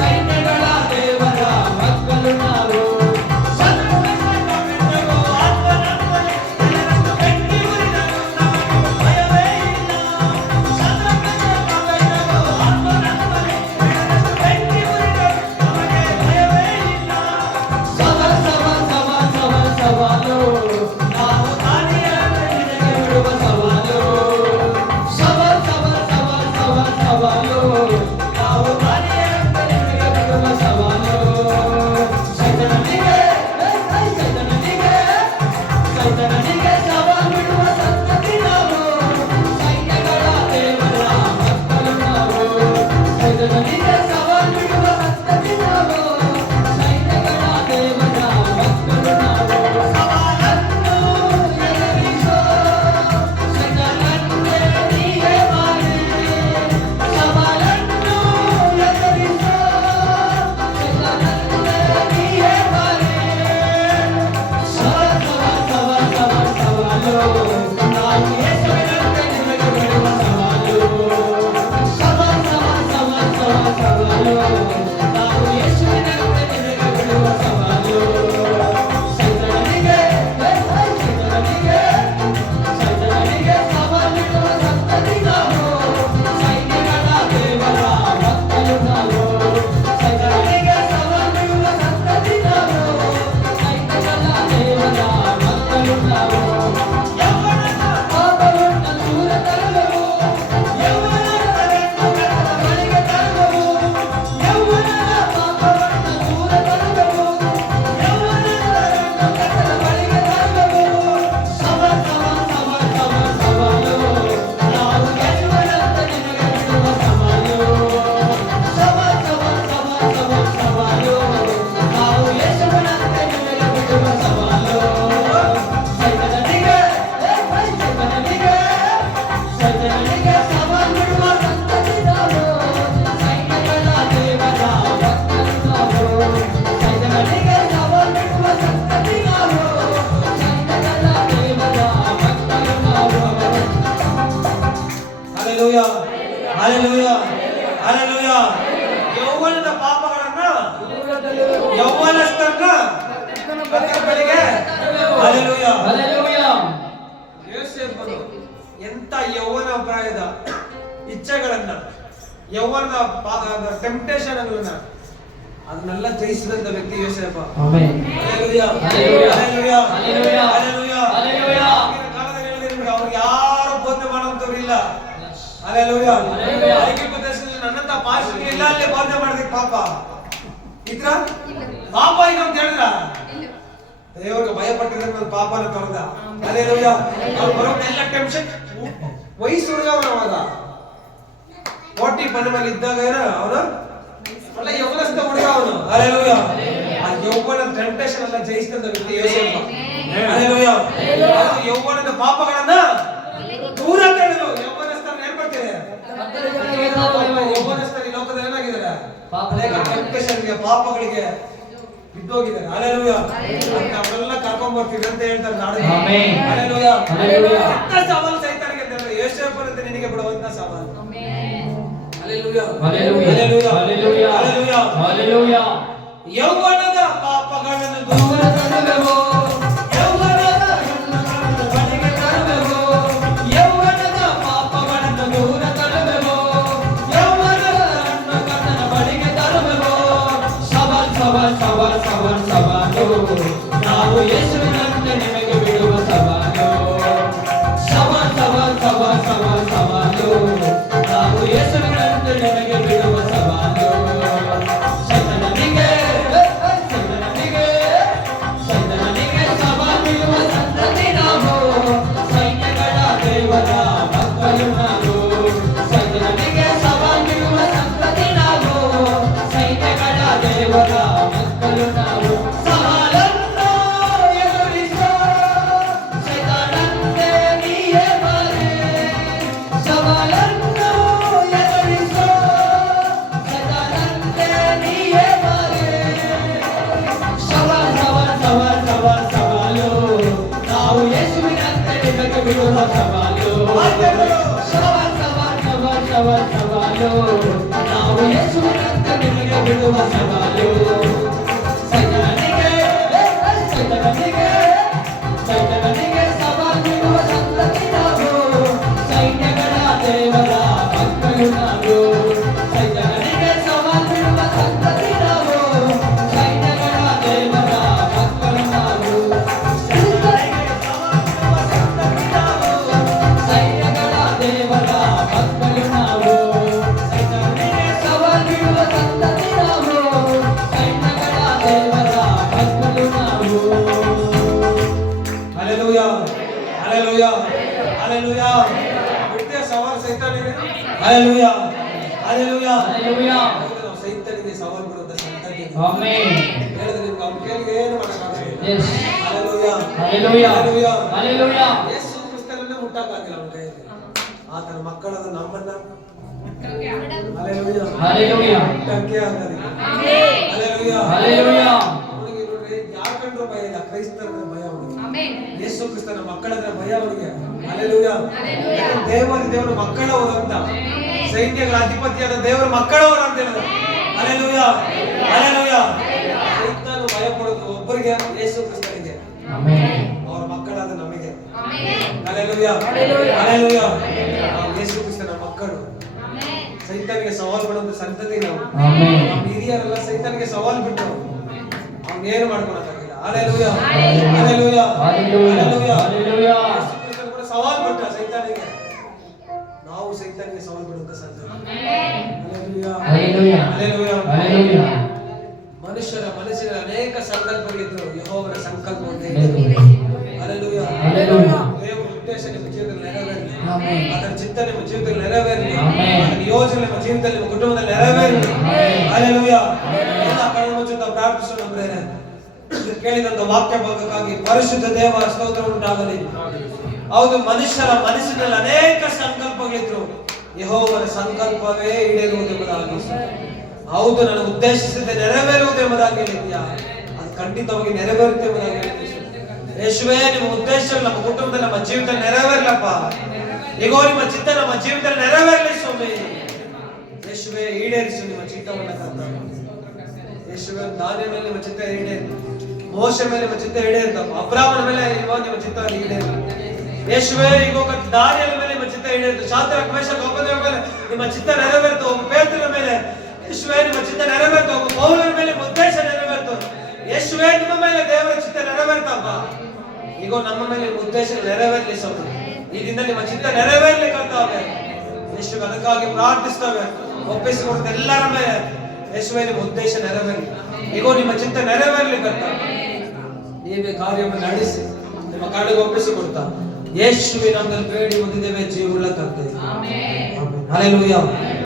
ಸೈನ್ಯಗಳ ದೇವರ ಮಕ್ಕಳು ನಾವು. ಸವಾಲು ನಾವು ದಾನಿಯನ್ನು ನಿನಗೆ ಬಿಡುವ ಸವಾಲು. ಸವಾಲು ನಾವು ದಾನಿಯನ್ನು ನಿನಗೆ ಬಿಡುವ ಸವಾಲು. ಸೈತಾನನಿಗೆ ಸವಾಲ್ ಬಿಡುವ ಸಂತತಿ ನಾವು, ಸೈನ್ಯಗಳ ದೇವರ ಮಕ್ಕಳು ನಾವು. ಸೈತಾನನಿಗೆ ಸವಾಲ್ ಬಿಡುವ ಸಂತತಿ ನಾವು, ಸೈನ್ಯಗಳ ದೇವರ ಮಕ್ಕಳು ನಾವು. ಸವಾಲನ್ನು ಎದುರಿಸೋ ಸೈತಾನನ್ನೇ ನೀಯೇ ಮಾಡಿ, ಸವಾಲನ್ನು ಎದುರಿಸೋ ಸೈತಾನನ್ನೇ ನೀಯೇ ಮಾಡಿ. ಸವಾಲು ನಾವು ಯೇಸುವಿನಂತೆ ನಿಮಗೆ ಬಿಡುವ ಸವಾಲು. ಸವಾಲು ನಾವು ಯೇಸುವಿನಂತೆ ನಿಮಗೆ ಬಿಡುವ ಸವಾಲು. ಸೈತಾನನಿಗೆ ಸವಾಲ್ ಬಿಡುವ ಸಂತತಿ ನಾವು, ಸೈನ್ಯಗಳ ದೇವರ ಮಕ್ಕಳು ನಾವು. ಸೈತಾನನಿಗೆ ಸವಾಲ್ ಬಿಡುವ ಸಂತತಿ ನಾವು, ಸೈನ್ಯಗಳ ದೇವರ ಮಕ್ಕಳು ನಾವು. ಯೌವನದ ಪಾಪವನ್ನು ದೂರ ತರುವೆವು, ಯೌವನದವರನ್ನು ಕರ್ತನ ಬಳಿಗೆ ತರುವೆವು. ಯೌವನದ ಪಾಪವನ್ನು ದೂರ ತರುವೆವು, ಯೌವನದವರನ್ನು ಕರ್ತನ ಬಳಿಗೆ ತರುವೆವು. ಸವಾಲು ನಾವು ಯೇಸುವಿನಂತೆ ನಿನಗೆ ಬಿಡುವ ಸವಾಲು. ಸವಾಲು ನಾವು ಯೇಸುವಿನಂತೆ ನಿನಗೆ ಬಿಡುವ ಸವಾಲು. ಸೈತಾನನಿಗೆ ಸವಾಲ್ ಬಿಡುವ ಸಂತತಿ ನಾವು, ಸೈನ್ಯಗಳ ದೇವರ ಮಕ್ಕಳು ನಾವು. ಸೈತಾನನಿಗೆ ಸವಾಲ್ ಬಿಡುವ ಸಂತತಿ ನಾವು, ಸೈನ್ಯಗಳ ದೇವರ ಮಕ್ಕಳು ನಾವು. ಹಲ್ಲೆಲೂಯಾ. ಹಲ್ಲೆಲೂಯಾ. ಹಲ್ಲೆಲೂಯಾ. ಯೌವನದ ಪಾಪಗಳನ್ನ ಯೌವನಸ್ಥರನ್ನ ಕರ್ತನ ಬಳಿಗೆ. ಹಲ್ಲೆಲೂಯಾ. ಹಲ್ಲೆಲೂಯಾ. ಯೋಸೇಫನು ಎಂತ ಯೌವನ ಪ್ರಾಯದ ಇಚ್ಛೆಗಳನ್ನ, ಯೌವನದ ಟೆಂಪ್ಟೇಷನ್ ಅದನ್ನೆಲ್ಲ ಜಯಿಸಿದಂತ ವ್ಯಕ್ತಿ ಯೋಸೇಫ. Amen. Hallelujah. Hallelujah. Hallelujah. Hallelujah. Hallelujah. Hallelujah. ಆಗಿನ ಕಾಲದಲ್ಲಿ ಹೇಳಿದ್ರೆ ನಿಮ್ಗೆ ಅವ್ರು ಯಾರು ಬೋಧನೆ ಮಾಡೋಂಥವ್ರು ಇಲ್ಲ. ಹಲ್ಲೆಲೂಯಾ. ಹಲ್ಲೆಲೂಯಾ. ಐಗುಪ್ತ ದೇಶದಲ್ಲಿ ನನ್ನಂತ ಪಾಸ್ಟರ್ಗಳು ಇಲ್ಲ, ಅಲ್ಲಿ ಬೋಧನೆ ಮಾಡಿದಕ್ಕೆ ಪಾಪ ಇದ್ರ ಪಾಪ ಇದು ಅಂತ ಹೇಳಿದ್ರ ದೇವರಿಗೆ ಭಯಪಟ್ಟಿದ್ರೆ ನನ್ನ ಪಾಪನ ತೊರೆದ. ಹಲ್ಲೆಲೂಯಾ. ಅವ್ರು ಬರೋದೆಲ್ಲ ಟೆನ್ಷನ್. ವಯಸ್ಸು ಹುಡುಗ ಅವಾಗ 40 ಮನೆ ಮೇಲೆ ಇದ್ದಾಗ ಅವನು ಒಳ್ಳೆ ಯೌವನಸ್ಥ ಹುಡುಗ ಅವನು. ಹಲ್ಲೆಲೂಯಾ. ಆ ಯೌವನ ಟೆಂಪ್ಟೇಷನ್ ಎಲ್ಲ ಜಯಿಸಿದ ವ್ಯಕ್ತಿ ಯೋಸೇಫ. ಹಲ್ಲೆಲೂಯಾ. ಅದು ಯೌವನದ ಪಾಪಗಳನ್ನ ದೂರ ತಳ್ಳು. ಯೌವನಸ್ಥರನ್ನ ಏನ್ ಮಾಡ್ತಾರೆ? ಯೌವನಸ್ಥರು ಈ ಲೋಕದಲ್ಲಿ ಏನಾಗಿದ್ದಾರೆ? ಅನೇಕ ಟೆಂಪ್ಟೇಷನ್ಗೆ, ಪಾಪಗಳಿಗೆ ಬಿದ್ದೋಗಿದ್ದಾರೆ. ಹಲ್ಲೆಲೂಯಾ. ಅವರೆಲ್ಲ ಕರ್ಕೊಂಡ್ ಬರ್ತೀವಿ ಅಂತ ಹೇಳ್ತಾರೆ ನಾಳೆ. ಆಮೆನ್. ಹಲ್ಲೆಲೂಯಾ. ಹಲ್ಲೆಲೂಯಾ. ಎಂತ ಸವಾಲು ಸೈತಾನಿಗೆ ಅಂತಂದ್ರೆ ಯೇಸುವಿನಂತೆ ನಿನಗೆ ಬಿಡುವಂತ ಸವಾಲು. Hallelujah. Hallelujah. Hallelujah. Hallelujah. Hallelujah. Hallelujah. ಯೌವನದ ಪಾಪಗಳನ್ನು ದೂರ ತರುವೆವು. ಯೌವನದ ಹೆಣ್ಣುಗಳನ್ನು ಬಳಿಗೆ ತರುವೆವು. ಯೌವನದ ಪಾಪಗಳನ್ನು ದೂರ ತರುವೆವು. ಯೌವನದ ಹೆಣ್ಣುಗಳನ್ನು ಬಳಿಗೆ ತರುವೆವು. ಸವಾಲ್ ಸವಾಲ್ ಸವಾಲ್ ಸವಾಲ್ ಸವಾಲು, ನಾವು ಯೇಸುವಿನಂತೆ ನಿಮಗೆ ಬಿಡುವ ಸವಾಲು. ಸವಾಲ್ ಸವಾಲ್ ಸವಾಲ್ ಸವಾಲ್ ಸವಾಲು, ನಾವು ಯೇಸುವಿನಂತೆ ನಿಮಗೆ ಬಿಡುವ ಸವಾಲು. ಸೈತಾನನಿಗೆ ಸವಾಲ್ ಬಿಡುವ ಸಂತತಿ ನಾವು, ಸೈನ್ಯಗಳ ದೇವರ ಮಕ್ಕಳು ನಾವು. ಸೈತಾನನಿಗೆ ಸವಾಲ್ ಬಿಡುವ ಸಂತತಿ ನಾವು, ಸೈನ್ಯಗಳ ದೇವರ ಮಕ್ಕಳು ನಾವು. ಸವಾಲನ್ನು ಎದುರಿಸೋ ಸೈತಾನಂತೆ ನೀಯೇ ಬಾರೆ. ಸವಾಲನ್ನು ಎದುರಿಸೋ ಸೈತಾನಂತೆ ನೀಯೇ ಬಾರೆ. ಸವಾಲ್ ಸವಾಲ್ ಸವಾಲ್ ಸವಾಲ್ ಸವಾಲು, ನಾವು ಯೇಸುವಿನಂತೆ ನಿಮಗೆ ಬಿಡುವ ಸವಾಲು. ಸವಾಲ್ ಸವಾಲ್ ಸವಾಲ್ ಸವಾಲ್ ಸವಾಲು, ನಾವು ಯೇಸುವಿನಂತೆ ನಿಮಗೆ ಬಿಡುವ ಸವಾಲು. ಸೈತಾನನಿಗೆ ಸೈತಾನನಿಗೆ ಸೈತಾನನಿಗೆ ಸವಾಲ್ ಬಿಡುವ ಸಂತತಿ ನಾವು, ಸೈನ್ಯಗಳ ದೇವರ ಮಕ್ಕಳು ನಾವು. ಸೈತಾನನಿಗೆ ಸವಾಲ್ ಬಿಡುವ ಸಂತತಿ ನಾವು, ಸೈನ್ಯಗಳ ದೇವರ ಮಕ್ಕಳು ನಾವು. ಸೈತಾನನಿಗೆ ಸವಾಲ್ ಬಿಡುವ ಸಂತತಿ ನಾವು, ಸೈನ್ಯಗಳ ದೇವರ ಮಕ್ಕಳು ನಾವು. ಸೈತಾನನಿಗೆ ಸವಾಲ್ ಬಿಡುವ ಸಂತತಿ ನಾವು, ಸೈನ್ಯಗಳ ದೇವರ ಮಕ್ಕಳು ನಾವು. ಹಲ್ಲೆಲೂಯಾ. ಹಲ್ಲೆಲೂಯಾ. ಹಲ್ಲೆಲೂಯಾ. ಬಿಡ್ತೀಯ ಸವಾಲ್ ಸೈತಾನಿಗೆ? ಹಲ್ಲೆಲೂಯಾ. ಹಲ್ಲೆಲೂಯಾ. ಹಲ್ಲೆಲೂಯಾ. ಹೌದು, ನಾವು ಸೈತಾನಿಗೆ ಸವಾಲ್ ಬಿಡುವಂತ ಸಂತತಿ. ಆಮೆನ್. ಹೇಳಿದ್ರೆ ನಿಮ್ಗೆ ಅವ್ನ ಕೇಳಿಗೆ ಏನು ಮಾಡೋಕ್ಕಾಗಲ್ಲ. Yes. Hallelujah. Hallelujah. Hallelujah. Hallelujah. ಯೇಸು ಕ್ರಿಸ್ತನನ್ನ ಮುಟ್ಟಕ್ಕಾಗಿಲ್ಲ ಅವನ ಕೈಯಲ್ಲಿ. ಆತನ ಮಕ್ಕಳಾದ ನಮ್ಮನ್ನ ಹಲ್ಲೆಲೂಯಾ. ಹಲ್ಲೆಲೂಯಾ. ಮುಟ್ಟಕ್ಕೆ ಆಗೋದಿಲ್ಲ. ಹಲ್ಲೆಲೂಯಾ. ಹಲ್ಲೆಲೂಯಾ. ಅವನಿಗೆ ನೋಡ್ರಿ ಯಾರ ಕಂಡ್ರು ಭಯ ಇಲ್ಲ, ಕ್ರೈಸ್ತರ ಭಯ ಅವನಿಗೆ. ಆಮೆನ್. ಯೇಸು ಕ್ರಿಸ್ತನ ಮಕ್ಕಳಂದ್ರೆ ಭಯ ಅವನಿಗೆ. ಹಲ್ಲೆಲೂಯಾ. ದೇವರ ಮಕ್ಕಳವರು ಅಂತ, ಸೈನ್ಯಗಳ ಅಧಿಪತಿಯಾದ ದೇವರ ಮಕ್ಕಳವರು ಅಂತ ಹೇಳಿದ್ರು. ಹಲ್ಲೆಲೂಯಾ. ಹಲ್ಲೆಲೂಯಾ. ಸೈತಾನು ಭಯ ಪಡೋದು ಒಬ್ಬರಿಗೆ, ಯೇಸು ಕ್ರಿಸ್ತನಿಗೆ, ಆಮೆನ್. ಅವರ ಮಕ್ಕಳಾದ ನಮಗೆ. ಆಮೆನ್. ಹಲ್ಲೆಲೂಯಾ. ಹಲ್ಲೆಲೂಯಾ. ನಾವು ಯೇಸು ಕ್ರಿಸ್ತನ ಮಕ್ಕಳು. ಸೈತಾನಿಗೆ ಸವಾಲ್ ಬಿಡುವಂತ ಸಂತತಿ ನಾವು. ಆಮೆನ್. ನಮ್ಮ ಹಿರಿಯರೆಲ್ಲ ಸೈತಾನಿಗೆ ಸವಾಲ್ ಬಿಟ್ಟರು, ಅವ್ನೇನು ಮಾಡ್ಕೊಳಕ್ಕಾಗಿಲ್ಲ. Hallelujah. Hallelujah. Hallelujah. Hallelujah. Hallelujah. ಯೇಸು ಕ್ರಿಸ್ತನು ಕೂಡ ಸವಾಲ್ ಬಿಟ್ಟ ಸೈತಾನಿಗೆ. ನಾವು ಸೈತಾನಿಗೆ ಸವಾಲ್ ಬಿಡುವಂತ ಸಂತತಿ. ಹಲ್ಲೆಲೂಯಾ. ಹಲ್ಲೆಲೂಯಾ. ಹಲ್ಲೆಲೂಯಾ. ಹಲ್ಲೆಲೂಯಾ. ಮನುಷ್ಯರ ಮನಸ್ಸಿನ ಅನೇಕ ಸಂಕಲ್ಪಗಳಿದ್ರು, ಯೆಹೋವನ ಸಂಕಲ್ಪ ಒಂದೇ. ಹಲ್ಲೆಲೂಯಾ. ಹಲ್ಲೆಲೂಯಾ. ಹಲ್ಲೆಲೂಯಾ. ದೇವರ ಉದ್ದೇಶ ನಿಮ್ಮ ಜೀವಿತದಲ್ಲಿ ನೆರವೇರಲಿ. ಆಮೆನ್. ಅದರ ಚಿತ್ತ ನಿಮ್ಮ ಜೀವಿತದಲ್ಲಿ ನೆರವೇರಲಿ. ಆಮೆನ್. ಅದರ ಯೋಜನೆ ನಿಮ್ಮ ಜೀವಿತದಲ್ಲಿ, ನಿಮ್ಮ ಕುಟುಂಬದಲ್ಲಿ ನೆರವೇರಲಿ. ಹಲ್ಲೆಲೂಯಾ. ಎಲ್ಲ ಕಣ್ಣು ಮುಚ್ಚುತ್ತಾ ಪ್ರಾರ್ಥಿಸೋಣ ಪ್ರೇರೆ. ಕೇಳಿದಂತ ವಾಕ್ಯ ಭಾಗಕ್ಕಾಗಿ ಪರಿಶುದ್ಧ ದೇವ ಸ್ತೋತ್ರ ಉಂಟಾಗಲಿ. ಹೌದು, ಮನುಷ್ಯರ ಮನಸ್ಸಿನಲ್ಲಿ ಅನೇಕ ಸಂಕಲ್ಪಗಳಿದ್ರು, ಯೆಹೋವನ ಸಂಕಲ್ಪವೇ ಈಡೇರುವುದೆಂಬುದಾಗಿ. ಹೌದು, ನಾನು ಉದ್ದೇಶಿಸಿದ್ದೆ ನೆರವೇರುವುದೆಂಬುದಾಗಿ ಹೇಳಿದ್ಯಾ, ಅದು ಖಂಡಿತವಾಗಿ ನೆರವೇರುತ್ತೆಂಬುದಾಗಿ ಹೇಳಿದ್ದೆ. ಯೇಸುವೇ, ನಿಮ್ಮ ಉದ್ದೇಶಗಳು ನಮ್ಮ ಕುಟುಂಬದಲ್ಲಿ, ನಮ್ಮ ಜೀವಿತದಲ್ಲಿ ನೆರವೇರ್ಲಪ್ಪ. ಈಗೋ ನಿಮ್ಮ ಚಿತ್ತ ನಮ್ಮ ಜೀವಿತದಲ್ಲಿ ನೆರವೇರಲಿ ಸ್ವಾಮಿ. ಯೇಸುವೇ, ಈಡೇರಿಸು ನಿಮ್ಮ ಚಿತ್ತವನ್ನು ಕರ್ತಾನೆ. ಯೇಸುವೇ, ದಾನಿಯ ಮೇಲೆ ನಿಮ್ಮ ಚಿತ್ತ ಈಡೇರಿ, ಮೋಶೆ ಮೇಲೆ ನಿಮ್ಮ ಚಿತ್ತ ಈಡೇರಿತಪ್ಪ. ಅಬ್ರಾಮನ ಮೇಲೆ ಇವಾಗ ನಿಮ್ಮ ಚಿತ್ತ ಈಡೇರಿ. ಯೇಸುವೇ, ಈಗ ದಾನಿಯೇಲನ ಮೇಲೆ ನಿಮ್ಮ ಚಿತ್ತ ಈಡೇರಿತು. ಶಾದ್ರಕ್ ಮೇಷಕ್ ಅಬೇದ್ನೆಗೋಗಳ ಮೇಲೆ ನಿಮ್ಮ ಚಿತ್ತ ನೆರವೇರಿತು. ಪೇತ್ರನ ಮೇಲೆ ಯೇಸುವೇ ನಿಮ್ಮ ಚಿತ್ತ ನೆರವೇರಿತು. ಪೌಲನ ಮೇಲೆ ನಿಮ್ಮ ಉದ್ದೇಶ ನೆರವೇರಿತು. ಯೇಸುವೇ, ನಿಮ್ಮ ಮೇಲೆ ದೇವರ ಚಿತ್ತ ನೆರವೇರ್ತಪ್ಪ. ಈಗ ನಮ್ಮ ಮೇಲೆ ನಿಮ್ಮ ಉದ್ದೇಶ ನೆರವೇರಲಿ ಸ್ವಾಮಿ. ಈ ದಿನ ನಿಮ್ಮ ಚಿತ್ತ ನೆರವೇರಲಿ ಕರ್ತಾವೆ. ಯೇಸುವೆ, ಅದಕ್ಕಾಗಿ ಪ್ರಾರ್ಥಿಸ್ತೇವೆ. ಒಪ್ಪಿಸಿಕೊಡ್ತ ಎಲ್ಲರ ಮೇಲೆ ಯೇಸುವೇ ನಿಮ್ಮ ಉದ್ದೇಶ ನೆರವೇರಲಿ. ಈಗ ನಿಮ್ಮ ಚಿತ್ತ ನೆರವೇರಲಿ ಕರ್ತಾವೆ. ನೀವೇ ಕಾರ್ಯವನ್ನು ನಡೆಸಿ ನಿಮ್ಮ ಕಡೆಗೆ ಒಪ್ಪಿಸಿಕೊಡ್ತಾ ಯೇಸುವಿನ ನಾಮದಲ್ಲಿ ಬೇಡಿ ಹೊಂದಿದ್ದೇವೆ, ಜೀವವುಳ್ಳ ಕರ್ತೇವೆ. ಆಮೆನ್. ಹಲ್ಲೆಲೂಯಾ.